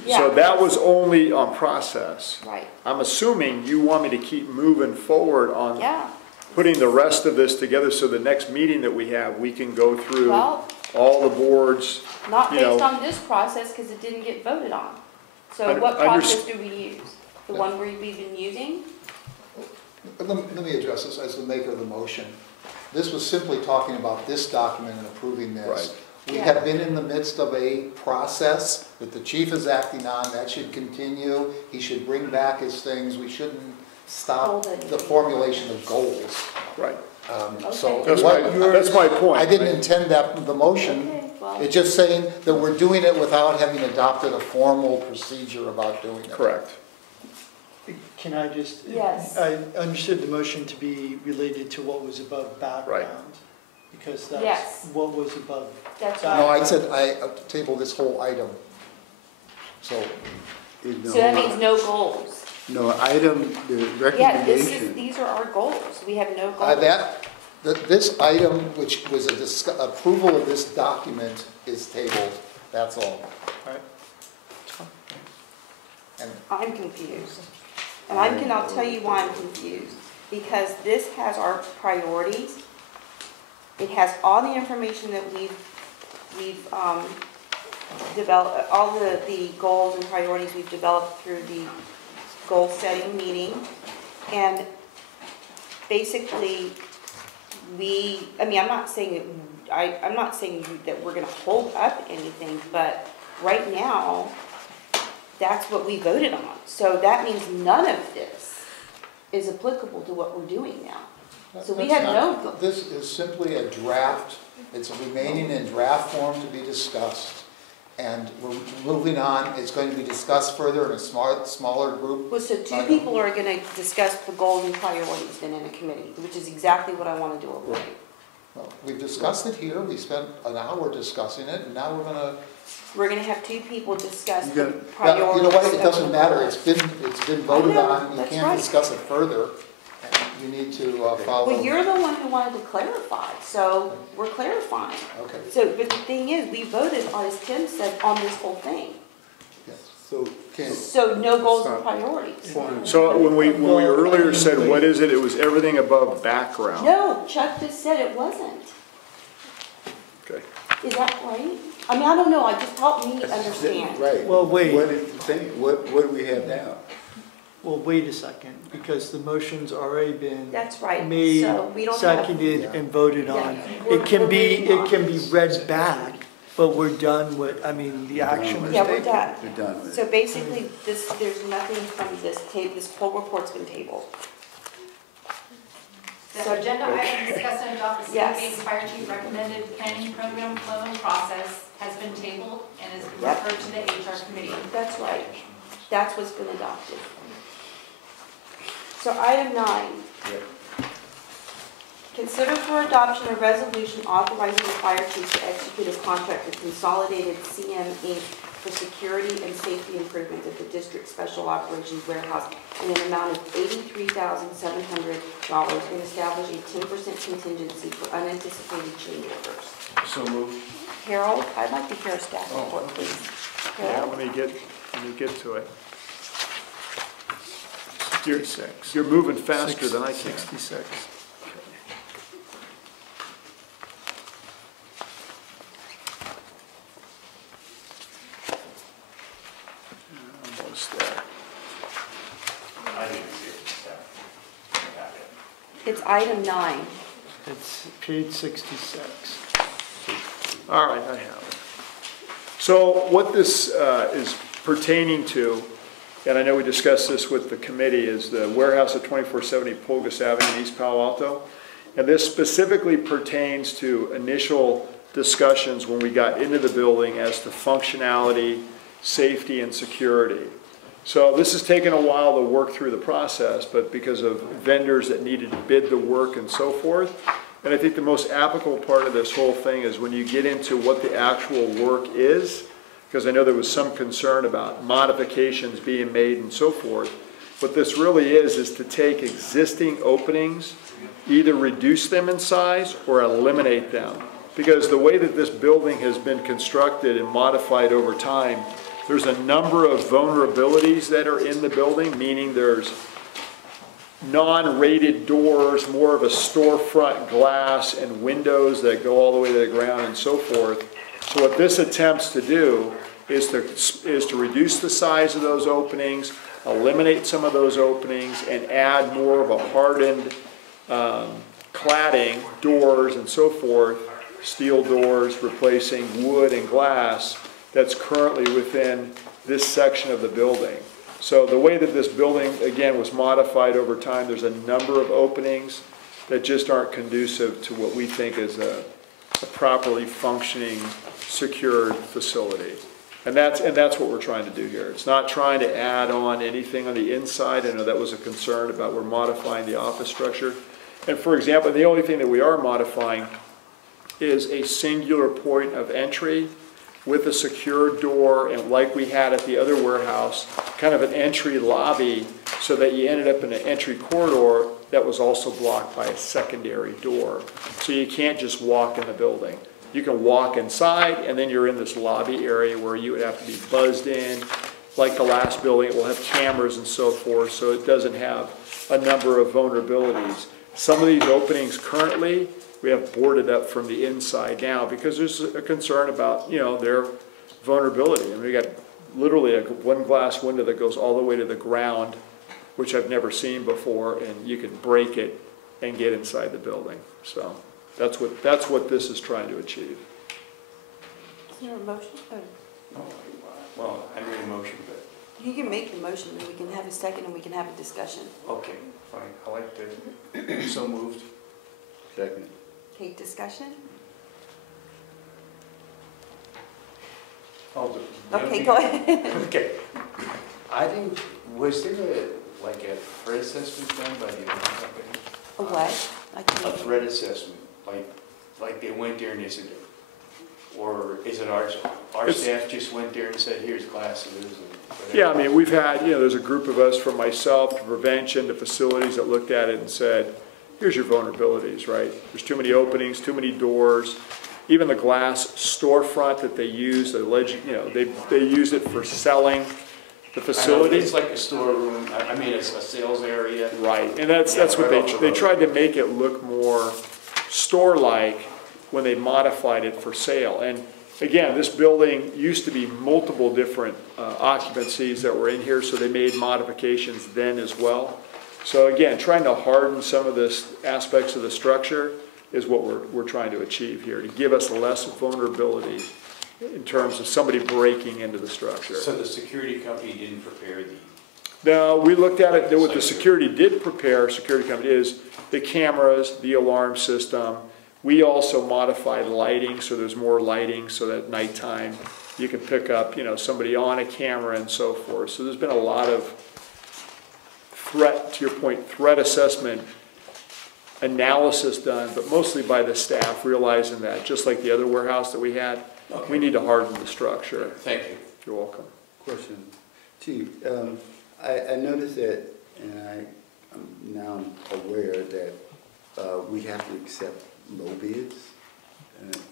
Yeah. So that was only on process. Right. I'm assuming you want me to keep moving forward on Yeah. putting the rest of this together so the next meeting that we have, we can go through Well, all the boards. not You know- based on this process because it didn't get voted on. So Under- what under- process do we use? The one we've been using? Let me address this as the maker of the motion. This was simply talking about this document and approving this. Right. We Yeah. have been in the midst of a process that the chief is acting on. That should continue. He should bring back his things. We shouldn't stop Hold it. the formulation of goals. Right. So That's what you're- that's my point. I didn't intend that, the motion. Okay, well, It's just saying that we're doing it without having adopted a formal procedure about doing it. Correct. Can I just? Yes. I understood the motion to be related to what was above background. Because Yes. that's what was above. that's No, right. I said I table this whole item. So, So that means no goals. No, item, the Yeah, recommendation. these are our goals. We have no goals. this item, which was approval of this document, is tabled, that's all. Right. And I'm confused. And I'll tell you why I'm confused. Because this has our priorities. It has all the information that we've developed, all the goals and priorities we've developed through the goal-setting meeting. And basically, I'm not saying that we're gonna hold up anything, but right now, that's what we voted on. So that means none of this is applicable to what we're doing now. So we that's have not- no, This is simply a draft, it's remaining in draft form to be discussed. And we're moving on, it's going to be discussed further in a smaller group. well, so two people are gonna discuss the goals and priorities then in a committee, which is exactly what I wanna do avoid. Well, we've discussed it here, we spent an hour discussing it, and now We're gonna have two people discuss You the gotta- priorities. you know what, it of doesn't the matter, goal. it's been voted I know, on, you that's can't right. discuss it further. You need to follow. Well, you're the one who wanted to clarify, so we're clarifying. Okay, So, but the thing is, we voted, as Tim said, on this whole thing. yes. So, can, So no goals and Stop. priorities. So when we earlier said, what is it? It was everything above background. No, Chuck just said it wasn't. Okay. Is that right? I don't know, just help me understand. right. Well, wait. What is the thing, what do we have now? Well, wait a second, because the motion's already been That's right. made, So we don't have, seconded, and voted on. Yeah. It can be, We're it can be read back, but we're done with, I mean, the action was yeah, we're taken. done. We're done with it. So basically, there's nothing from this whole report's been tabled. The agenda item discussed and adopt the Yes. City of Gaines Fire Chief recommended planning program flow and process has been tabled and is Yep. referred to the HR committee. That's right. That's what's been adopted. So item 9. Consider for adoption a resolution authorizing the fire chief to execute a contract with Consolidated CM Inc. for security and safety improvements at the district special operations warehouse in an amount of $83,700 and establish a 10% contingency for unanticipated change orders. So moved. Harold, I'd like to hear a staff report, please. Yeah, Harold? let me get to it. You're 66. you're moving faster than I can. 66. Almost there. I didn't see it, so, packet. It's item 9. It's page 66. All right, I have it. So what this is pertaining to, and I know we discussed this with the committee, is the warehouse at 2470 Pulgas Avenue in East Palo Alto. And this specifically pertains to initial discussions when we got into the building as to functionality, safety, and security. So this has taken a while to work through the process, but because of vendors that needed to bid the work and so forth. And I think the most applicable part of this whole thing is when you get into what the actual work is, because I know there was some concern about modifications being made and so forth. What this really is to take existing openings, either reduce them in size or eliminate them. Because the way that this building has been constructed and modified over time, there's a number of vulnerabilities that are in the building, meaning there's non-rated doors, more of a storefront glass and windows that go all the way to the ground and so forth. So what this attempts to do is to reduce the size of those openings, eliminate some of those openings, and add more of a hardened cladding, doors and so forth, steel doors replacing wood and glass that's currently within this section of the building. So the way that this building, again, was modified over time, there's a number of openings that just aren't conducive to what we think is a properly functioning, secured facility. And that's what we're trying to do here. It's not trying to add on anything on the inside. I know that was a concern about we're modifying the office structure. And for example, the only thing that we are modifying is a singular point of entry with a secure door, and like we had at the other warehouse, kind of an entry lobby so that you ended up in an entry corridor that was also blocked by a secondary door. So you can't just walk in the building. You can walk inside, and then you're in this lobby area where you would have to be buzzed in. Like the last building, it will have cameras and so forth, so it doesn't have a number of vulnerabilities. Some of these openings currently, we have boarded up from the inside now because there's a concern about, their vulnerability. And we got literally one glass window that goes all the way to the ground, which I've never seen before, and you can break it and get inside the building. So that's what this is trying to achieve. Is there a motion? Oh, Well, I made a motion, but, you can make the motion, and we can have a second, and we can have a discussion. okay, fine, I like to, so moved. Second. Okay, discussion? I'll do it. Okay, go ahead. Okay. I think, was there a threat assessment done by the other company? A what? I A can't- threat assessment, like they went there and they said, or is it our It's- staff just went there and said, here's glasses and whatever? Yeah, I mean, we've had, there's a group of us, from myself to prevention to facilities, that looked at it and said, here's your vulnerabilities, right? There's too many openings, too many doors. Even the glass storefront that they use, they use it for selling the facility. It's like a storeroom, I mean, it's a sales area. Right, and that's what they tried to make it look more store-like when they modified it for sale. And again, this building used to be multiple different occupancies that were in here, so they made modifications then as well. So again, trying to harden some of the aspects of the structure is what we're trying to achieve here, to give us less vulnerability in terms of somebody breaking into the structure. So the security company didn't prepare the, No, we looked at it, what the security did prepare, security company, is the cameras, the alarm system. We also modified lighting, so there's more lighting, so that at nighttime you can pick up, you know, somebody on a camera and so forth. So there's been a lot of threat, to your point, threat assessment analysis done, but mostly by the staff, realizing that, just like the other warehouse that we had, we need to harden the structure. thank you. You're welcome. Question, Chief, I noticed that, and I'm now aware that we have to accept low bids,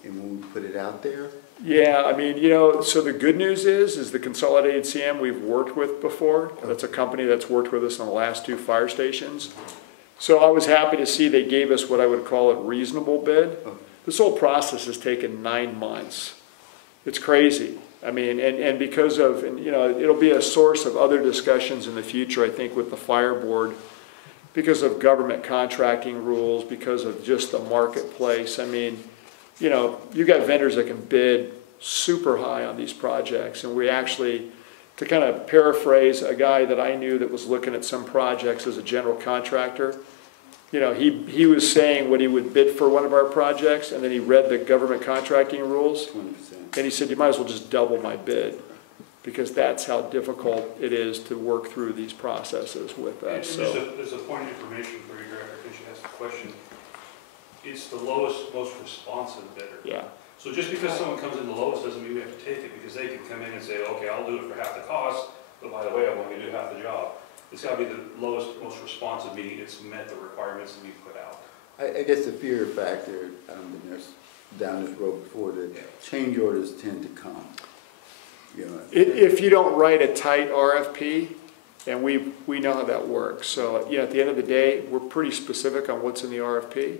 and when we put it out there. Yeah, I mean, you know, so the good news is the Consolidated CM we've worked with before. That's a company that's worked with us on the last 2 fire stations. So I was happy to see they gave us what I would call a reasonable bid. This whole process has taken 9 months. It's crazy. I mean, and because of, and you know, it'll be a source of other discussions in the future, I think, with the fire board, because of government contracting rules, because of just the marketplace. I mean, you know, you got vendors that can bid super high on these projects, and we actually, to kind of paraphrase a guy that I knew that was looking at some projects as a general contractor, you know, he was saying what he would bid for one of our projects, and then he read the government contracting rules, 20%. and he said, you might as well just double my bid, because that's how difficult it is to work through these processes with us. So. There's a point of information for you, Director, because you asked the question. It's the lowest, most responsive bidder. Yeah. So just because someone comes in the lowest doesn't mean we have to take it, because they can come in and say, okay, I'll do it for half the cost, but by the way, I'm only going to do half the job. It's got to be the lowest, most responsive, meaning it's met the requirements that we put out. I guess the fear factor, down this road before, the change orders tend to come. You know, If you don't write a tight RFP, and we know how that works. So, yeah, at the end of the day, we're pretty specific on what's in the RFP,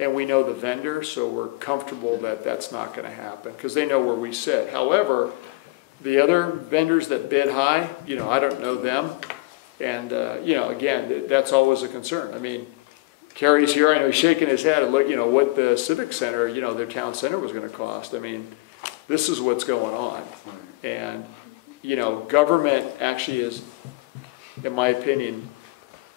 and we know the vendor, so we're comfortable that that's not going to happen, because they know where we sit. However, the other vendors that bid high, you know, I don't know them, and, you know, again, that's always a concern. I mean, Kerry's here, I know he's shaking his head, and look, you know, what the Civic Center, you know, their town center was going to cost. I mean, this is what's going on. And, you know, government actually is, in my opinion,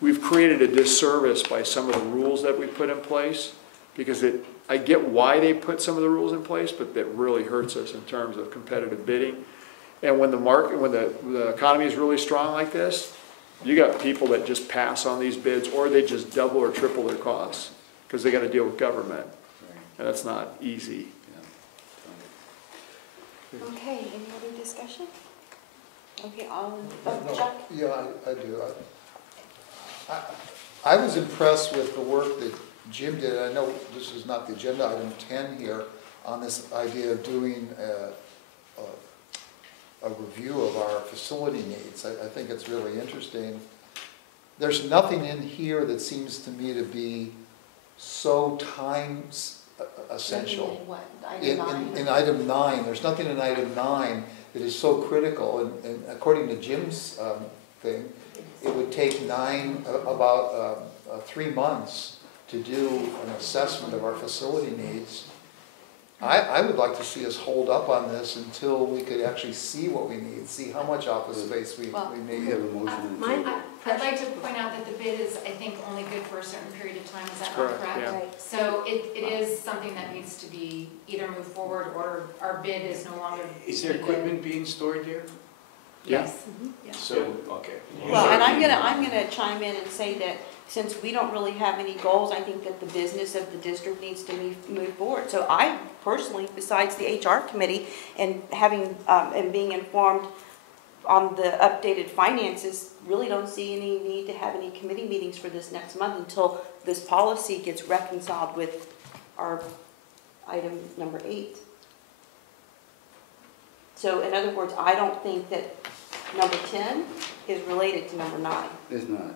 we've created a disservice by some of the rules that we put in place, because I get why they put some of the rules in place, but that really hurts us in terms of competitive bidding. And when the market, when the economy is really strong like this, you got people that just pass on these bids, or they just double or triple their costs, because they got to deal with government, and that's not easy. Okay, any other discussion? Okay, No, Chuck? Yeah, I do. I was impressed with the work that Jim did. I know this is not the agenda item 10 here, on this idea of doing a review of our facility needs. I think it's really interesting. There's nothing in here that seems to me to be so time essential. What, In item 9, there's nothing in item 9 that is so critical, and according to Jim's thing, it would take about 3 months to do an assessment of our facility needs. I would like to see us hold up on this until we could actually see what we need, see how much office space we we need. have a motion to table. I'd like to point out that the bid is, I think, only good for a certain period of time, is that not Correct, correct? yeah. Right. So it is something that needs to be either moved forward, or our bid is no longer. Is there equipment being stored there? Yes. So, okay. Well, and I'm gonna chime in and say that since we don't really have any goals, I think that the business of the district needs to move forward. So I personally, besides the HR committee and having, and being informed on the updated finances, really don't see any need to have any committee meetings for this next month until this policy gets reconciled with our item number 8. So in other words, I don't think that number 10 is related to number 9. It's not,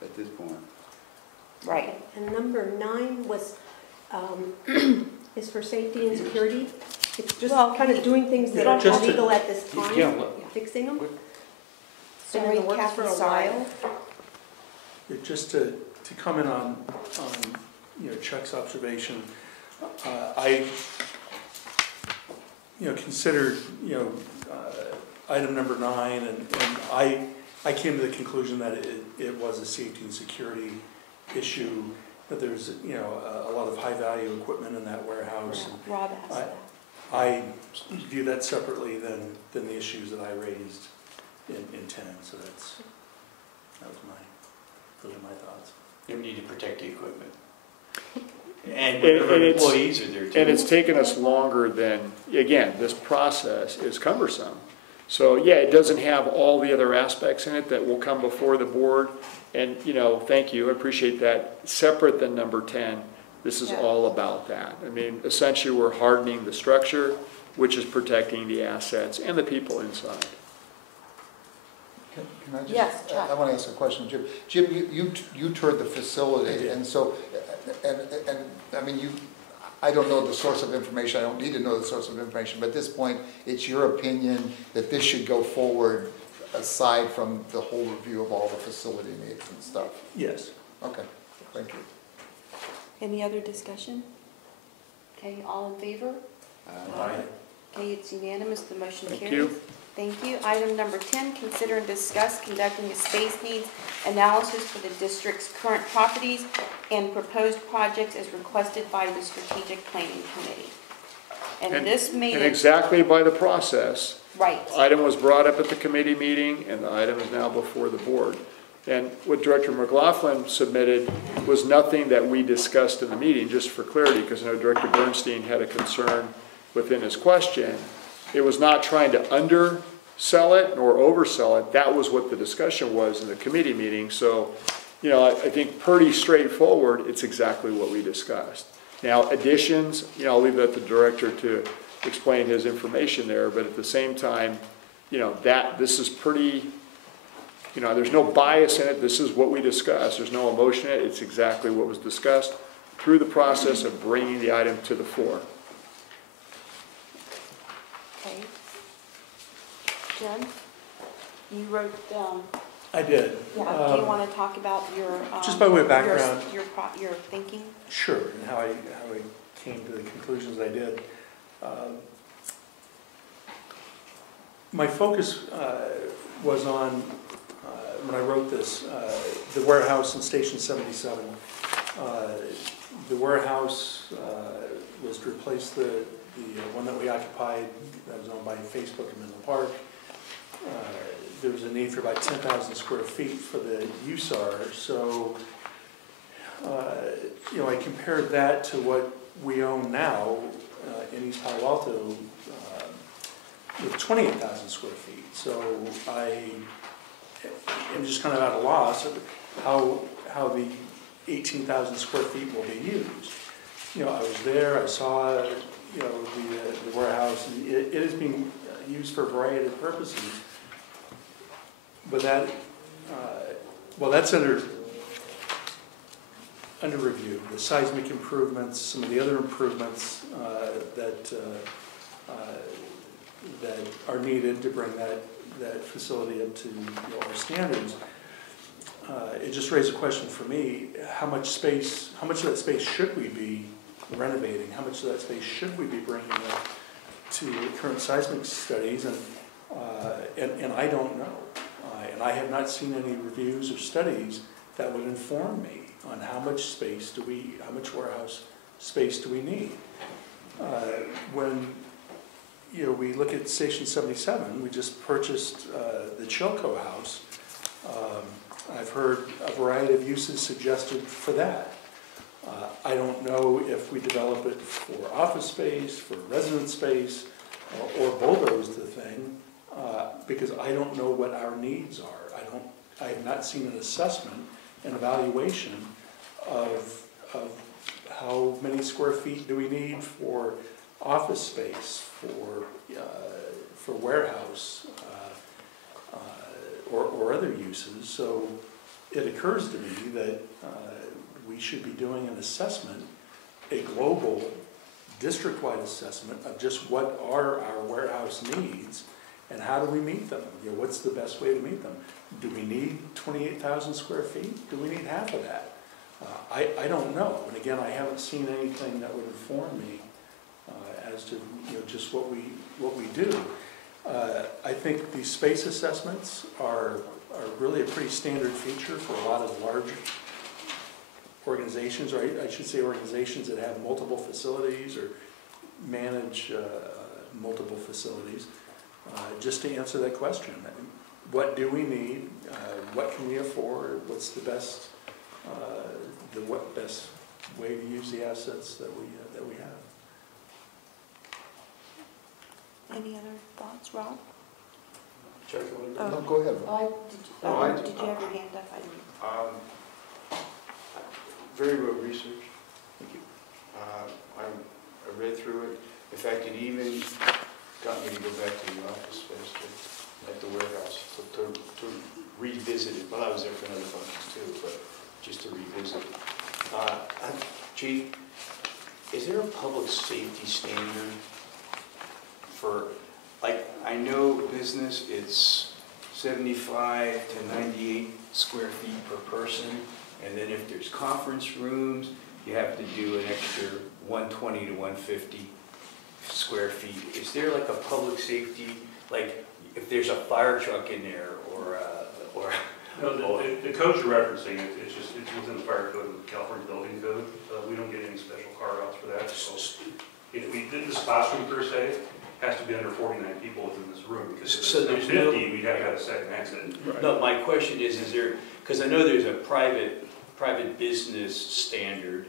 at this point. Right. And number 9 was, is for safety and security. It's just Well, kind of doing things that Yeah, aren't just to- illegal at this time, Yeah, what- fixing them. Sorry, Been in the works for Kathy, a sorry. while. Just to comment on, Chuck's observation, I, considered, item number 9, and I came to the conclusion that it was a safety and security issue, that there's, a lot of high-value equipment in that warehouse. Yeah, Rob asked that. I view that separately than the issues that I raised in 10, so those are my thoughts. You need to protect the equipment. And And whatever it's- employees are there too. And it's taken us longer than, again, this process is cumbersome. So, yeah, it doesn't have all the other aspects in it that will come before the board. And, thank you, I appreciate that. Separate than number 10, this is Yeah. all about that. I mean, essentially, we're hardening the structure, which is protecting the assets and the people inside. Can I just? Yes, Chuck. I want to ask a question, Jim. Jim, you toured the facility, and so, and, I mean, I don't know the source of information, I don't need to know the source of information, but at this point, it's your opinion that this should go forward aside from the whole review of all the facility needs and stuff? Yes. Okay, thank you. Any other discussion? Okay, all in favor? Aye. Okay, it's unanimous, the motion Thank carries. you. Thank you. Item number 10, consider and discuss conducting a space needs analysis for the district's current properties and proposed projects as requested by the Strategic Planning Committee. And this made And it, exactly by the process, right, item was brought up at the committee meeting, and the item is now before the board. And what Director McLaughlin submitted was nothing that we discussed in the meeting, just for clarity, because I know Director Bernstein had a concern within his question. It was not trying to undersell it nor oversell it. That was what the discussion was in the committee meeting. So, I think pretty straightforward, it's exactly what we discussed. Now, additions, I'll leave that to the director to explain his information there, but at the same time, this is pretty, there's no bias in it. This is what we discussed. There's no emotion in it. It's exactly what was discussed through the process of bringing the item to the floor. okay. Jen, you wrote, I did. yeah, do you want to talk about your? Just by way of your- background. Your thinking? Sure, and how I came to the conclusions I did. My focus was on, when I wrote this, the warehouse in Station 77. The warehouse was to replace the one that we occupied that was owned by Facebook in Menlo Park. There was a need for about 10,000 square feet for the USAR, so I compared that to what we own now in East Palo Alto with 28,000 square feet. So I am just kind of at a loss of how the 18,000 square feet will be used. I was there, I saw the warehouse, and it is being used for a variety of purposes. But that's under review. The seismic improvements, some of the other improvements that are needed to bring that facility up to our standards. It just raised a question for me: how much of that space should we be renovating? How much of that space should we be bringing up to current seismic studies? And I don't know. And I have not seen any reviews or studies that would inform me on how much warehouse space do we need. When we look at Station 77, we just purchased the Chilco house. I've heard a variety of uses suggested for that. I don't know if we develop it for office space, for residence space, or bulldoze the thing, because I don't know what our needs are. I have not seen an assessment, an evaluation of how many square feet do we need for office space, for warehouse, or other uses. So it occurs to me that we should be doing an assessment, a global district-wide assessment of just what are our warehouse needs and how do we meet them? You know, what's the best way to meet them? Do we need 28,000 square feet? Do we need half of that? I don't know, and again, I haven't seen anything that would inform me as to, you know, just what we do. I think these space assessments are really a pretty standard feature for a lot of large organizations, or I should say organizations that have multiple facilities or manage multiple facilities. Just to answer that question, what do we need? What can we afford? What's the best best way to use the assets that we have? Any other thoughts, Rob? Chuck, you wanna go? No, go ahead. Did you have your hand up? I didn't. Very well researched. Thank you. I read through it. In fact, it even got me to go back to the office space at the warehouse to revisit it. Well, I was there for other functions too, but just to revisit it. Chief, is there a public safety standard for, like, I know business, it's 75 to 98 square feet per person, and then if there's conference rooms, you have to do an extra 120 to 150 square feet. Is there like a public safety, like if there's a fire truck in there or No, the codes you're referencing, it's within the fire code, the California Building Code. We don't get any special carve outs for that. So if we did this classroom per se, has to be under 49 people within this room, because if there's 50, we'd have to have a second exit. Right. No, my question is there, because I know there's a private business standard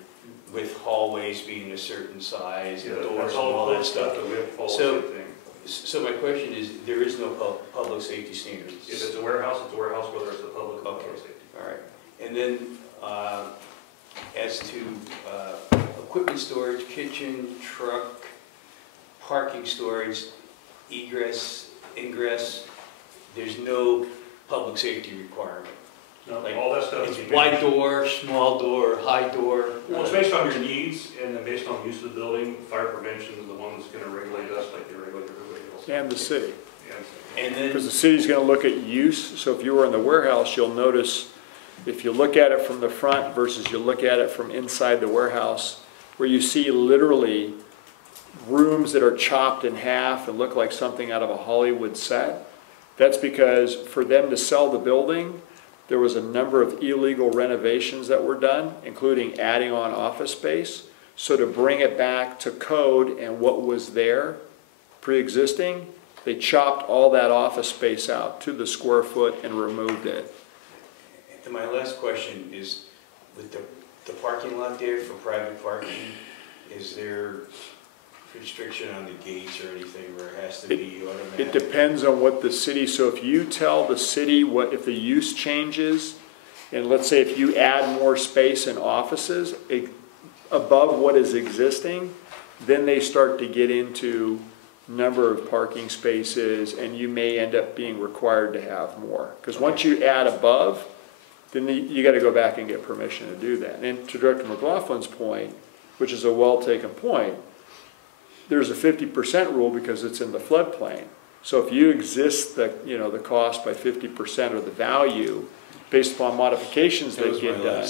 with hallways being a certain size and doors and all that stuff. We have to follow the So, same thing. so my question is, there is no public safety standard? If it's a warehouse, whether it's a public or public safety. All right. And then as to equipment storage, kitchen, truck, parking storage, egress, ingress, there's no public safety requirement. No, Like, all that stuff It's is wide door, small door, high door. Well, it's based on your needs, and then based on use of the building. Fire prevention is the one that's going to regulate us like they regulate everybody else. And the city. And then, Because the city's gonna look at use, so if you were in the warehouse, you'll notice, if you look at it from the front versus you look at it from inside the warehouse, where you see literally rooms that are chopped in half and look like something out of a Hollywood set, that's because for them to sell the building, there was a number of illegal renovations that were done, including adding on office space. So to bring it back to code and what was there pre-existing, they chopped all that office space out to the square foot and removed it. and my last question is, with the parking lot there for private parking, is there restriction on the gates or anything where it has to be automatic? It depends on what the city, so if you tell the city what, if the use changes, and let's say if you add more space in offices above what is existing, then they start to get into number of parking spaces, and you may end up being required to have more. Because once you add above, then you got to go back and get permission to do that. And to Director McLaughlin's point, which is a well-taken point, there's a 50% rule because it's in the floodplain. So if you exist the cost by 50% or the value based upon modifications that get done.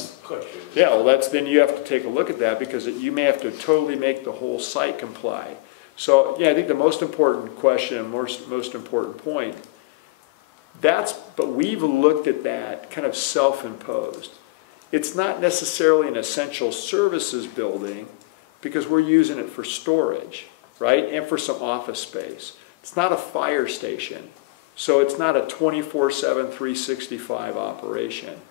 Yeah, well, then you have to take a look at that, because you may have to totally make the whole site comply. So yeah, I think the most important question and most important point, but we've looked at that kind of self-imposed. It's not necessarily an essential services building because we're using it for storage, right? And for some office space. It's not a fire station. So it's not a 24/7, 365 operation.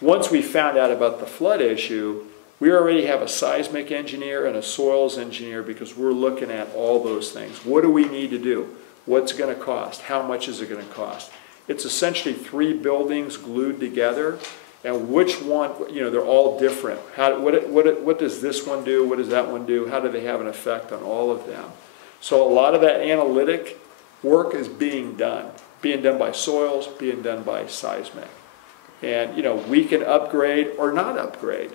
Once we found out about the flood issue, we already have a seismic engineer and a soils engineer, because we're looking at all those things. What do we need to do? What's it going to cost? How much is it going to cost? It's essentially 3 buildings glued together, and which one, they're all different. What does this one do? What does that one do? How do they have an effect on all of them? So a lot of that analytic work is being done by soils, being done by seismic. And, we can upgrade or not upgrade.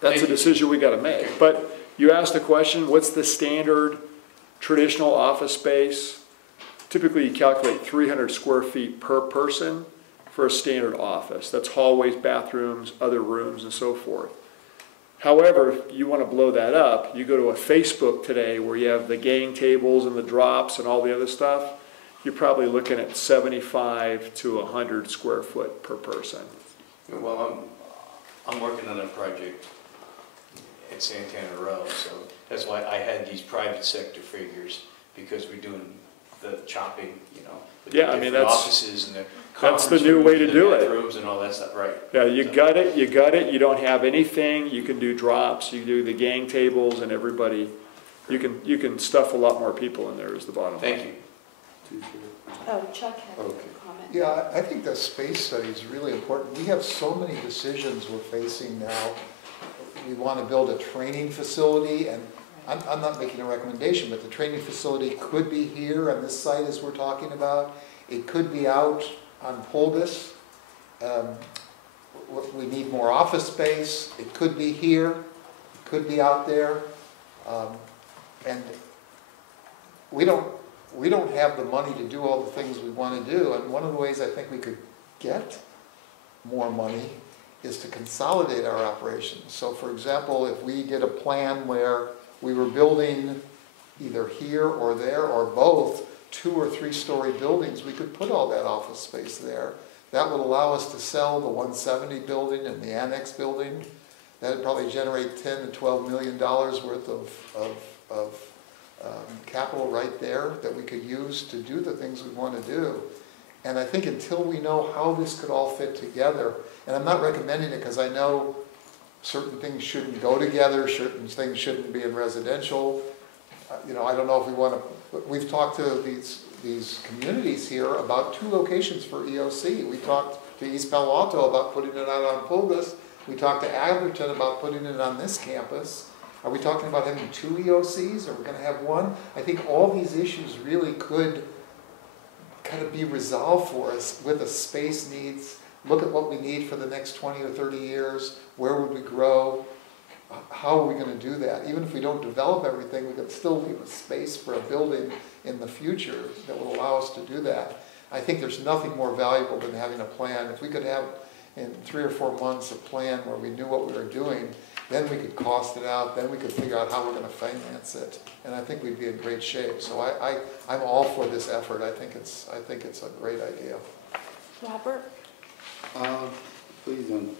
That's a decision we got to make. But You asked a question, what's the standard traditional office space? Typically, you calculate 300 square feet per person for a standard office. That's hallways, bathrooms, other rooms, and so forth. However, if you want to blow that up, you go to a Facebook today where you have the gang tables and the drops and all the other stuff, you're probably looking at 75 to 100 square foot per person. Well, I'm working on a project at Santana Row, so that's why I had these private sector figures, because we're doing the chopping, you know, with the Yeah, I mean, different that's- offices and the that's the conference new rooms way to and the do it. bathrooms and all that stuff, right? Yeah, you So- got it, you don't have anything, you can do drops, you do the gang tables and everybody, you can stuff a lot more people in there is the bottom line. Thank you. Oh, Chuck had a Okay. comment. Yeah, I think the space study is really important. We have so many decisions we're facing now. We want to build a training facility, and I'm not making a recommendation, but the training facility could be here on this site as we're talking about. It could be out on Pulgus. We need more office space. It could be here, it could be out there. And we don't have the money to do all the things we want to do. And one of the ways I think we could get more money is to consolidate our operations. So for example, if we did a plan where we were building either here or there or both 2 or 3 story buildings, we could put all that office space there. That would allow us to sell the 170 building and the annex building. That would probably generate $10 to $12 million worth of capital right there that we could use to do the things we want to do. And I think until we know how this could all fit together, and I'm not recommending it because I know certain things shouldn't go together, certain things shouldn't be in residential. You know, I don't know if we want to, we've talked to these communities here about 2 locations for EOC. We talked to East Palo Alto about putting it out on Pulgus. We talked to Atherton about putting it on this campus. Are we talking about having 2 EOCs? Are we going to have 1? I think all these issues really could kind of be resolved for us with the space needs. Look at what we need for the next 20 or 30 years. Where would we grow? How are we going to do that? Even if we don't develop everything, we could still leave a space for a building in the future that will allow us to do that. I think there's nothing more valuable than having a plan. If we could have in 3 or 4 months a plan where we knew what we were doing, then we could cost it out, then we could figure out how we're going to finance it, and I think we'd be in great shape. So I'm all for this effort. I think it's a great idea. Robert? Please don't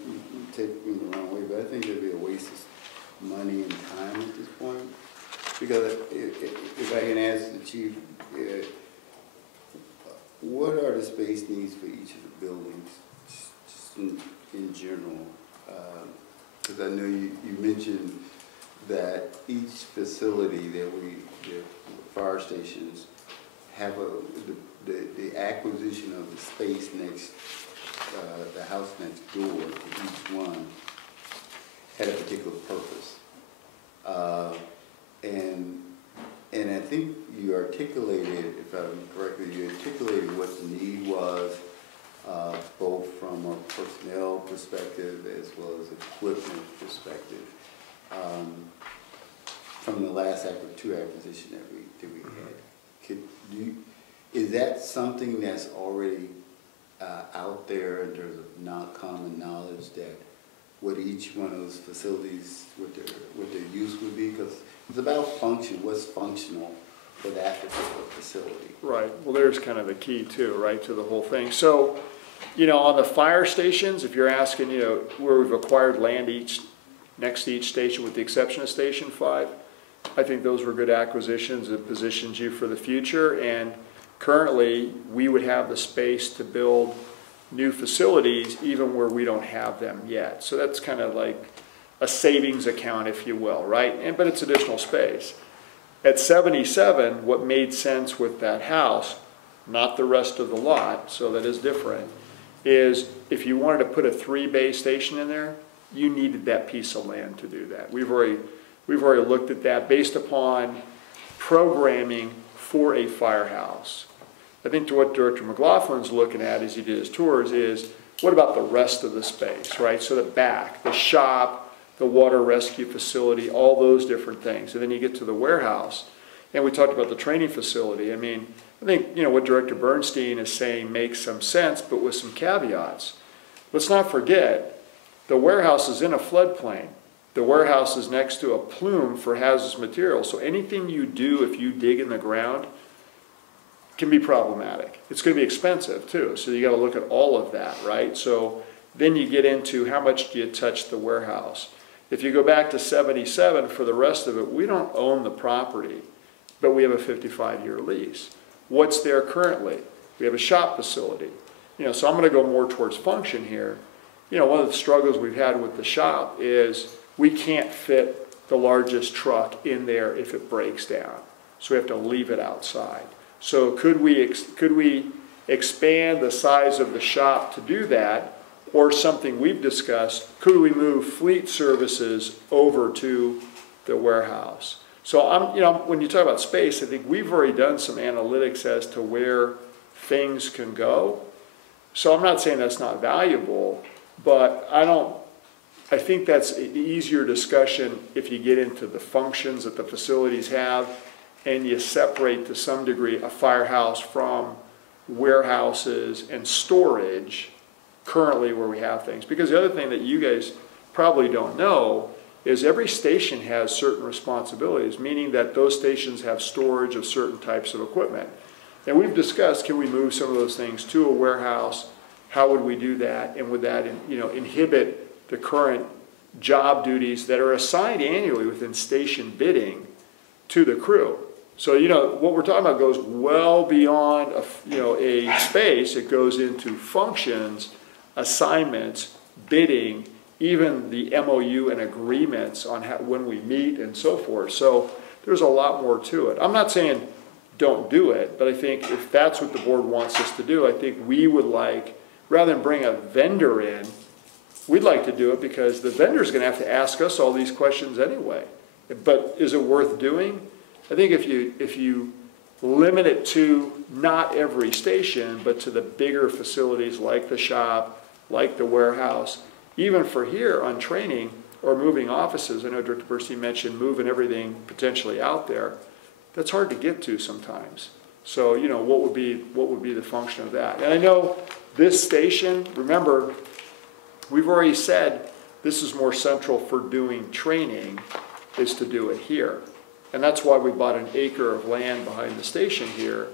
take me the wrong way, but I think it'd be a waste of money and time at this point. Because if I can ask the chief, what are the space needs for each of the buildings, just in general? Because I know you mentioned that each facility that the fire stations have the acquisition of the space next, the house next door to each one had a particular purpose. And I think you articulated, if I'm correctly, you articulated what the need was, both from a personnel perspective as well as equipment perspective, from the last 2 acquisition that we had. Is that something that's already out there in terms of not common knowledge, that what each one of those facilities, what their use would be? Because it's about function, what's functional for that particular facility. Right, well there's kind of the key too, right, to the whole thing. So, you know, on the fire stations, if you're asking, you know, where we've acquired land next to each station with the exception of Station 5, I think those were good acquisitions. It positions you for the future, and currently we would have the space to build new facilities even where we don't have them yet. So that's kind of like a savings account, if you will, right? But it's additional space. At 77, what made sense with that house, not the rest of the lot, so that is different, is if you wanted to put a 3-bay station in there, you needed that piece of land to do that. We've already looked at that based upon programming for a firehouse. I think to what Director McLaughlin's looking at as he did his tours is, what about the rest of the space, right? So the back, the shop, the water rescue facility, all those different things. And then you get to the warehouse, and we talked about the training facility. I mean, I think, you know, what Director Bernstein is saying makes some sense, but with some caveats. Let's not forget, the warehouse is in a floodplain. The warehouse is next to a plume for hazardous materials. So anything you do if you dig in the ground can be problematic. It's going to be expensive too. So you got to look at all of that, right? So then you get into how much do you touch the warehouse. If you go back to 77, for the rest of it, we don't own the property, but we have a 55-year lease. What's there currently? We have a shop facility. You know, so I'm going to go more towards function here. You know, one of the struggles we've had with the shop is we can't fit the largest truck in there if it breaks down. So we have to leave it outside. So could we expand the size of the shop to do that? Or something we've discussed, could we move fleet services over to the warehouse? So you know, when you talk about space, I think we've already done some analytics as to where things can go. So I'm not saying that's not valuable, but I think that's an easier discussion if you get into the functions that the facilities have and you separate to some degree a firehouse from warehouses and storage currently where we have things. Because the other thing that you guys probably don't know is every station has certain responsibilities, meaning that those stations have storage of certain types of equipment. And we've discussed, can we move some of those things to a warehouse? How would we do that? And would that, you know, inhibit the current job duties that are assigned annually within station bidding to the crew? So, you know, what we're talking about goes well beyond a space. It goes into functions, assignments, bidding, even the MOU and agreements on when we meet and so forth. So there's a lot more to it. I'm not saying don't do it, but I think if that's what the board wants us to do, I think we would like, rather than bring a vendor in, we'd like to do it because the vendor's going to have to ask us all these questions anyway. But is it worth doing? I think if you limit it to not every station, but to the bigger facilities like the shop, like the warehouse, even for here on training or moving offices, I know Director Bernstein mentioned moving everything potentially out there. That's hard to get to sometimes. So, you know, what would be the function of that? And I know this station, remember, we've already said this is more central for doing training, is to do it here. And that's why we bought an acre of land behind the station here.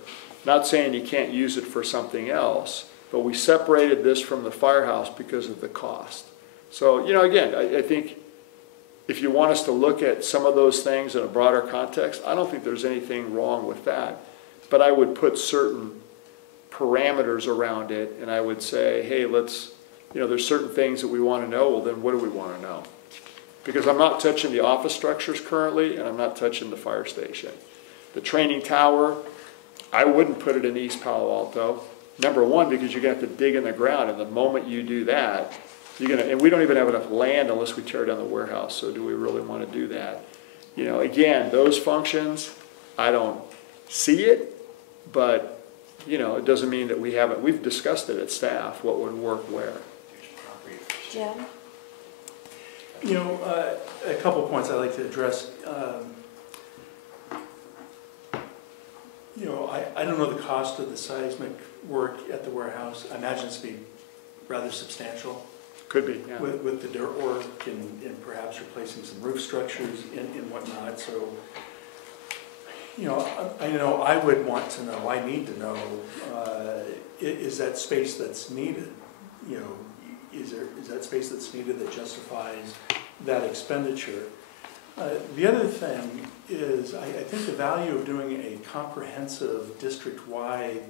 Not saying you can't use it for something else, but we separated this from the firehouse because of the cost. So, you know, again, I think if you want us to look at some of those things in a broader context, I don't think there's anything wrong with that. But I would put certain parameters around it, and I would say, hey, let's, you know, there's certain things that we want to know. Well, then what do we want to know? Because I'm not touching the office structures currently, and I'm not touching the fire station. The training tower, I wouldn't put it in East Palo Alto. Number one, because you're going to have to dig in the ground, and the moment you do that, you're going to, and we don't even have enough land unless we tear down the warehouse, so do we really want to do that? You know, again, those functions, I don't see it, but, you know, it doesn't mean that we've discussed it at staff, what would work where. Jim? You know, a couple of points I'd like to address. You know, I don't know the cost of the seismic work at the warehouse. I imagine it's be rather substantial. Could be, yeah. With the dirt work and perhaps replacing some roof structures and whatnot. So, you know, I would want to know, I need to know, is that space that's needed? You know, is that space that's needed that justifies that expenditure? The other thing is, I think the value of doing a comprehensive district-wide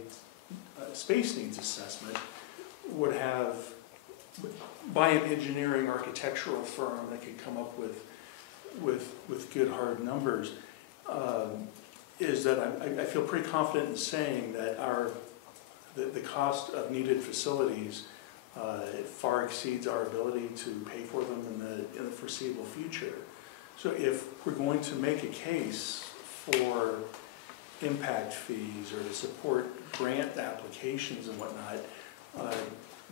space needs assessment would have, by an engineering architectural firm that could come up with good hard numbers, is that I feel pretty confident in saying that the cost of needed facilities far exceeds our ability to pay for them in the foreseeable future. So if we're going to make a case for impact fees or to support grant applications and whatnot,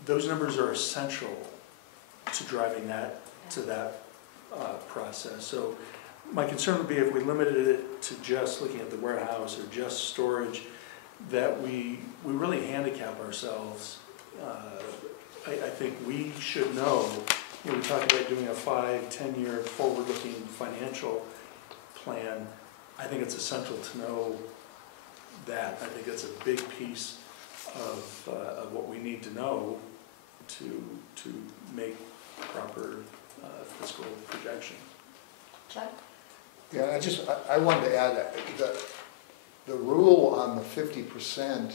those numbers are essential to driving that to that process. So my concern would be if we limited it to just looking at the warehouse or just storage, that we really handicap ourselves. I think we should know, when we talk about doing a 5-10 year forward-looking financial plan, I think it's essential to know that. I think that's a big piece of what we need to know to make proper fiscal projections. Chuck? Yeah, I wanted to add that the rule on the 50%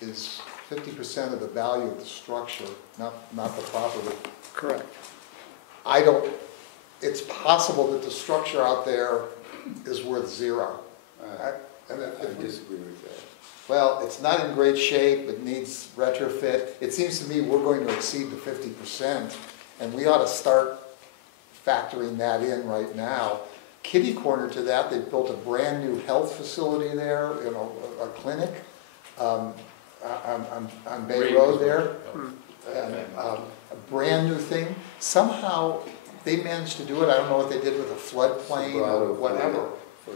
is 50% of the value of the structure, not the property. Correct. It's possible that the structure out there is worth zero. I disagree with that. Well, it's not in great shape, it needs retrofit. It seems to me we're going to exceed the 50%, and we ought to start factoring that in right now. Kitty corner to that, they've built a brand new health facility there, a clinic on Bay Road there, and a brand new thing. Somehow they managed to do it. I don't know what they did with a floodplain or whatever.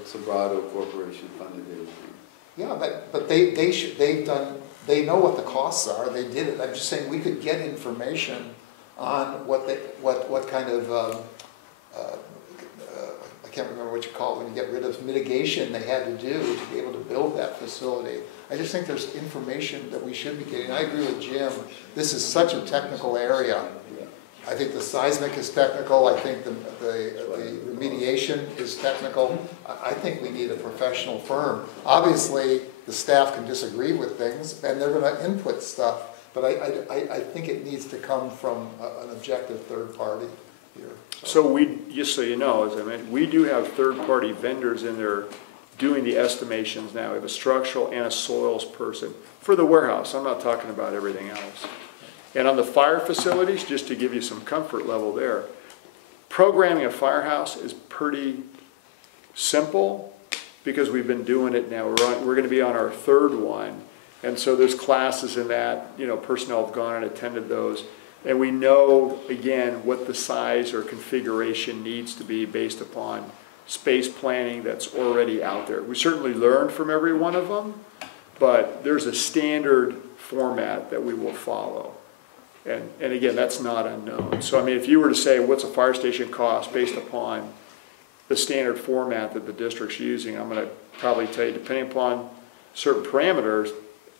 Sobrado Corporation funded everything. Yeah, but they know what the costs are. They did it. I'm just saying we could get information on what kind of I can't remember what you call it when you get rid of mitigation they had to do to be able to build that facility. I just think there's information that we should be getting. I agree with Jim. This is such a technical area. I think the seismic is technical. I think the remediation is technical. I think we need a professional firm. Obviously, the staff can disagree with things, and they're going to input stuff. But I think it needs to come from an objective third party here. So just so you know, as I mentioned, we do have third-party vendors in there doing the estimations now. We have a structural and a soils person for the warehouse. I'm not talking about everything else. And on the fire facilities, just to give you some comfort level there, programming a firehouse is pretty simple because we've been doing it now. We're going to be on our third one. And so there's classes in that, personnel have gone and attended those. And we know, again, what the size or configuration needs to be based upon space planning that's already out there. We certainly learned from every one of them, but there's a standard format that we will follow. And again, that's not unknown. So, I mean, if you were to say, what's a fire station cost based upon the standard format that the district's using, I'm going to probably tell you, depending upon certain parameters,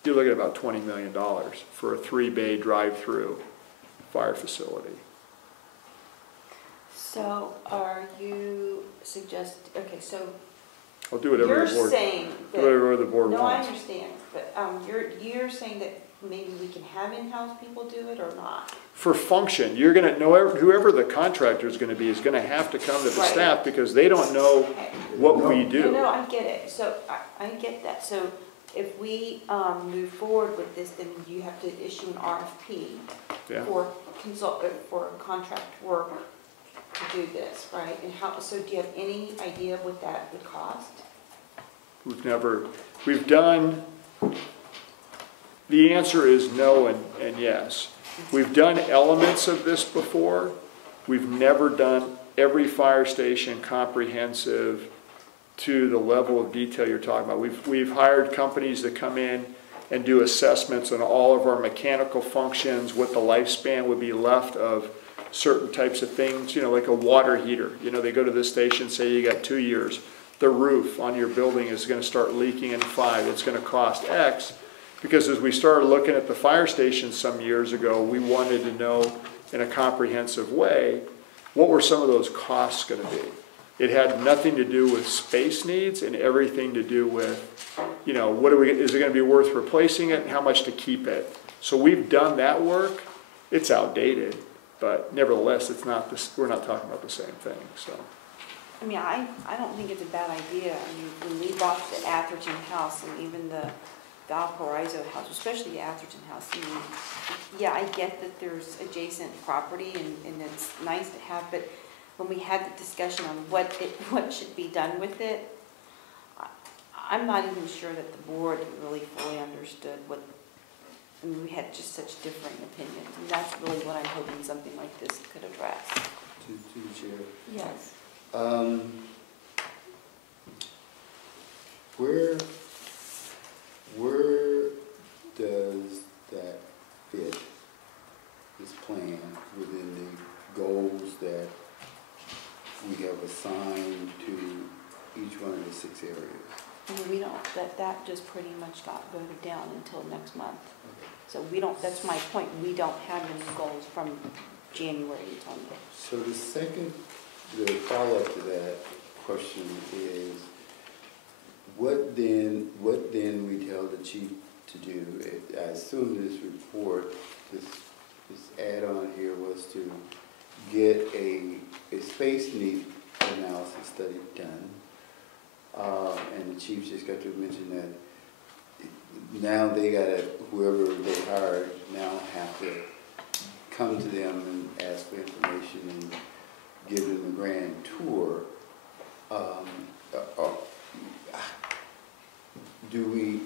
you're looking at about $20 million for a 3-bay drive-through fire facility. So are you okay, so I'll do whatever you're the board, saying that, whatever the board no, I wants. understand, but you're saying that maybe we can have in-house people do it or not? For function, you're going to know whoever the contractor is going to be is going to have to come to the Right. staff because they don't know what we do. No, I get it. So I get that. So if we move forward with this, then you have to issue an RFP Yeah. for contract work to do this, right? And so do you have any idea what that would cost? We've done, the answer is no and yes. We've done elements of this before. We've never done every fire station comprehensive to the level of detail you're talking about. We've hired companies that come in and do assessments on all of our mechanical functions, what the lifespan would be left of certain types of things, like a water heater. They go to this station, say you got 2 years. The roof on your building is going to start leaking in 5. It's going to cost X. Because as we started looking at the fire stations some years ago, we wanted to know in a comprehensive way, what were some of those costs going to be? It had nothing to do with space needs and everything to do with, is it going to be worth replacing it and how much to keep it? So we've done that work. It's outdated, but nevertheless, we're not talking about the same thing, so. I mean, I don't think it's a bad idea. I mean, when we bought the Atherton house and even the Valparaiso house, especially the Atherton house, I mean, yeah, I get that there's adjacent property and it's nice to have, but when we had the discussion on what should be done with it, I'm not even sure that the board really fully understood we had just such differing opinions, and that's really what I'm hoping something like this could address. to the chair. Yes. Where does that fit, this plan, within the goals that we have assigned to each one of the 6 areas? I mean, we don't, that just pretty much got voted down until next month. So we don't, that's my point, we don't have any goals from January until May. So the follow-up to that question is, what then we tell the chief to do? I assume this report, this add-on here was to get a space need analysis study done. And the chief just got to mention that now they gotta, whoever they hired now have to come to them and ask for information and give them a grand tour. Do we,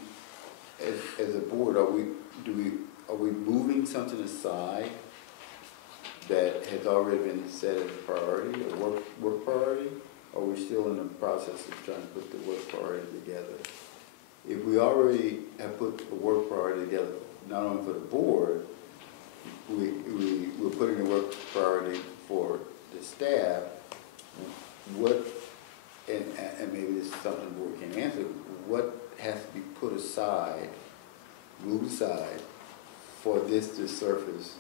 as a board, are we moving something aside that has already been set as a priority, a work priority? Or are we still in the process of trying to put the work priority together? If we already have put the work priority together, not only for the board, we're putting the work priority for the staff, what, and maybe this is something the board can answer, what has to be put aside, moved aside, for this to surface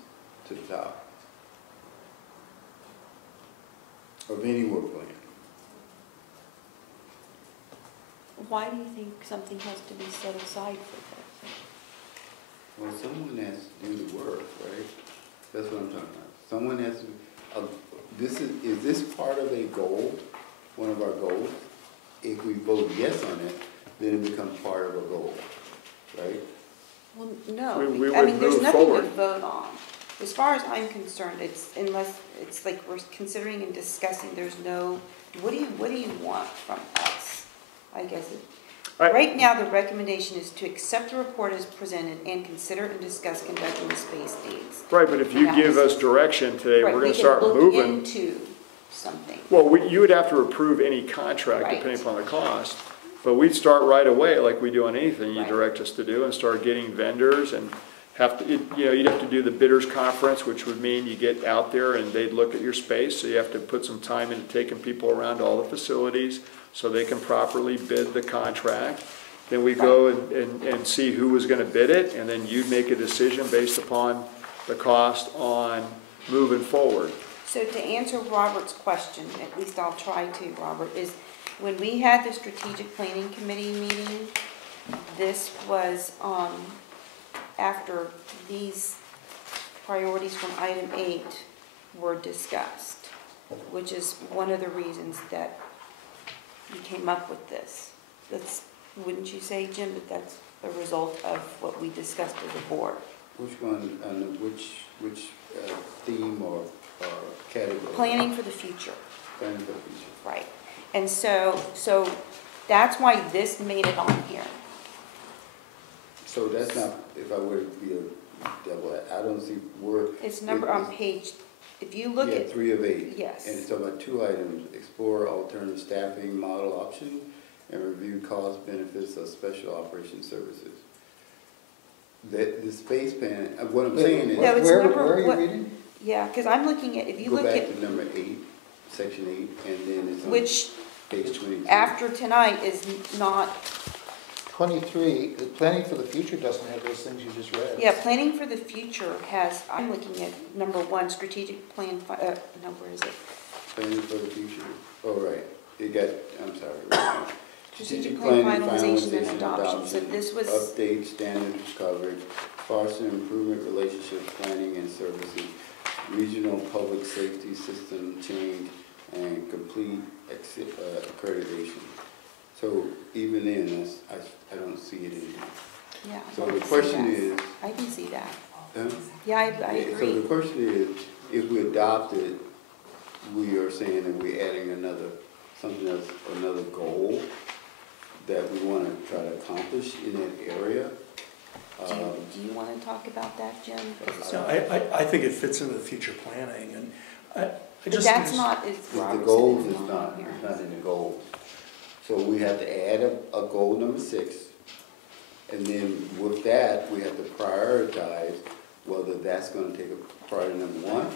to the top of any work plan? Why do you think something has to be set aside for that? Well, someone has to do the work, right? That's what I'm talking about. Someone has to, is this part of a goal, one of our goals? If we vote yes on it, then it becomes part of a goal, right? Well, no, We I would mean, there's move nothing to forward. vote on. As far as I'm concerned, it's like we're considering and discussing, there's no, what do you want from us? I guess right now, the recommendation is to accept the report as presented and consider and discuss conducting the space needs. Right, but if you give us direction today, Right, we're gonna we can start look moving. into something. Well, you would have to approve any contract Right. depending upon the cost, but we'd start right away like we do on anything you Right. direct us to do and start getting vendors and you'd have to do the bidders conference, which would mean you get out there and they'd look at your space, so you have to put some time into taking people around all the facilities so they can properly bid the contract. Then we go and see who was gonna bid it, and then you'd make a decision based upon the cost on moving forward. So to answer Robert's question, at least I'll try to, Robert, is when we had the strategic planning committee meeting, this was after these priorities from item 8 were discussed, which is one of the reasons that we came up with this. Wouldn't you say, Jim, that that's a result of what we discussed as a board? Which one, which theme or category? Planning for the future. Planning for the future. Right. And so that's why this made it on here. So that's not, if I were to be a devil, I don't see where. It's number on page, if you look at. 3 of 8. Yes. And it's talking about 2 items, explore alternative staffing model option and review cost benefits of special operations services. The space plan, what I'm saying is. No, it's Where number- are you what- reading? Yeah, because I'm looking at, if you Go look back at, to number 8, section 8, and then it's on which page 22. after tonight is not, 23, the planning for the future doesn't have those things you just read. yeah, planning for the future has, I'm looking at number 1, strategic plan, no, where is it? Planning for the future. Oh, right. It got, I'm sorry. Strategic plan finalization and adoption. So this was, Update standards coverage, foster improvement relationships, planning and services, regional public safety system change, and complete accreditation. So even in this, I don't see it in here. yeah. So I the can see question that. is, I can see that. huh? Yeah, I So agree. the question is, if we adopt it, we are saying that we're adding something else, another goal that we want to try to accomplish in that area. Do you want to talk about that, Jim? So I think it fits into the future planning, and I But just. that's not, it's The Robertson goals is is not not, on here. it's not in the goals. So we have to add a goal number 6, and then with that, we have to prioritize whether that's gonna take a priority number 1,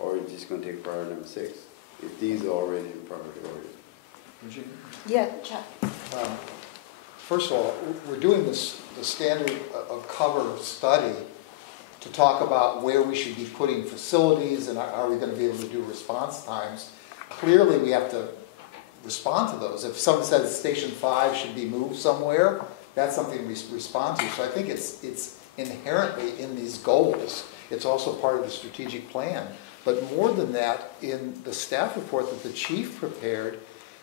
or it's just gonna take priority number 6, if these are already in priority order. Yeah, Chuck. First of all, we're doing this, the standard of cover study to talk about where we should be putting facilities and are we gonna be able to do response times. Clearly, we have to respond to those. If someone says Station 5 should be moved somewhere, that's something we respond to. So I think it's inherently in these goals. It's also part of the strategic plan. But more than that, in the staff report that the chief prepared,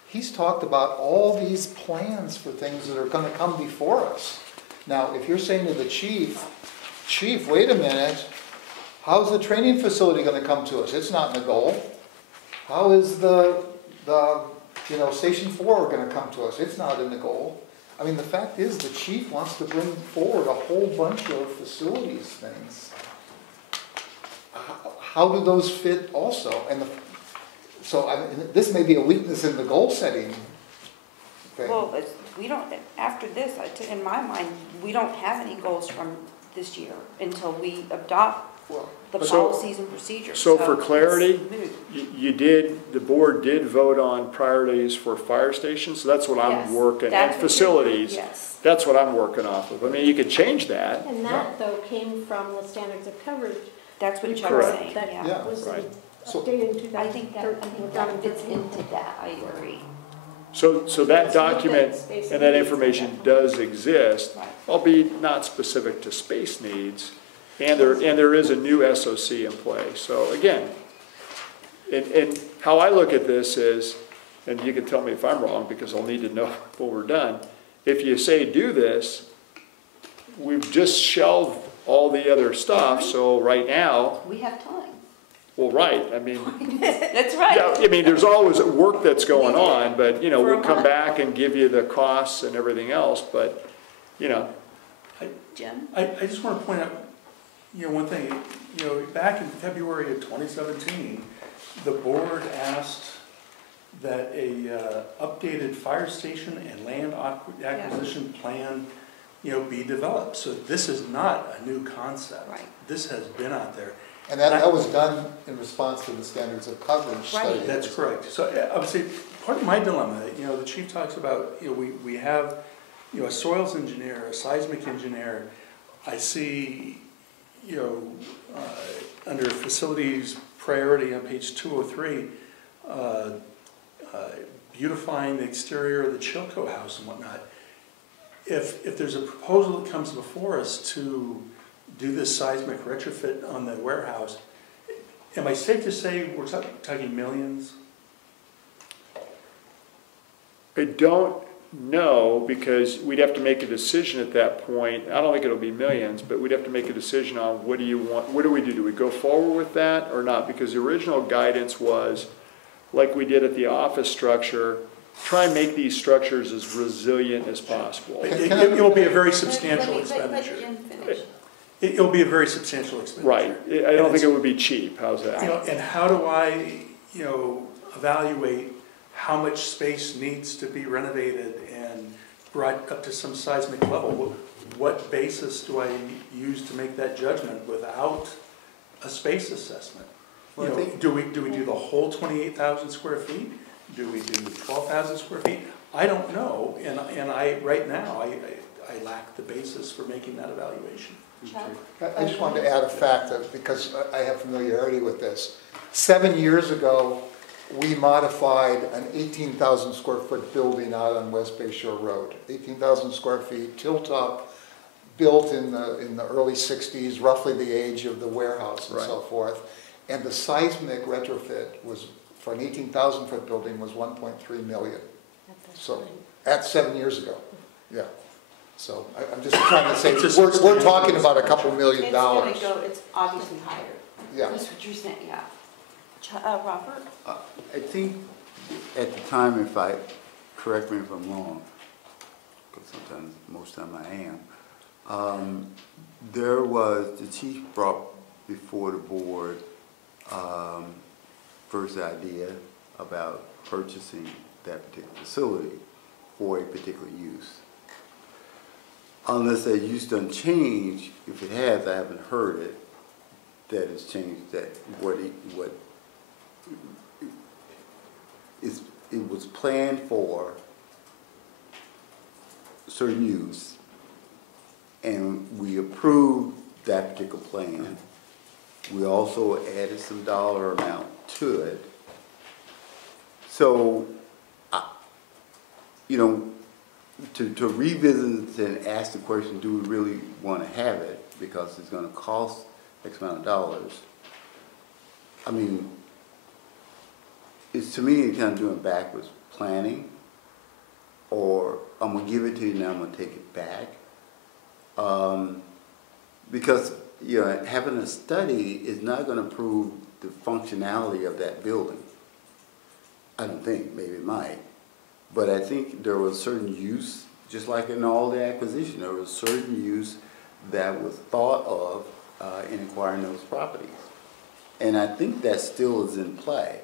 he's talked about all these plans for things that are gonna come before us. Now, if you're saying to the chief, wait a minute, how's the training facility gonna come to us? It's not in the goal. How is the Station 4 gonna come to us? It's not in the goal. I mean, the fact is, the chief wants to bring forward a whole bunch of facilities things. How do those fit also? And so this may be a weakness in the goal setting thing. Well, we don't, after this, in my mind, we don't have any goals from this year until we adopt the So- policies and procedures. So for it's clarity, moot. the board did vote on priorities for fire stations, so that's what Yes, I'm working, and that's what you're- facilities. Yes. That's what I'm working off of. I mean, you could change that. And that, though, came from the standards of coverage. That's what Chuck was Correct. saying, That yeah. Yeah. was Right. So- updated in I think that 2013. fits into that, I agree. So that It's document space and that needs. information does exist, Right. albeit not specific to space needs. And there is a new SOC in play. So again, and how I look at this is, and you can tell me if I'm wrong because I'll need to know before we're done. If you say do this, we've just shelved all the other stuff. So right now, We have time. well, right, I mean, That's right. yeah, I mean, there's always work that's going on, but, For a we'll come month. back and give you the costs and everything else, but, Jim? I just want to point out, one thing, back in February of 2017, the board asked that a updated fire station and land acquisition plan, be developed. So this is not a new concept. Right. This has been out there. And that was done in response to the standards of coverage study. Right. That's correct. So I would say, part of my dilemma, the chief talks about, we have, a soils engineer, a seismic engineer. I see, under facilities priority on page 203, beautifying the exterior of the Chilco house and whatnot. If there's a proposal that comes before us to do this seismic retrofit on the warehouse, am I safe to say we're talking millions? I don't know, because we'd have to make a decision at that point. I don't think it'll be millions, but we'd have to make a decision on what do you want, what do we do? Do we go forward with that or not? Because the original guidance was, like we did at the office structure, try and make these structures as resilient as possible. It will be a very substantial Let expenditure. Jim finish. It will be a very substantial expenditure. Right, I don't think it would be cheap, how's that? And how do I, evaluate how much space needs to be renovated and brought up to some seismic level? What basis do I use to make that judgment without a space assessment? Well, I think- Do we do the whole 28,000 square feet? Do we do 12,000 square feet? I don't know, and right now, I lack the basis for making that evaluation. Chuck? I just wanted to add a fact, because I have familiarity with this. 7 years ago, we modified an 18,000 square foot building out on West Bay Shore Road. 18,000 square feet, tilt up, built in the early 60s, roughly the age of the warehouse and so forth. And the seismic retrofit was, for an 18,000 foot building, was 1.3 million. So, that's 7 years ago, yeah. So I'm just trying to say, we're talking about a couple $1 million. It's obviously higher. Yeah. That's what you're saying, yeah. Robert? I think at the time, correct me if I'm wrong, because sometimes, most of the time I am, the chief brought before the board first idea about purchasing that particular facility for a particular use. Unless that use doesn't change, if it has, I haven't heard it, that it's changed, that it was planned for certain use, and we approved that particular plan. We also added some dollar amount to it. So, you know, to revisit and ask the question, do we really want to have it because it's going to cost X amount of dollars? I mean, it's to me kind of doing backwards planning, or I'm going to give it to you now, I'm going to take it back. Because, you know, having a study is not going to prove the functionality of that building. I don't think, maybe it might. But I think there was certain use, just like in all the acquisition, there was certain use that was thought of in acquiring those properties. And I think that still is in play.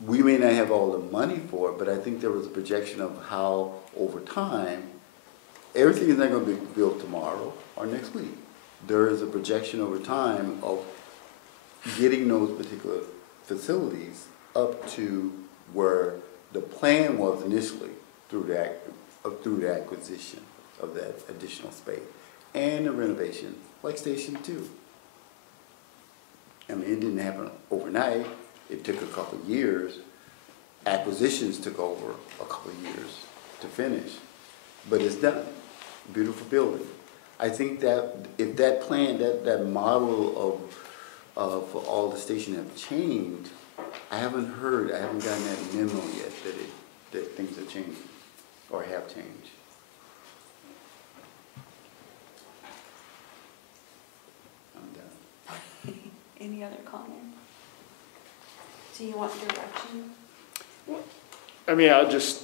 We may not have all the money for it, but I think there was a projection of how, over time, everything is not going to be built tomorrow or next week. There is a projection over time of getting those particular facilities up to where the plan was initially through the acquisition of that additional space and the renovation, like Station 2. I mean, it didn't happen overnight. It took a couple of years. Acquisitions took over a couple of years to finish, but it's done. Beautiful building. I think that if that plan, that model of all the stations have changed, I haven't gotten that memo yet that things are changing or have changed. I'm done. Any other comments? Do you want direction? I mean, I'll just,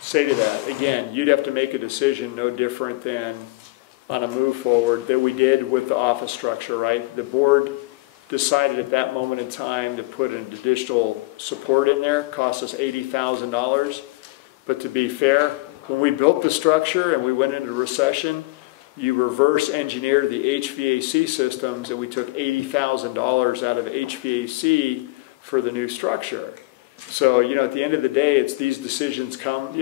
say to that, again, you'd have to make a decision no different than on a move forward that we did with the office structure, right? The board decided at that moment in time to put an additional support in there, cost us $80,000. But to be fair, when we built the structure and we went into recession, you reverse engineered the HVAC systems and we took $80,000 out of HVAC for the new structure. So, at the end of the day, it's these decisions come,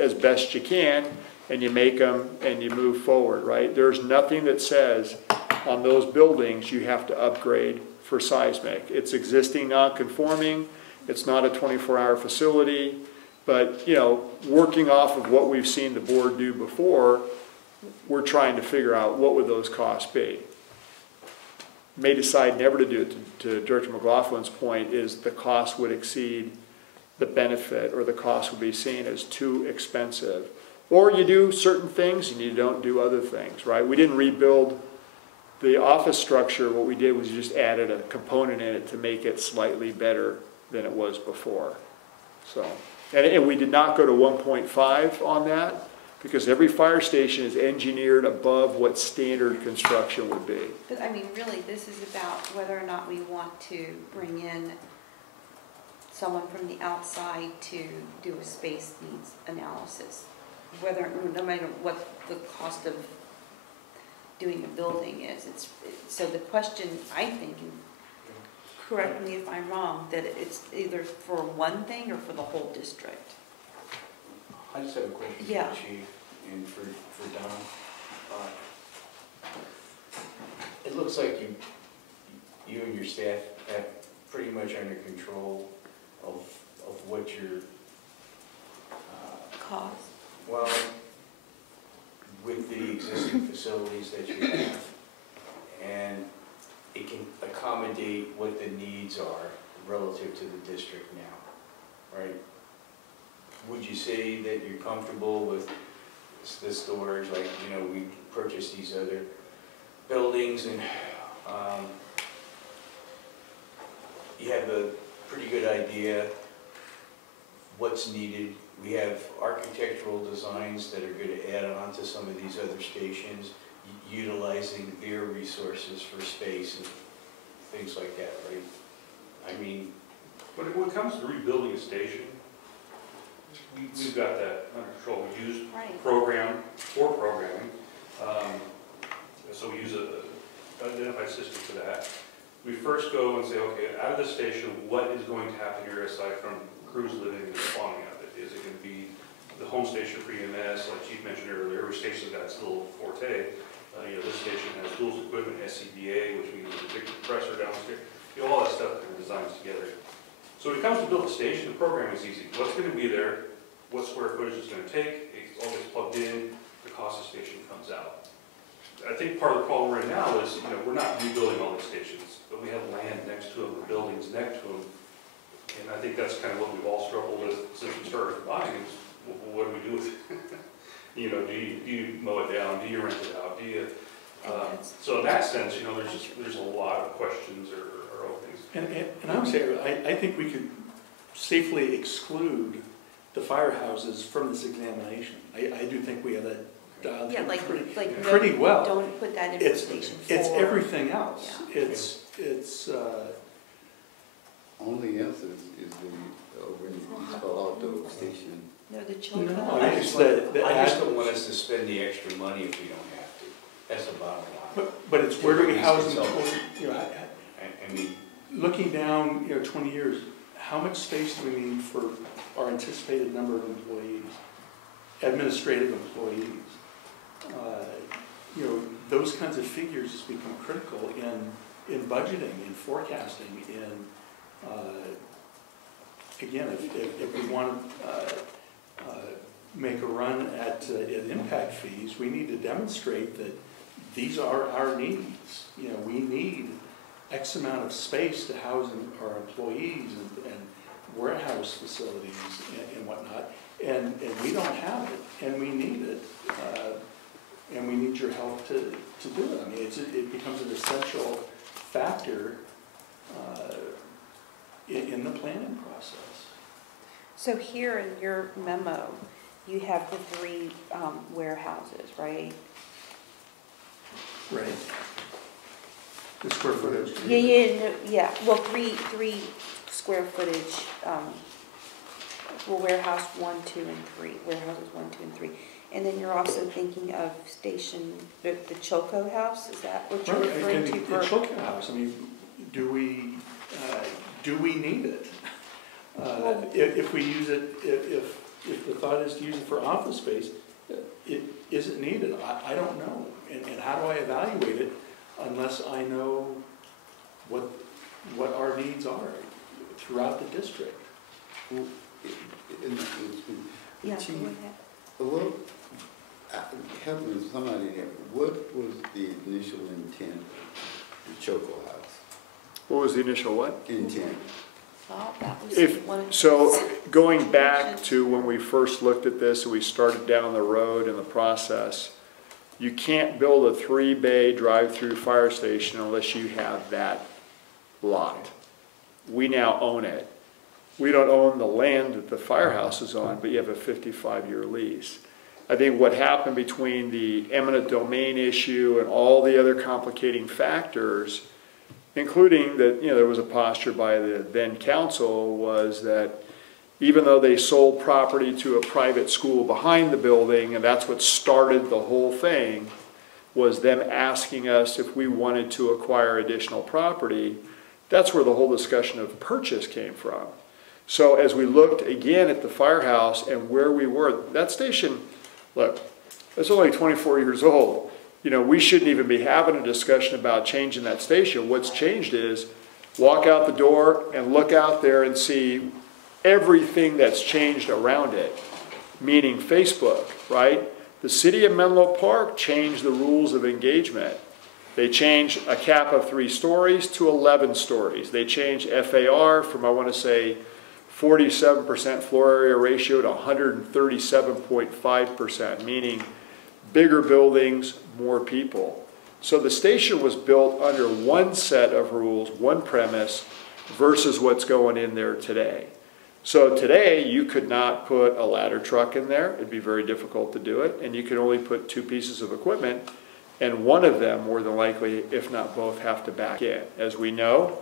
as best you can, and you make them and you move forward, right? There's nothing that says on those buildings you have to upgrade for seismic. It's existing non-conforming, it's not a 24-hour facility, but, working off of what we've seen the board do before, we're trying to figure out what would those costs be. May decide never to do it, to Director McLaughlin's point, is the cost would exceed the benefit, or the cost would be seen as too expensive. Or you do certain things and you don't do other things, right? We didn't rebuild the office structure. What we did was just added a component in it to make it slightly better than it was before. So, and we did not go to 1.5 on that, because every fire station is engineered above what standard construction would be. But I mean, really, this is about whether or not we want to bring in someone from the outside to do a space needs analysis. No matter what the cost of doing a building is. So the question, I think, and correct me if I'm wrong, that it's either for one thing or for the whole district. I just have a question for Yeah. the chief and for Don. It looks like you and your staff have pretty much under control of what your, Cost. well, with the existing facilities that you have, and it can accommodate what the needs are relative to the district now, right? Would you say that you're comfortable with the storage, like, we purchased these other buildings and you have a pretty good idea what's needed? We have architectural designs that are going to add on to some of these other stations, utilizing their resources for space and things like that, right? I mean, When it comes to rebuilding a station, we've got that under control. We use Right. program for programming. So we use an identified system for that. We first go and say, okay, out of the station, what is going to happen here aside from crews living and spawning out of it? Is it going to be the home station for EMS, like Chief mentioned earlier? Every station's got its little forte. This station has tools, equipment, SCBA, which means a big compressor downstairs. All that stuff kind of designs together. So when it comes to build a station, the program is easy. What's going to be there? What square footage it's going to take? It all gets plugged in. The cost of the station comes out. I think part of the problem right now is, we're not rebuilding all these stations, but we have land next to them, or buildings next to them. And I think that's kind of what we've all struggled with since we started buying is, well, what do we do with it? Do you mow it down? Do you rent it out? Do you? So in that sense, there's a lot of questions or openings. And I would say, I think we could safely exclude the firehouses from this examination. I do think we have that dialed Yeah, in like pretty no, well. don't put that in for station 4. It's everything else. Yeah. It's Only else is when you spell out the station. No, the children. No, I it's just the don't want us to spend the extra money if we don't have to. That's the bottom line. but it's where do we house them? I mean, Looking down, 20 years, how much space do we need for our anticipated number of employees, administrative employees? Those kinds of figures just become critical in budgeting, in forecasting, again, if we want to make a run at impact fees, we need to demonstrate that these are our needs. We need X amount of space to house our employees and warehouse facilities and whatnot, and we don't have it, and we need it, and we need your help to do it. I mean, it becomes an essential factor in the planning process. So here in your memo, you have the 3 warehouses, right? Right. The square footage. Yeah. Well, three square footage. Warehouse 1, 2, and 3. Warehouses 1, 2, and 3. And then you're also thinking of the Chilco House. Is that what you're referring to? The Chilco House. I mean, do we need it? If we use it, if the thought is to use it for office space, is it needed? I don't know. And how do I evaluate it unless I know what our needs are throughout the district? Well, Yeah, Chief, go ahead. What, help me, somebody help me. What was the initial intent of the Choco House? What was the initial what? Intent. Well, that was one of the So going back to when we first looked at this and we started down the road in the process, you can't build a 3-bay drive-through fire station unless you have that lot. We now own it. We don't own the land that the firehouse is on, but you have a 55-year lease. I think what happened between the eminent domain issue and all the other complicating factors, including that, there was a posture by the then council, was that even though they sold property to a private school behind the building, and that's what started the whole thing, was them asking us if we wanted to acquire additional property. That's where the whole discussion of purchase came from. So as we looked again at the firehouse and where we were, that station, look, it's only 24 years old. We shouldn't even be having a discussion about changing that station. What's changed is walk out the door and look out there and see everything that's changed around it, meaning Facebook, right? The city of Menlo Park changed the rules of engagement. They changed a cap of 3 stories to 11 stories. They changed FAR from, I want to say, 47% floor area ratio to 137.5%, meaning bigger buildings, more people. So the station was built under one set of rules, one premise, versus what's going in there today. So today, you could not put a ladder truck in there. It'd be very difficult to do it. And you could only put 2 pieces of equipment, and one of them, more than likely, if not both, have to back in. As we know,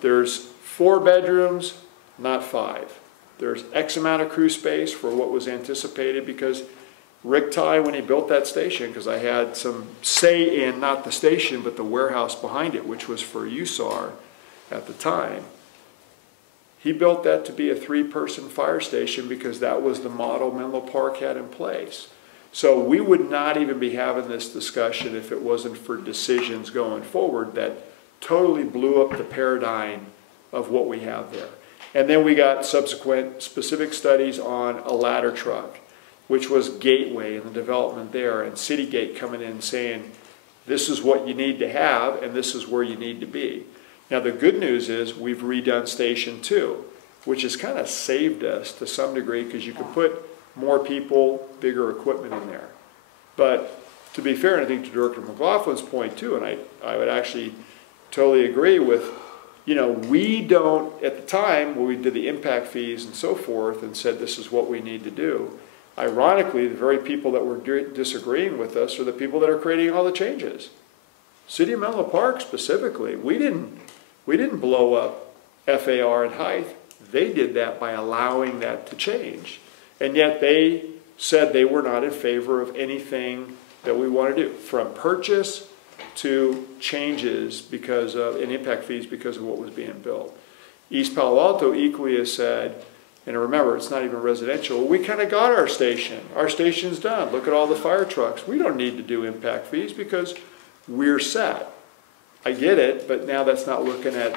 There's 4 bedrooms, not 5. There's X amount of crew space for what was anticipated, because Rick Ty, when he built that station, because I had some say in not the station, but the warehouse behind it, which was for USAR at the time, he built that to be a 3-person fire station because that was the model Menlo Park had in place. So we would not even be having this discussion if it wasn't for decisions going forward that totally blew up the paradigm of what we have there. And then we got subsequent specific studies on a ladder truck, which was Gateway and the development there, and Citygate coming in saying, this is what you need to have and this is where you need to be. Now the good news is we've redone Station 2, which has kind of saved us to some degree because you could put more people, bigger equipment in there. But to be fair, and I think to Director McLaughlin's point too, and I would actually totally agree with, you know, we don't, at the time when we did the impact fees and so forth and said this is what we need to do, ironically, the very people that were disagreeing with us are the people that are creating all the changes. City of Menlo Park specifically, we didn't blow up FAR and Hythe. They did that by allowing that to change. And yet they said they were not in favor of anything that we want to do, from purchase to changes because of, and impact fees because of what was being built. East Palo Alto equally has said, and remember, it's not even residential, we kind of got our station. Our station's done. Look at all the fire trucks. We don't need to do impact fees because we're set. I get it, but now that's not looking at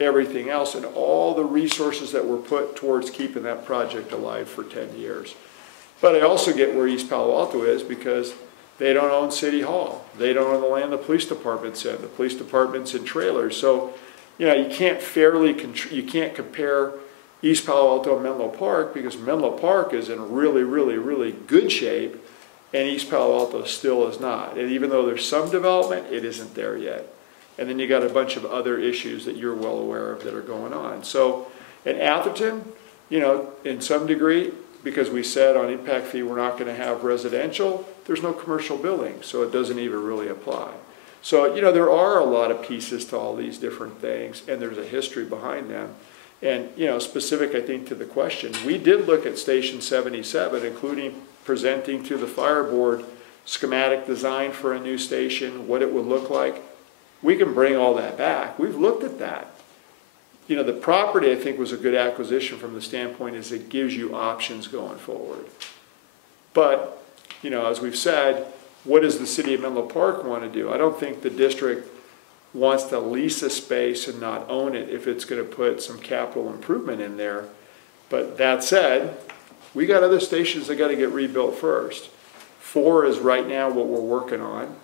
everything else and all the resources that were put towards keeping that project alive for 10 years. But I also get where East Palo Alto is because they don't own City Hall. They don't own the land the police department's in. The police department's in trailers. So, you know, you can't you can't compare East Palo Alto and Menlo Park because Menlo Park is in really, really, really good shape and East Palo Alto still is not. And even though there's some development, it isn't there yet. And then you got a bunch of other issues that you're well aware of that are going on. So in Atherton, you know, in some degree, because we said on impact fee we're not going to have residential, there's no commercial building, so it doesn't even really apply. So, you know, there are a lot of pieces to all these different things, and there's a history behind them. And, you know, specific, I think, to the question, we did look at Station 77, including presenting to the fire board schematic design for a new station, what it would look like. We can bring all that back. We've looked at that. You know, the property, I think, was a good acquisition from the standpoint is it gives you options going forward. But, you know, as we've said, what does the city of Menlo Park want to do? I don't think the district wants to lease a space and not own it if it's going to put some capital improvement in there. But that said, we got other stations that got to get rebuilt first. 4 is right now what we're working on.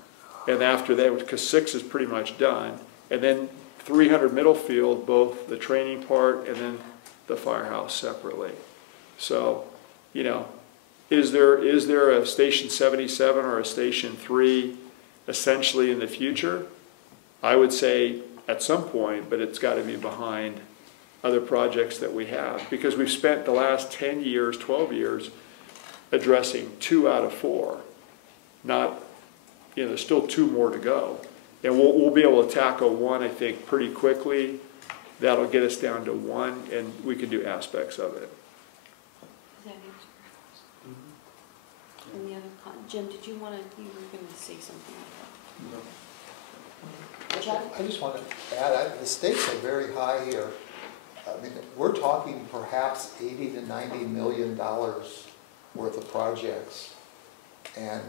And after that, because 6 is pretty much done. And then 300 Middlefield, both the training part and then the firehouse separately. So, you know, is there a Station 77 or a Station 3 essentially in the future? I would say at some point, but it's got to be behind other projects that we have. Because we've spent the last 10 years, 12 years addressing 2 out of 4. Not, you know, there's still 2 more to go. And we'll be able to tackle 1, I think, pretty quickly. That'll get us down to 1, and we can do aspects of it. Any other Jim, did you want to, you were going to say something like that? Chuck? I just want to add, the stakes are very high here. I mean, we're talking perhaps $80 to $90 million worth of projects. And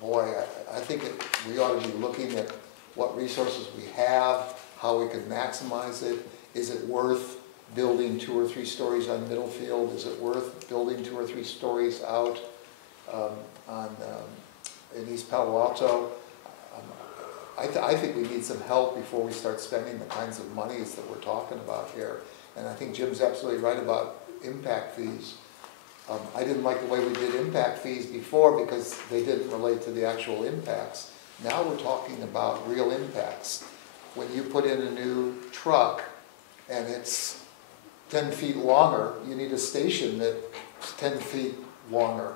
boy, I think we ought to be looking at what resources we have, how we can maximize it. Is it worth building 2 or 3 stories on Middlefield? Is it worth building 2 or 3 stories out in East Palo Alto? I think we need some help before we start spending the kinds of monies that we're talking about here. And I think Jim's absolutely right about impact fees. I didn't like the way we did impact fees before because they didn't relate to the actual impacts. Now we're talking about real impacts. When you put in a new truck and it's 10 feet longer, you need a station that's 10 feet longer.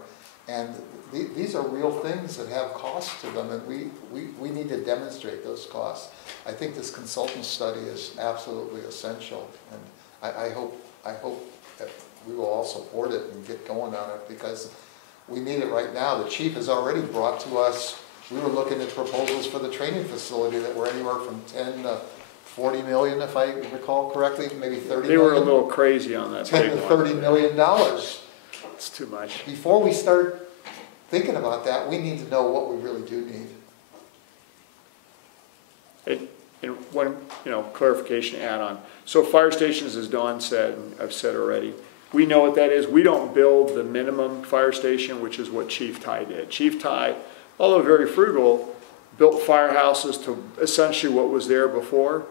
And these are real things that have costs to them, and we need to demonstrate those costs. I think this consultant study is absolutely essential, and I hope that we will all support it and get going on it, because we need it right now. The chief has already brought to us, we were looking at proposals for the training facility that were anywhere from 10 to 40 million, if I recall correctly, maybe 30 million. They were a little crazy on that 10 big to one. $30 million. It's too much. Before we start thinking about that, we need to know what we really do need. And one, clarification add on. So fire stations, as Dawn said, and I've said already, we know what that is. We don't build the minimum fire station, which is what Chief Ty did. Chief Ty, although very frugal, built firehouses to essentially what was there before.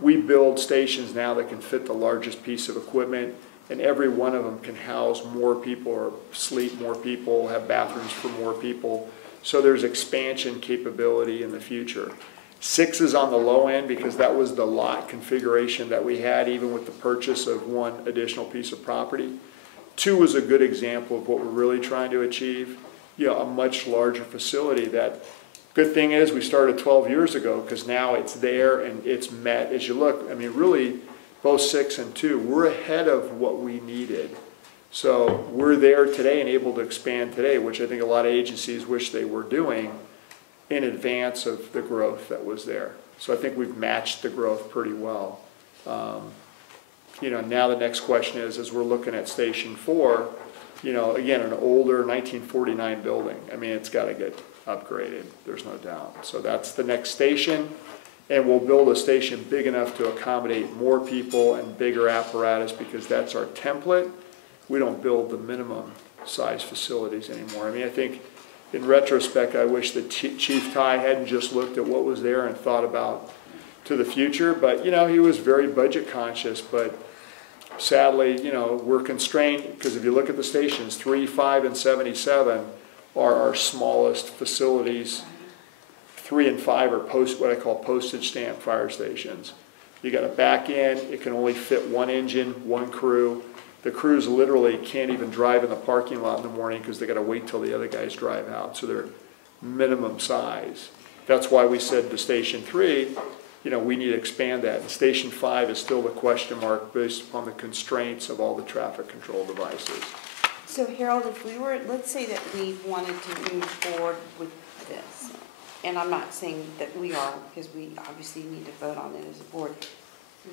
We build stations now that can fit the largest piece of equipment, and every one of them can house more people or sleep more people, have bathrooms for more people. So there's expansion capability in the future. 6 is on the low end because that was the lot configuration that we had even with the purchase of one additional piece of property. 2 was a good example of what we're really trying to achieve. A much larger facility. That good thing is we started 12 years ago because now it's there and it's met. As you look, I mean, really, both 6 and 2, we're ahead of what we needed. So we're there today and able to expand today, which I think a lot of agencies wish they were doing in advance of the growth that was there. So I think we've matched the growth pretty well. Now the next question is, as we're looking at Station 4, again, an older 1949 building. I mean, it's got to get upgraded, there's no doubt. So that's the next station, and we'll build a station big enough to accommodate more people and bigger apparatus because that's our template. We don't build the minimum size facilities anymore. I mean, I think in retrospect, I wish that Chief Ty hadn't just looked at what was there and thought about to the future, but he was very budget conscious, but sadly, we're constrained because if you look at the stations, 3, 5, and 77 are our smallest facilities. 3 and 5 are what I call postage stamp fire stations. You got to back in, it can only fit 1 engine, 1 crew. The crews literally can't even drive in the parking lot in the morning because they got to wait till the other guys drive out. So they're minimum size. That's why we said to Station 3, we need to expand that. And Station 5 is still the question mark based upon the constraints of all the traffic control devices. So Harold, let's say that we wanted to move forward with this, and I'm not saying that we are, because we obviously need to vote on it as a board.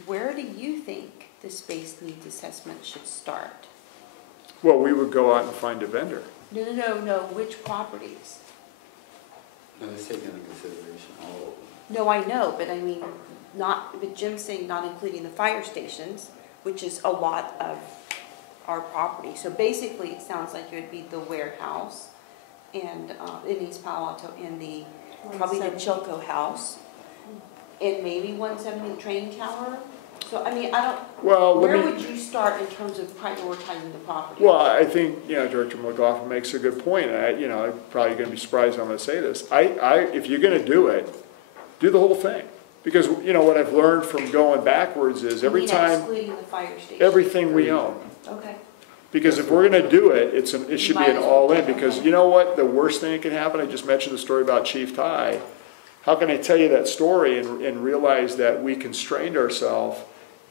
Where do you think the space needs assessment should start? Well, we would go out and find a vendor. No, which properties? No, it's taken into consideration all of them. No, I know, but I mean, but Jim's saying not including the fire stations, which is a lot of our property. So basically, it sounds like it would be the warehouse and in East Palo Alto, and probably the Chilco house, and maybe 170 training tower. So I mean, where would you start in terms of prioritizing the property? Well, I think, Director McLaughlin makes a good point. And I'm probably going to be surprised I'm going to say this. If you're going to do it, do the whole thing. Because, what I've learned from going backwards is every time, excluding the fire station. everything we own. Okay. Because if we're going to do it, it should be an all-in. Because you know what? The worst thing that can happen, I just mentioned the story about Chief Ty. How can I tell you that story and realize that we constrained ourselves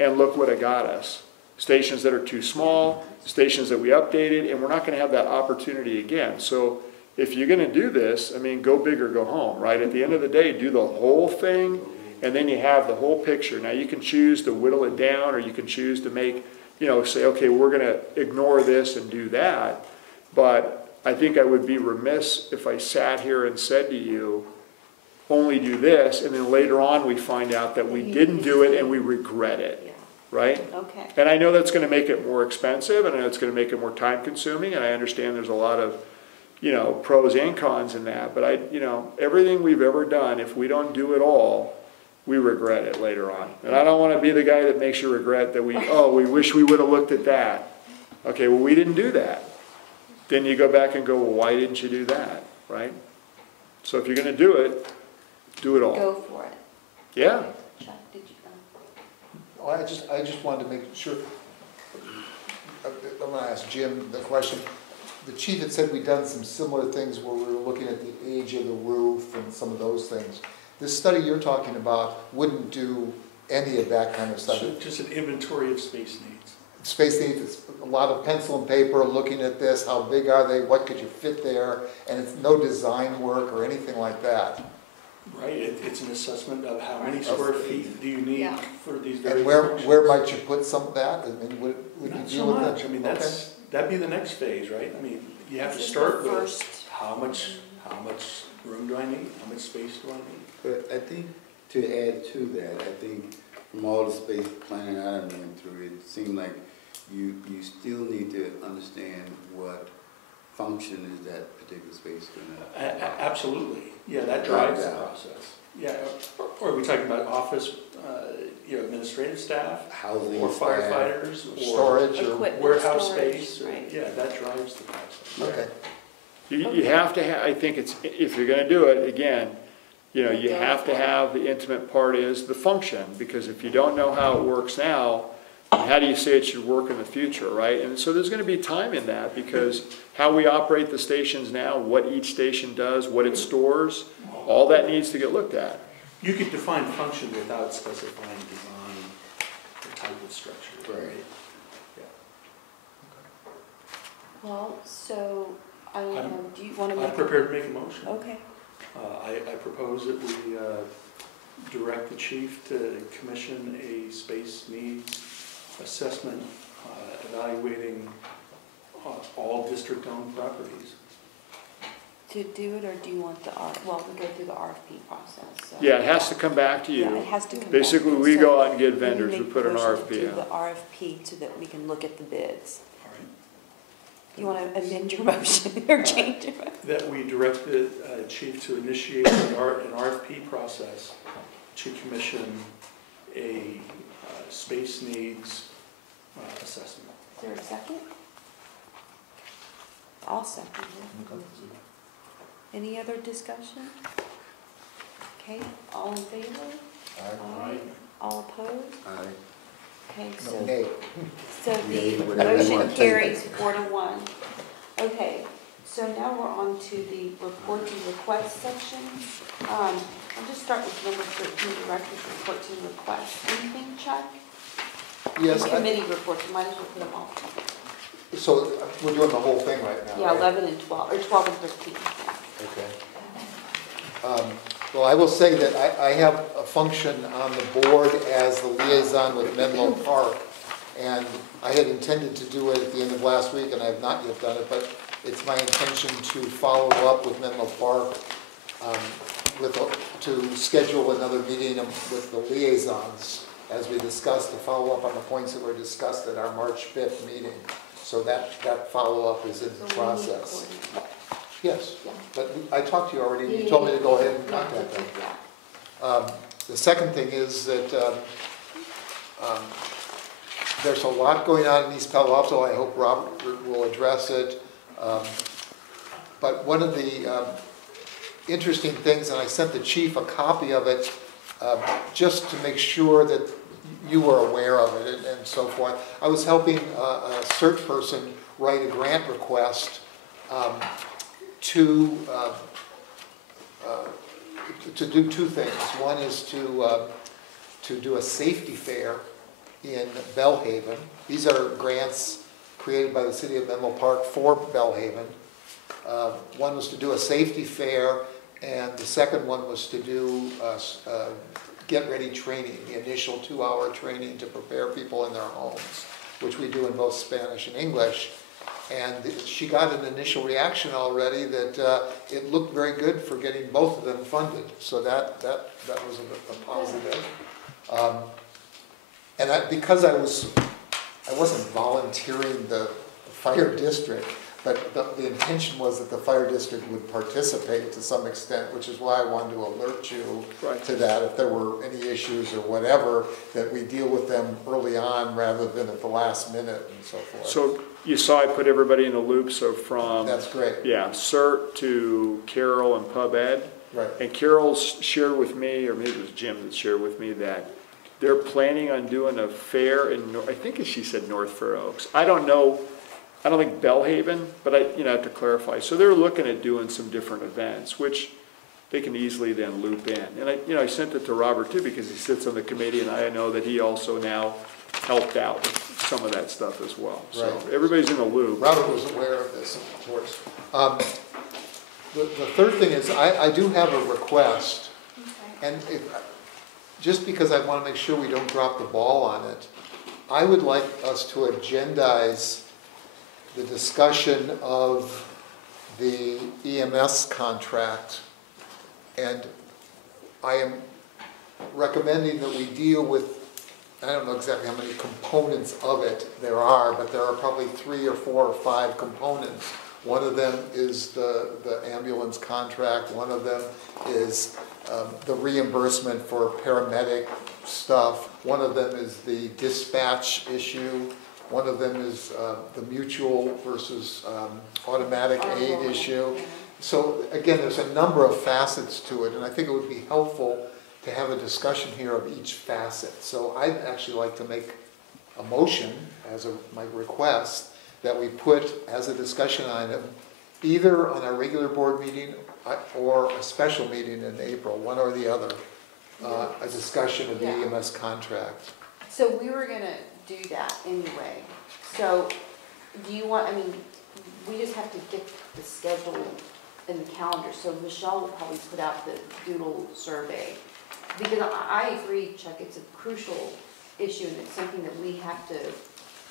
and look what it got us? Stations that are too small, stations that we updated, and we're not going to have that opportunity again. So if you're going to do this, I mean, go big or go home, right? At the end of the day, do the whole thing, and then you have the whole picture. Now, you can choose to whittle it down, or you can choose to make, say, okay, we're going to ignore this and do that. But I think I would be remiss if I sat here and said to you, only do this, and then later on we find out that we didn't do it and we regret it, right? Okay. And I know that's going to make it more expensive, and I know it's going to make it more time consuming, and I understand there's a lot of, pros and cons in that, but everything we've ever done, if we don't do it all, we regret it later on. And I don't want to be the guy that makes you regret that we wish we would have looked at that. Okay, well, we didn't do that. Then you go back and go, well, why didn't you do that, right? So if you're going to do it, do it all. Go for it. Yeah. Chuck, did you go? I just wanted to make sure, I'm going to ask Jim the question. the chief had said we'd done some similar things where we were looking at the age of the roof and some of those things. This study you're talking about wouldn't do any of that kind of stuff. So just an inventory of space needs. Space needs, it's a lot of pencil and paper, looking at this, how big are they, what could you fit there, and it's no design work or anything like that. Right, it's an assessment of how many square feet do you need Yeah. for these various And where functions. might you put some of that? I mean, would you Not deal so with that? much, I mean, that'd be the next phase, right? I mean, you have to This is start the with, first. how much room do I need? How much space do I need? But I think to add to that, I think from all the space planning I done went through, it seemed like you still need to understand what function is that particular space gonna. Absolutely, yeah, that drives the process. Yeah, or are we talking about office, administrative staff? Housing Or staff. firefighters, or Storage or, Equipment warehouse storage, space? right. Yeah, that drives the process. okay. You have to have, I think it's, if you're gonna do it, again, you Yeah. have to have, the intimate part is the function, because if you don't know how it works now, how do you say it should work in the future, right? And so there's gonna be time in that, because how we operate the stations now, what each station does, what it stores, all that needs to get looked at. You could define function without specifying design or type of structure, Right. right? Well, so, I don't know, do you want to I'm make? prepared to make a motion. Okay, I propose that we direct the chief to commission a space needs assessment evaluating all district-owned properties. to do it, or do you want the well, we go through the RFP process, so. Yeah, it has to come back to Yeah, it you. has to come back. Basically, we So go out and get we vendors, we make put an motion to RFP do out. the RFP so that we can look at the bids. All right. Do you want to amend your motion or change it? That we direct the chief to initiate an RFP process to commission a space needs assessment. Is there a second? I'll second it. Any other discussion? Okay, all in favor? Aye. All opposed? Aye. Okay, No, so, nay. so Yay, the whatever you motion want. carries 4-1. Okay, so now we're on to the reports and requests section. I'll just start with number 13, director's reports and requests. Anything, Chuck? Yes, And committee reports, you might as well put them all. so we're doing the whole thing right now, Yeah, right? 11 and 12, or 12 and 13. Okay. Well, I will say that I have a function on the board as the liaison with Menlo Park, and I had intended to do it at the end of last week, and I have not yet done it, but it's my intention to follow up with Menlo Park, to schedule another meeting with the liaisons, as we discussed, to follow up on the points that were discussed at our March 5th meeting. So that follow-up is in the process. Yes, Yeah. but I talked to you already, and you told me to go ahead and contact them. The second thing is that there's a lot going on in East Palo Alto. I hope Robert will address it. But one of the interesting things, and I sent the chief a copy of it, just to make sure that you were aware of it and so forth. I was helping a search person write a grant request to do two things. One is to do a safety fair in Bellhaven. These are grants created by the city of Menlo Park for Bellhaven. One was to do a safety fair, and the second one was to do get-ready training, the initial 2-hour training to prepare people in their homes, which we do in both Spanish and English. And she got an initial reaction already that it looked very good for getting both of them funded. So that was a positive. And because I wasn't volunteering the fire district, but the intention was that the fire district would participate to some extent, which is why I wanted to alert you to that if there were any issues or whatever, that we deal with them early on rather than at the last minute and so forth. So you saw I put everybody in the loop, so from, That's great. yeah, CERT to Carol and Pub Ed. Right. And Carol's shared with me, or maybe it was Jim that shared with me, that they're planning on doing a fair in, I think she said North Fair Oaks. I don't know I don't think Bellhaven, but I have to clarify. So they're looking at doing some different events, which they can easily then loop in. And I sent it to Robert too, because he sits on the committee, and I know that he also now helped out with some of that stuff as well. So Right. everybody's in the loop. Robert was aware of this, of course. The third thing is, I do have a request, and just because I want to make sure we don't drop the ball on it, I would like us to agendize the discussion of the EMS contract, and I am recommending that we deal with, I don't know exactly how many components of it there are, but there are probably 3 or 4 or 5 components. One of them is the ambulance contract. One of them is the reimbursement for paramedic stuff. One of them is the dispatch issue. One of them is the mutual versus automatic aid issue. So again, there's a number of facets to it, and I think it would be helpful to have a discussion here of each facet. So I'd actually like to make a motion as my request that we put as a discussion item either on our regular board meeting or a special meeting in April, one or the other, a discussion of the EMS contract. So we were gonna do that anyway. So do you want, I mean, we just have to get the schedule in the calendar. So Michelle will probably put out the doodle survey. Because I agree, Chuck, it's a crucial issue, and it's something that we have to,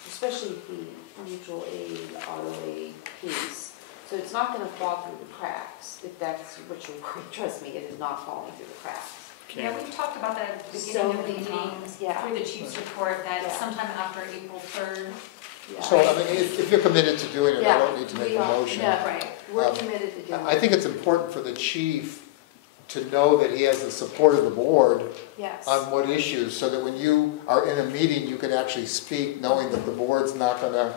especially the mutual aid, auto aid piece. So it's not gonna fall through the cracks, if that's what you're worried. Trust me, it is not falling through the cracks. Yeah, we've talked about that at the So beginning of the many meeting, times, yeah. through the chief's report, that Yeah. sometime after April 3rd. Yeah. So, I mean, if you're committed to doing it, I don't need to make we a are. motion. Yeah, Right. We're committed to doing it. I think it's important for the chief to know that he has the support of the board Yes. on what issues, so that when you are in a meeting, you can actually speak knowing that the board's not gonna,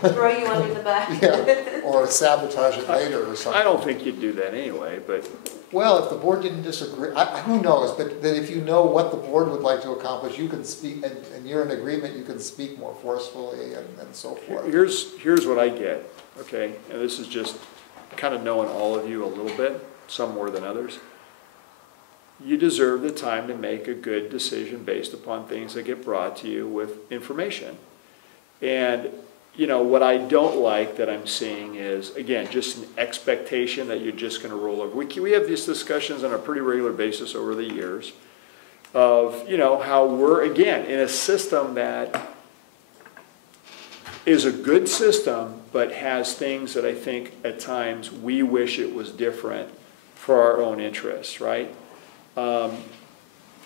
Throw you under the bus. or sabotage it later or something. I don't think you'd do that anyway, but Well, if the board didn't disagree, who knows, but that if you know what the board would like to accomplish, you can speak, and you're in agreement, you can speak more forcefully and so forth. here's what I get, okay? And this is just kind of knowing all of you a little bit, some more than others. You deserve the time to make a good decision based upon things that get brought to you with information. And, what I don't like that I'm seeing is, again, just an expectation that you're just going to roll over. We have these discussions on a pretty regular basis over the years of, how we're, again, in a system that is a good system, but has things that I think at times we wish it was different for our own interests, right? And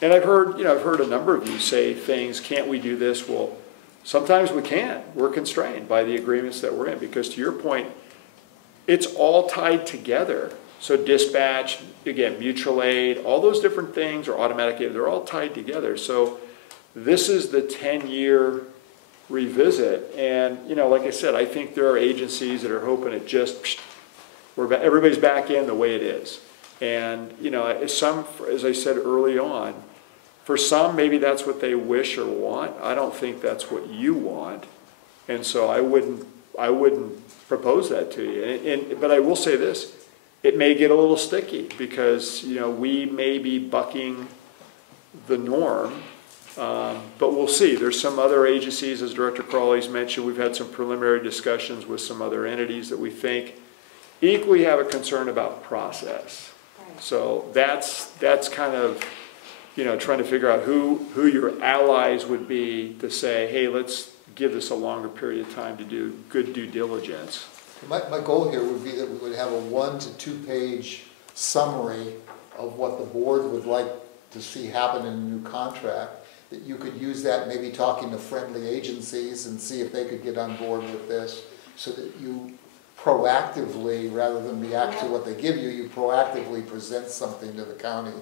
I've heard a number of you say things, can't we do this? Well, sometimes we can't. We're constrained by the agreements that we're in, because to your point, it's all tied together. So dispatch, again, mutual aid, all those different things, or automatic aid, they're all tied together. So this is the 10-year revisit. And, like I said, I think there are agencies that are hoping it just, everybody's back in the way it is. And, as I said early on, for some, maybe that's what they wish or want. I don't think that's what you want. And so I wouldn't propose that to you. But I will say this, it may get a little sticky because, we may be bucking the norm, but we'll see. There's some other agencies, as Director Crawley's mentioned, we've had some preliminary discussions with some other entities that we think equally have a concern about process. So that's kind of, trying to figure out who your allies would be to say, hey, let's give this a longer period of time to do good due diligence. My goal here would be that we would have a 1 to 2 page summary of what the board would like to see happen in a new contract, that you could use that maybe talking to friendly agencies and see if they could get on board with this, so that you proactively, rather than react to what they give you, you proactively present something to the county.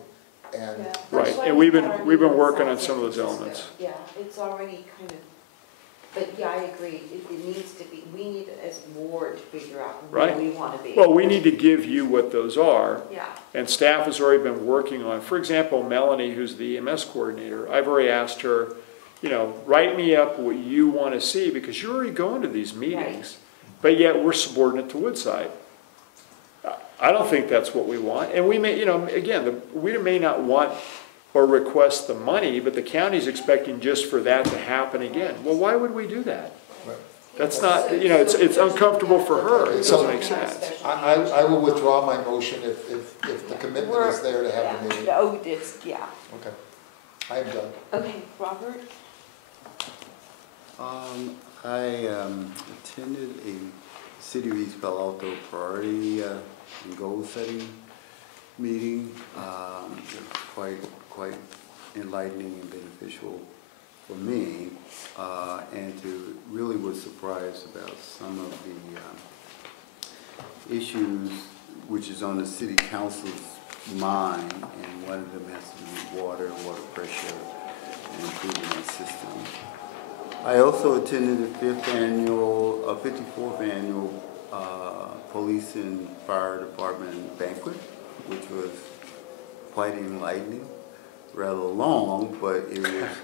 And right, and we've been working on some of those elements. Yeah, it's already kind of, but yeah, I agree. It needs to be, we need as a board to figure out where we want to be. Well, we need to give you what those are. Yeah. And staff has already been working on, for example, Melanie, who's the EMS coordinator, I've already asked her, write me up what you want to see, because you're already going to these meetings. but yet we're subordinate to Woodside. I don't think that's what we want, and we may, you know, again, we may not want or request the money, but the county's expecting just for that to happen again. Well, why would we do that? Right. That's not, you know, it's uncomfortable for her, it doesn't make sense. I will withdraw my motion if the commitment is there to have the meeting. Oh, it's, yeah. Okay, I am done. Okay, Robert? I attended a City of East Palo Alto priority and goal setting meeting. It was quite enlightening and beneficial for me, and to really was surprised about some of the issues which is on the city council's mind, and one of them has to do with water pressure, and improving the system. I also attended the 54th annual Police and Fire Department banquet, which was quite enlightening. Rather long, but it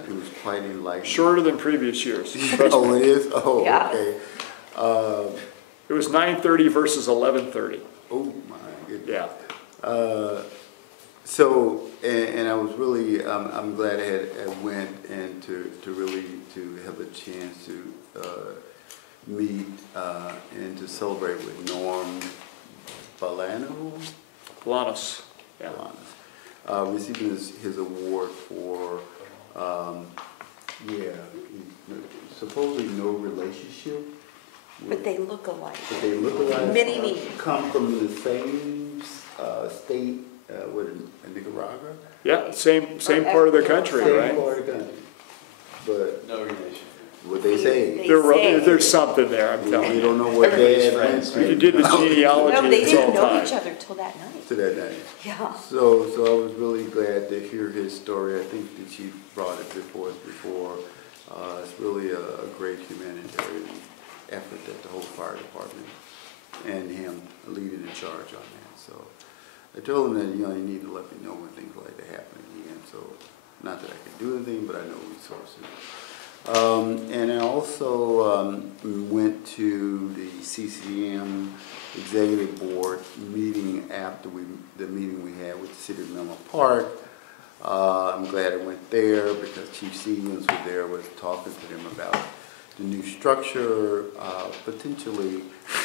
was quite enlightening. Shorter than previous years. Oh, it is? Oh, Yeah. okay. It was 9:30 versus 11:30. Oh, my goodness. Yeah. So, and I was really, I'm glad I went and to really to have a chance to meet and to celebrate with Norm Bolanos. Bolanos. Yeah. Receiving his award for, supposedly no relationship. But they look alike. But they look alike. Mini-me. Come from the same state, in Nicaragua? Yeah, same part of the country, Same right? part of the country. But No relation. what they say, There's something there, I'm telling we you. don't know what Everybody's dad friends, went right? You did the No, genealogy, they it's all didn't know time. each other till that night. to that night. Yeah. So I was really glad to hear his story. I think the chief brought it before us before. It's really a great humanitarian effort that the whole fire department and him leading the charge on that. So I told him that, you need to let me know when things like that happen again. So not that I can do anything, but I know resources. And I also went to the CCM Executive Board meeting after the meeting we had with the City of Menlo Park. I'm glad I went there because Chief Stevens was there, was talking to them about the new structure, potentially,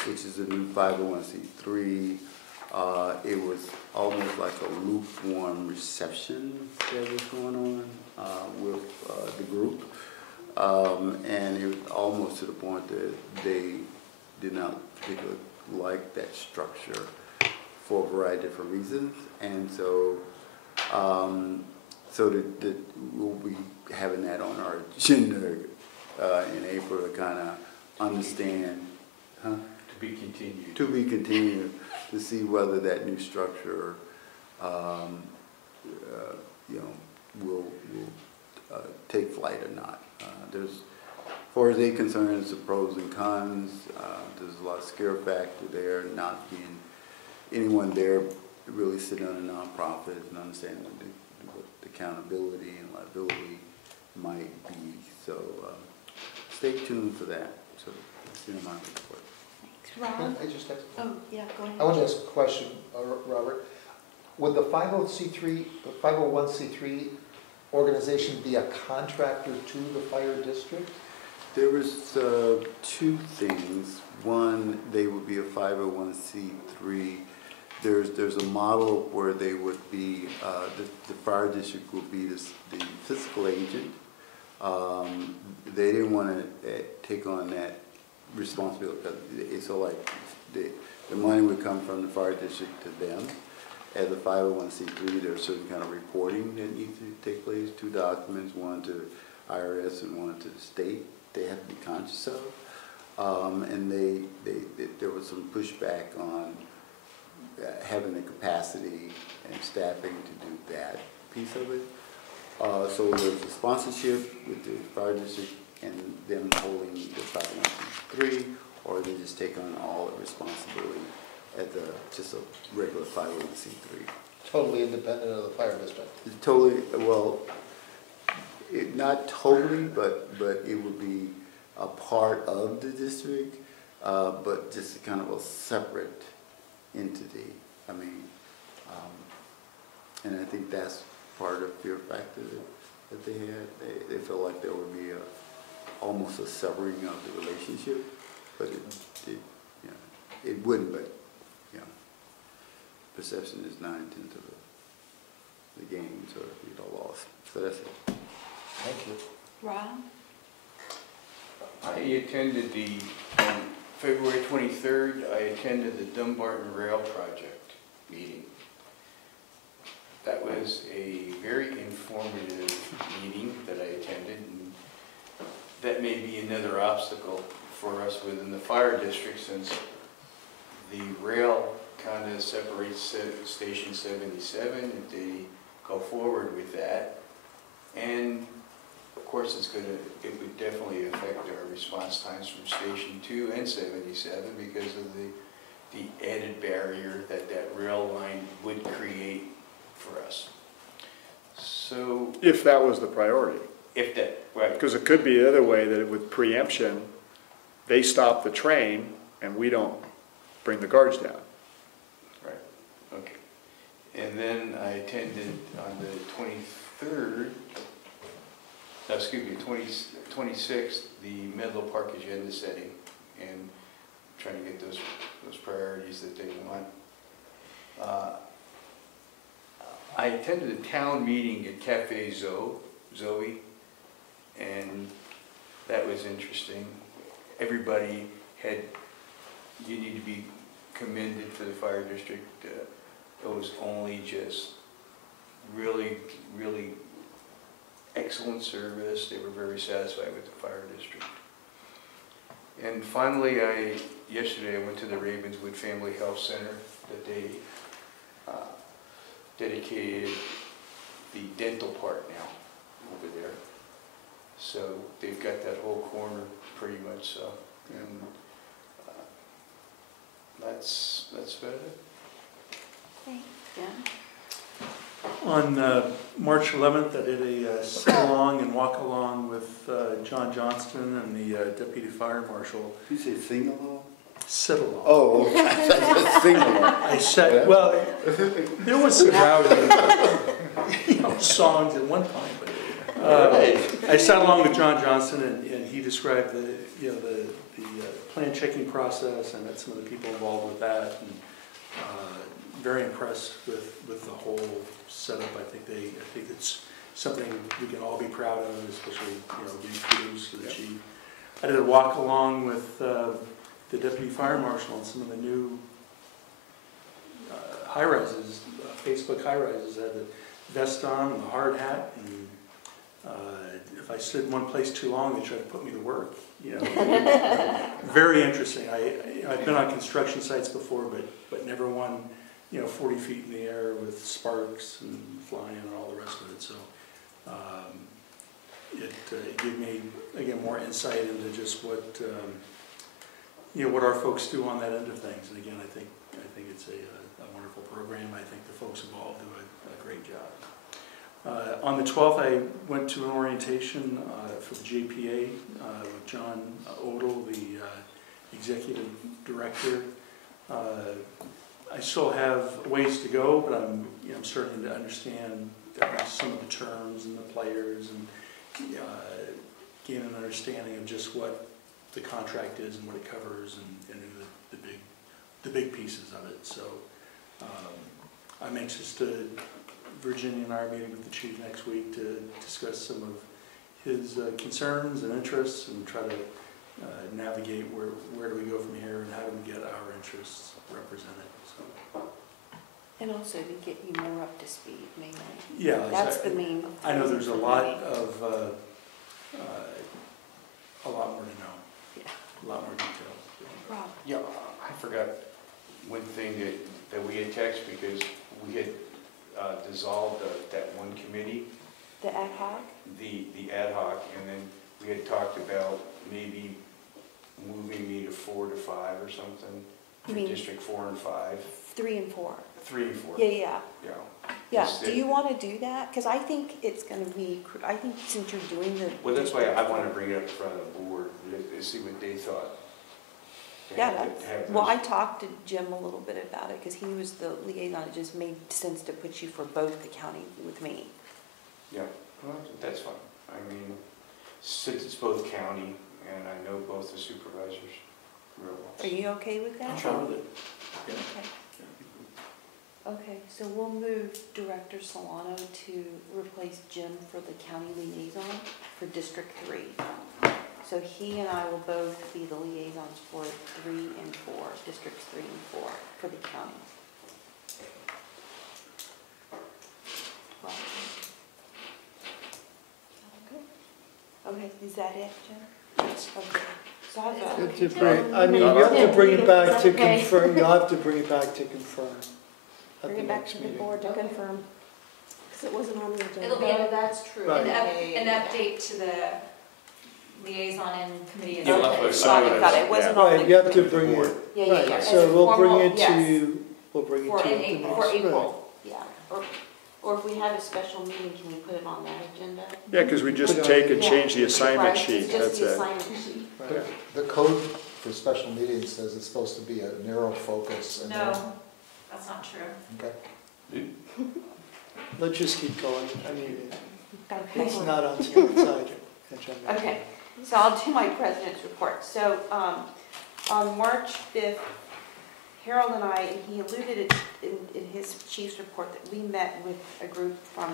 which is a new 501c3. It was almost like a lukewarm reception that was going on with the group. And it was almost to the point that they did not particularly like that structure for a variety of different reasons. And so, we'll be having that on our agenda in April to kind of understand, To be continued. to be continued, to see whether that new structure, will take flight or not. There's, as far as they're concerned, it's the pros and cons. There's a lot of scare factor there, not being anyone there really sitting on a nonprofit and understanding what the accountability and liability might be. So stay tuned for that. So that's in my report. Thanks, Rob. I just have, Oh, yeah, go ahead. I want to ask a question, Robert. Would the 501c3 organization be a contractor to the fire district? There was two things. One, they would be a 501c3. There's a model where they would be, the fire district would be the fiscal agent. They didn't want to take on that responsibility because it's so like the money would come from the fire district to them. As a 501c3, there's certain kind of reporting that needs to take place, 2 documents, one to IRS and one to the state. They have to be conscious of, and there was some pushback on having the capacity and staffing to do that piece of it. So there's a sponsorship with the fire district and them holding the 501c3, or they just take on all the responsibility as just a regular 501c3. Totally independent of the fire district? It's totally, well, not totally, but it would be a part of the district. but just kind of a separate entity. I mean, and I think that's part of fear factor that they had. They felt like there would be almost a severing of the relationship, but it wouldn't. But perception is 9/10 of the game, so lost. So that's it. Thank you. Ron? I attended on February 23rd, I attended the Dumbarton Rail Project meeting. That was a very informative meeting that I attended, and that may be another obstacle for us within the fire district, since the rail kind of separates Station 77 if they go forward with that. And of course, it would definitely affect our response times from Station 2 and 77 because of the added barrier that rail line would create for us. So, If that was the priority. right. Because it could be the other way, that with preemption, they stop the train and we don't bring the guards down. Right, okay. And then I attended on the 23rd, 26th, the Menlo Park agenda setting, and trying to get those priorities that they want. I attended a town meeting at Cafe Zoe, and that was interesting. Everybody you need to be commended for the fire district. It was only just really, really excellent service. They were very satisfied with the fire district. And finally, yesterday I went to the Ravenswood Family Health Center that they dedicated the dental part now over there. So they've got that whole corner pretty much so. And that's about it. Thanks, Jen. On March 11th, I did a sit-along and walk-along with John Johnston and the Deputy Fire Marshal. You say sing-along? Sit-along. Oh, okay. Sing-along. I said, well, there was some rowdy songs at one point, but I sat along with John Johnston, and he described the plan checking process and some of the people involved with that, and very impressed with the whole setup. I think it's something we can all be proud of, especially being kudos to the chief. I did a walk along with the deputy fire marshal and some of the new high rises, Facebook high rises. I had the vest on and the hard hat, and if I stood in one place too long, they tried to put me to work. Very interesting. I've been on construction sites before, but never one 40 feet in the air with sparks and flying and all the rest of it. So it gave me, again, more insight into just what what our folks do on that end of things. And again, I think it's a wonderful program. I think the folks involved do a great job. On the 12th, I went to an orientation for the JPA with John Odell, the executive director. I still have ways to go, but I'm starting to understand some of the terms and the players, and gain an understanding of just what the contract is and what it covers, and the big pieces of it. So I'm anxious to. Virginia and I are meeting with the chief next week to discuss some of his concerns and interests, and try to navigate where do we go from here and how do we get our interests represented. So. And also to get you more up to speed, mainly. Yeah, that's the main. I know there's a lot of a lot more to know. Yeah. A lot more details. Rob. Yeah, I forgot one thing that we had texted, because we had dissolved that one committee. The ad hoc? The ad hoc, and then we had talked about maybe moving me to 4 to 5 or something. You mean District 4 and 5. 3 and 4. 3 and 4. Yeah. Yeah. Instead- Do you want to do that? Because I think it's going to be. I think since you're doing the. Well, that's why I want to bring it up in front of the board, to see what they thought. Yeah, have that's, to have well, I those. talked to Jim a little bit about it, because he was the liaison, it just made sense to put you for both the county with me. Yeah, well, that's fine. I mean, since it's both county, and I know both the supervisors real well. Are you okay with that? I'm fine with it. Okay. Okay, so we'll move Director Solano to replace Jim for the county liaison for District 3. So he and I will both be the liaisons for 3 and 4, Districts 3 and 4 for the county. Wow. Okay, is that it, Jim? Yes. Okay. So how's that? You have to bring- I mean, you have to bring it back to confirm, you'll have to bring it back to confirm at Bring the it back next to the meeting. board to confirm, because it wasn't on the agenda. It'll be Oh, that's true. Right. an update to the liaison and committee. Yeah, Okay, that's got what it, it got is. it. It wasn't on the. Right, you have to committee. bring it, Yeah, yeah, yeah. right, As so a we'll bring formal- it yes. to, we'll bring it For to in the April, next. for April, yeah. Or if we have a special meeting, can we put it on that agenda? Yeah, because we just Put it take on- and change the assignment Right, sheet, it's just that's the it. assignment sheet. Right. The code for special meetings says it's supposed to be a narrow focus. and then- No, that's not true. Okay. Let's just keep going, I mean, Okay. it's not on tonight's agenda. Okay, so I'll do my president's report. So, on March 5th, Harold and I, and he alluded it in his chief's report, that we met with a group from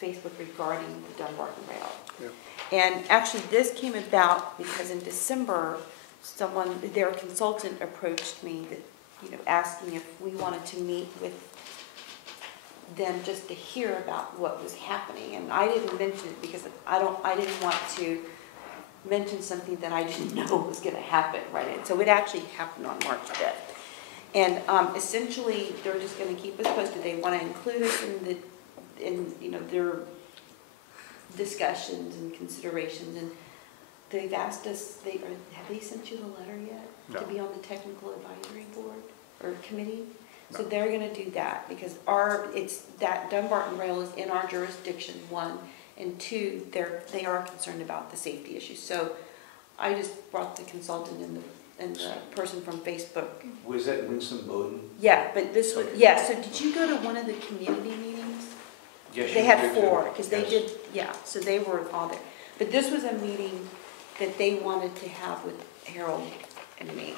Facebook regarding the Dumbarton Rail. And actually, this came about because in December, their consultant approached me that, asking if we wanted to meet with them just to hear about what was happening. And I didn't mention it because I didn't want to mention something that I didn't know was going to happen, right? And so it actually happened on March 5th. And essentially, they're just going to keep us posted. They want to include us in their discussions and considerations. And they've asked us, have they sent you the letter yet? No. To be on the technical advisory board or committee? So they're gonna do that, because that Dumbarton Rail is in our jurisdiction, 1, and 2, they are concerned about the safety issues. So I just brought the consultant and the person from Facebook. Was that Winston Bowden? Yeah, but this was, yeah, so did you go to one of the community meetings? Yes, They you had did, 4, because they yes. did, yeah, so they were all there. But this was a meeting that they wanted to have with Harold and me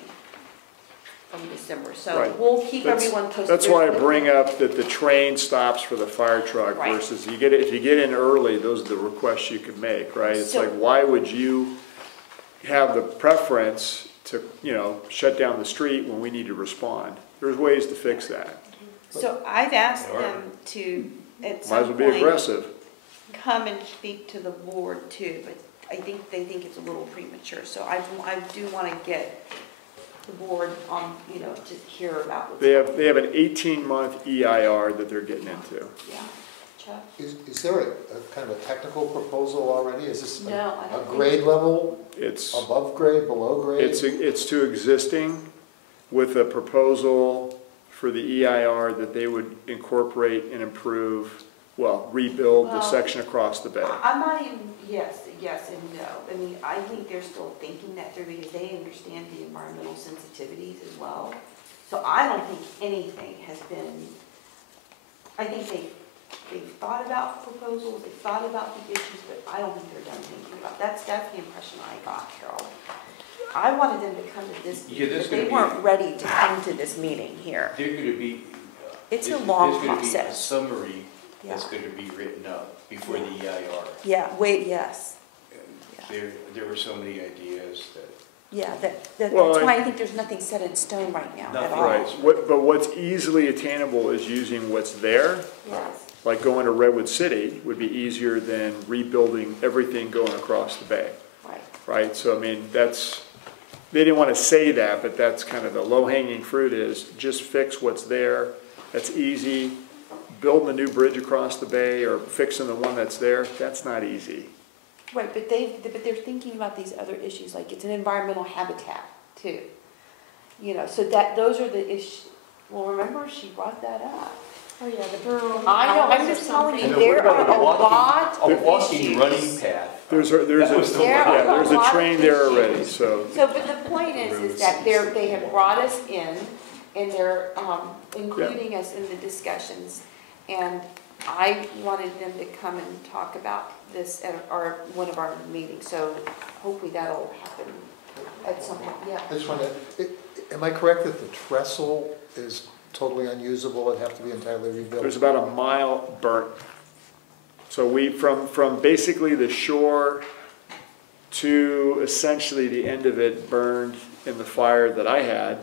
from December. So Right. we'll keep That's- everyone posted. That's why I bring up that the train stops for the fire truck Right. versus if you get in early, those are the requests you can make, right? It's So- like, why would you have the preference to, shut down the street when we need to respond? There's ways to fix that. So I've asked All right. them to, at Might as some well be point, aggressive. come and speak to the board too, but I think they think it's a little premature. So I do want to get the board on, to hear about what's They have an 18-month EIR that they're getting into. Yeah. Chuck? Is there a kind of a technical proposal already? Is this No, I a don't think grade level, It's, above grade, below grade? it's to existing with a proposal for the EIR that they would incorporate and improve, rebuild the Well, section across the bay. I'm not even, yes and no. I mean, I think they're still thinking that through because they understand the environmental sensitivities as well. So I don't think anything has been, I think they've thought about proposals, they've thought about the issues, but I don't think they're done thinking about, that's the impression I got, Carol. I wanted them to come to this Yeah, meeting, that's but they gonna be- weren't ready to come to this meeting here. They're going to be. It's a there's- long There's going to be a process. summary Yeah. that's going to be written up before the EIR. Yeah, yes. And there were so many ideas that. Yeah, Well, that's why I think there's nothing set in stone right now at Nothing. all. Right, but what's easily attainable is using what's there, Yes, like going to Redwood City would be easier than rebuilding everything going across the bay, right. right? So, I mean, they didn't want to say that, but that's kind of the low-hanging fruit is just fix what's there. That's easy. Building a new bridge across the bay or fixing the one that's there, that's not easy. Right, but they're thinking about these other issues, like it's an environmental habitat too. So those are the issues, well, remember, she brought that up. Oh, yeah, the borough. I know, I'm just telling you, And then there what about are a lot A of walking running issues. path. There's That was a, the There are yeah, there's a a lot train of there issues. already, so. So, but the point is that they have brought us in, and they're, including us in the discussions. And I wanted them to come and talk about this at one of our meetings, so hopefully that'll happen at some point, yeah. I just wanted, am I correct that the trestle is totally unusable, it'd have to be entirely rebuilt? There's about a mile burnt. So we, from basically the shore to essentially the end of it burned in the fire that I had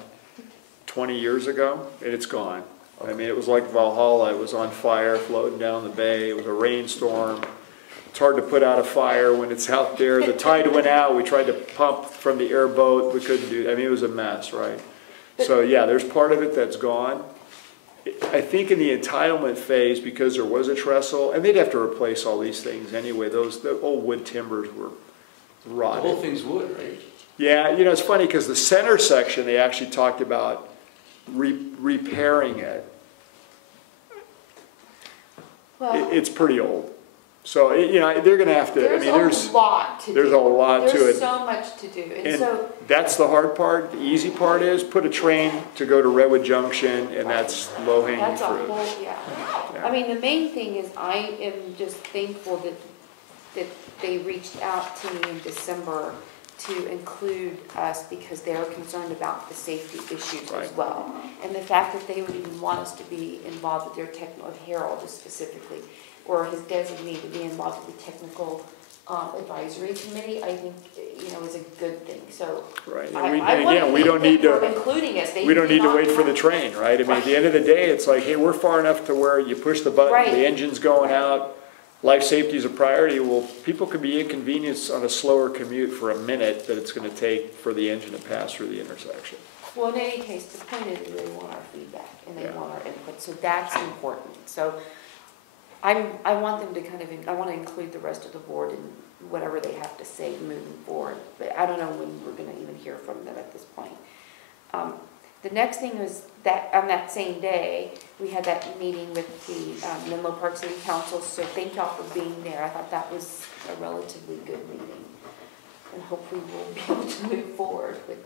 20 years ago, and it's gone. I mean, it was like Valhalla. It was on fire, floating down the bay. It was a rainstorm. It's hard to put out a fire when it's out there. The tide went out. We tried to pump from the airboat. We couldn't do it. I mean, it was a mess, right? So yeah, there's part of it that's gone. I think in the entitlement phase, because there was a trestle, and they'd have to replace all these things anyway. The old wood timbers were The rotted. whole thing's wood, right? Yeah, you know, it's funny because the center section, they actually talked about repairing it. Well, It's pretty old. So, you know, they're going to have to, I mean, there's a lot to do. there's a lot to There's it. so much to do, and And so, that's the hard part. The easy part is put a train to go to Redwood Junction, and that's low hanging that's a fruit. whole, yeah. Yeah. I mean, the main thing is I am just thankful that they reached out to me in December to include us because they're concerned about the safety issues as Right. well. And the fact that they would even want us to be involved with their technical, Harold specifically, or his designee to be involved with the technical advisory committee, I think, you know, is a good thing, so. Right. And I we- want and again, we thank don't them need for to, including us. They we don't did need to not wait for the want- train, right? I mean, at the end of the day, it's like, hey, we're far enough to where you push the button, Right. the engine's going out, life safety is a priority. Well, people could be inconvenienced on a slower commute for a minute that it's going to take for the engine to pass through the intersection. Well, in any case, the point is they want our feedback and they Yeah. want our input, so that's important. So I want them to kind of, I want to include the rest of the board in whatever they have to say moving forward, but I don't know when we're going to even hear from them at this point. The next thing was that on that same day, we had that meeting with the Menlo Park City Council, so thank y'all for being there. I thought that was a relatively good meeting. And hopefully we'll be able to move forward with,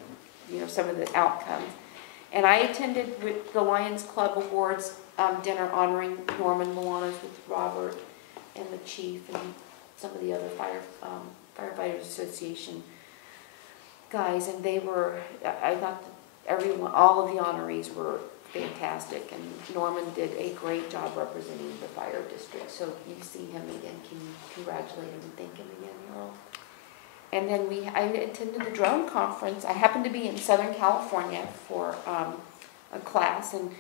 you know, some of the outcomes. And I attended with the Lions Club Awards dinner honoring Norman Milanos with Robert and the chief and some of the other firefighters association guys, and they were, I thought everyone, all of the honorees were fantastic, and Norman did a great job representing the fire district. So you see him again, can you congratulate him and thank him again, Earl? And then I attended the drone conference. I happened to be in Southern California for a class, and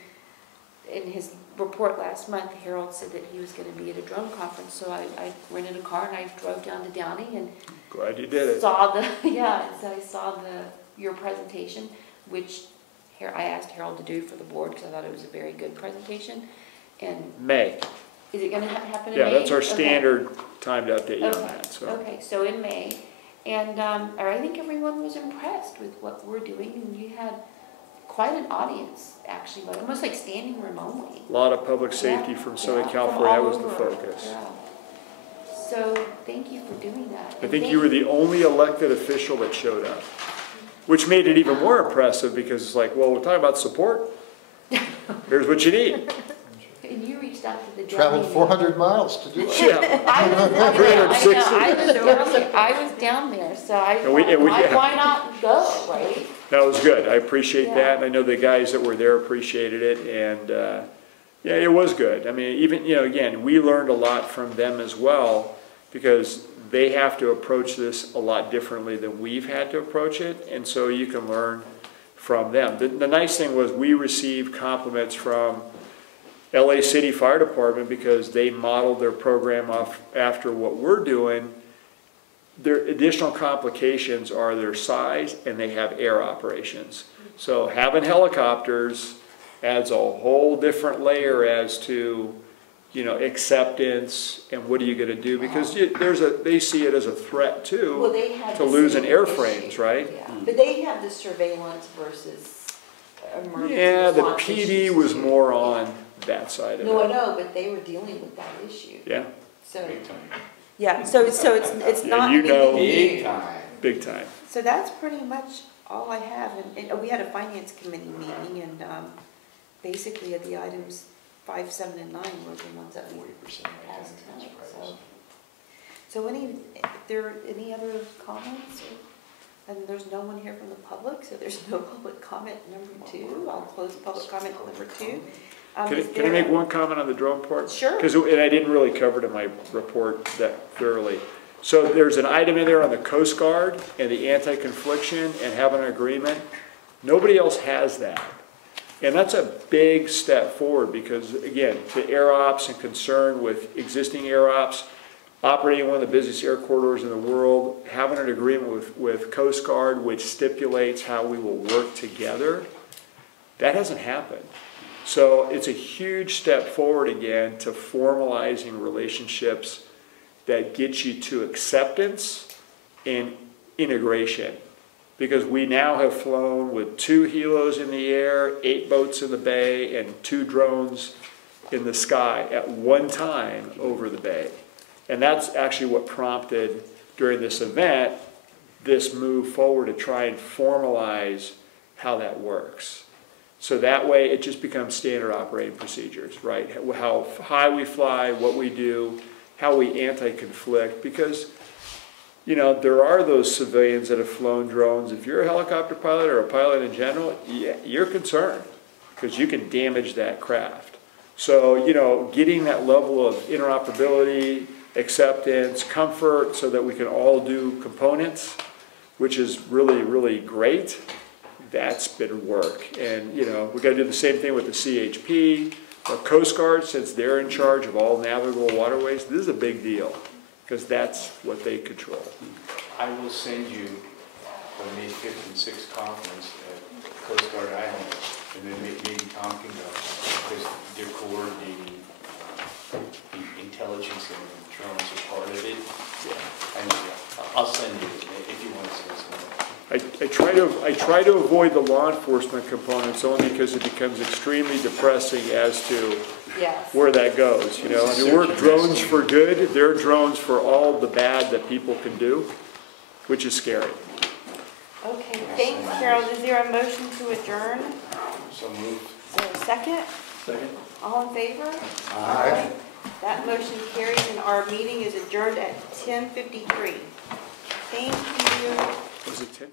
in his report last month, Harold said that he was going to be at a drone conference, so I rented a car and I drove down to Downey and Glad you did it. saw the, yeah, so I saw your presentation, which I asked Harold to do for the board because I thought it was a very good presentation. And May. is it going to happen in May? Yeah, that's our Okay. standard time to update you on Okay. that, so. Okay, so in May, and I think everyone was impressed with what we're doing, and you had quite an audience, actually, like almost like standing room only. A lot of public safety Yeah, from Southern yeah, California, from that all was the over. focus. Yeah. So thank you for doing that. I think you were the only elected official that showed up, which made it even more impressive because it's like, well, we're talking about support. Here's what you need. And you reached out to the Traveled Downey- 400 miles to do it. Yeah. I was, I 360. was down there, so I And we- thought, and we- why not go, right? That was good. I appreciate Yeah. that. And I know the guys that were there appreciated it. And, yeah, it was good. I mean, even, you know, again, we learned a lot from them as well because they have to approach this a lot differently than we've had to approach it. And so you can learn from them. The nice thing was we received compliments from LA City Fire Department because they modeled their program off after what we're doing. Their additional complications are their size and they have air operations. So having helicopters adds a whole different layer as to, you know, acceptance and what are you going to do because they see it as a threat Well, too they had to the losing same airframes, issue. right? Yeah, but they have the surveillance versus emergency Yeah, the response PD issues was too. more on that side of it. No, I know, but they were dealing with that issue, Yeah, so, Big time. yeah, so it's Yeah, not you know- anything new. Big time. big time. So that's pretty much all I have, and we had a finance committee meeting, and basically the items 5, 7, and 9 were the ones that we 40% passed tonight, so. So if there are any other comments, and there's no one here from the public, so there's no public comment number 2, I'll close public comment number 2. Can I make one comment on the drone part? Sure. Because, and I didn't really cover it in my report that thoroughly. So there's an item in there on the Coast Guard and the anti-confliction and having an agreement. Nobody else has that. And that's a big step forward because, again, the air ops and concern with existing air ops, operating one of the busiest air corridors in the world, having an agreement with Coast Guard which stipulates how we will work together, that hasn't happened. So it's a huge step forward again to formalizing relationships that get you to acceptance and integration. Because we now have flown with 2 helos in the air, 8 boats in the bay, and 2 drones in the sky at one time over the bay. And that's actually what prompted, during this event, this move forward to try and formalize how that works. So that way it just becomes standard operating procedures, right? How high we fly, what we do, how we anti-conflict, because, you know, there are those civilians that have flown drones. If you're a helicopter pilot or a pilot in general, yeah, you're concerned because you can damage that craft. So, you know, getting that level of interoperability, acceptance, comfort, so that we can all do components, which is really, really great. That's been work. And, you know, we got to do the same thing with the CHP. The Coast Guard, since they're in charge of all navigable waterways, this is a big deal because that's what they control. I will send you the May 5th and 6th conference at Coast Guard Island, and then maybe Tom can go, because they're coordinating the intelligence and the drones are part of it. Yeah. And I'll send you if you want to send something. I try to avoid the law enforcement components only because it becomes extremely depressing as to Yes. where that goes, you know. I mean, we're drones for good, they're drones for all the bad that people can do, which is scary. Okay, thanks, Harold. Is there a motion to adjourn? So moved. Is there a second? Second. All in favor? Aye. That motion carries, and our meeting is adjourned at 10:53. Thank you. Was it 10?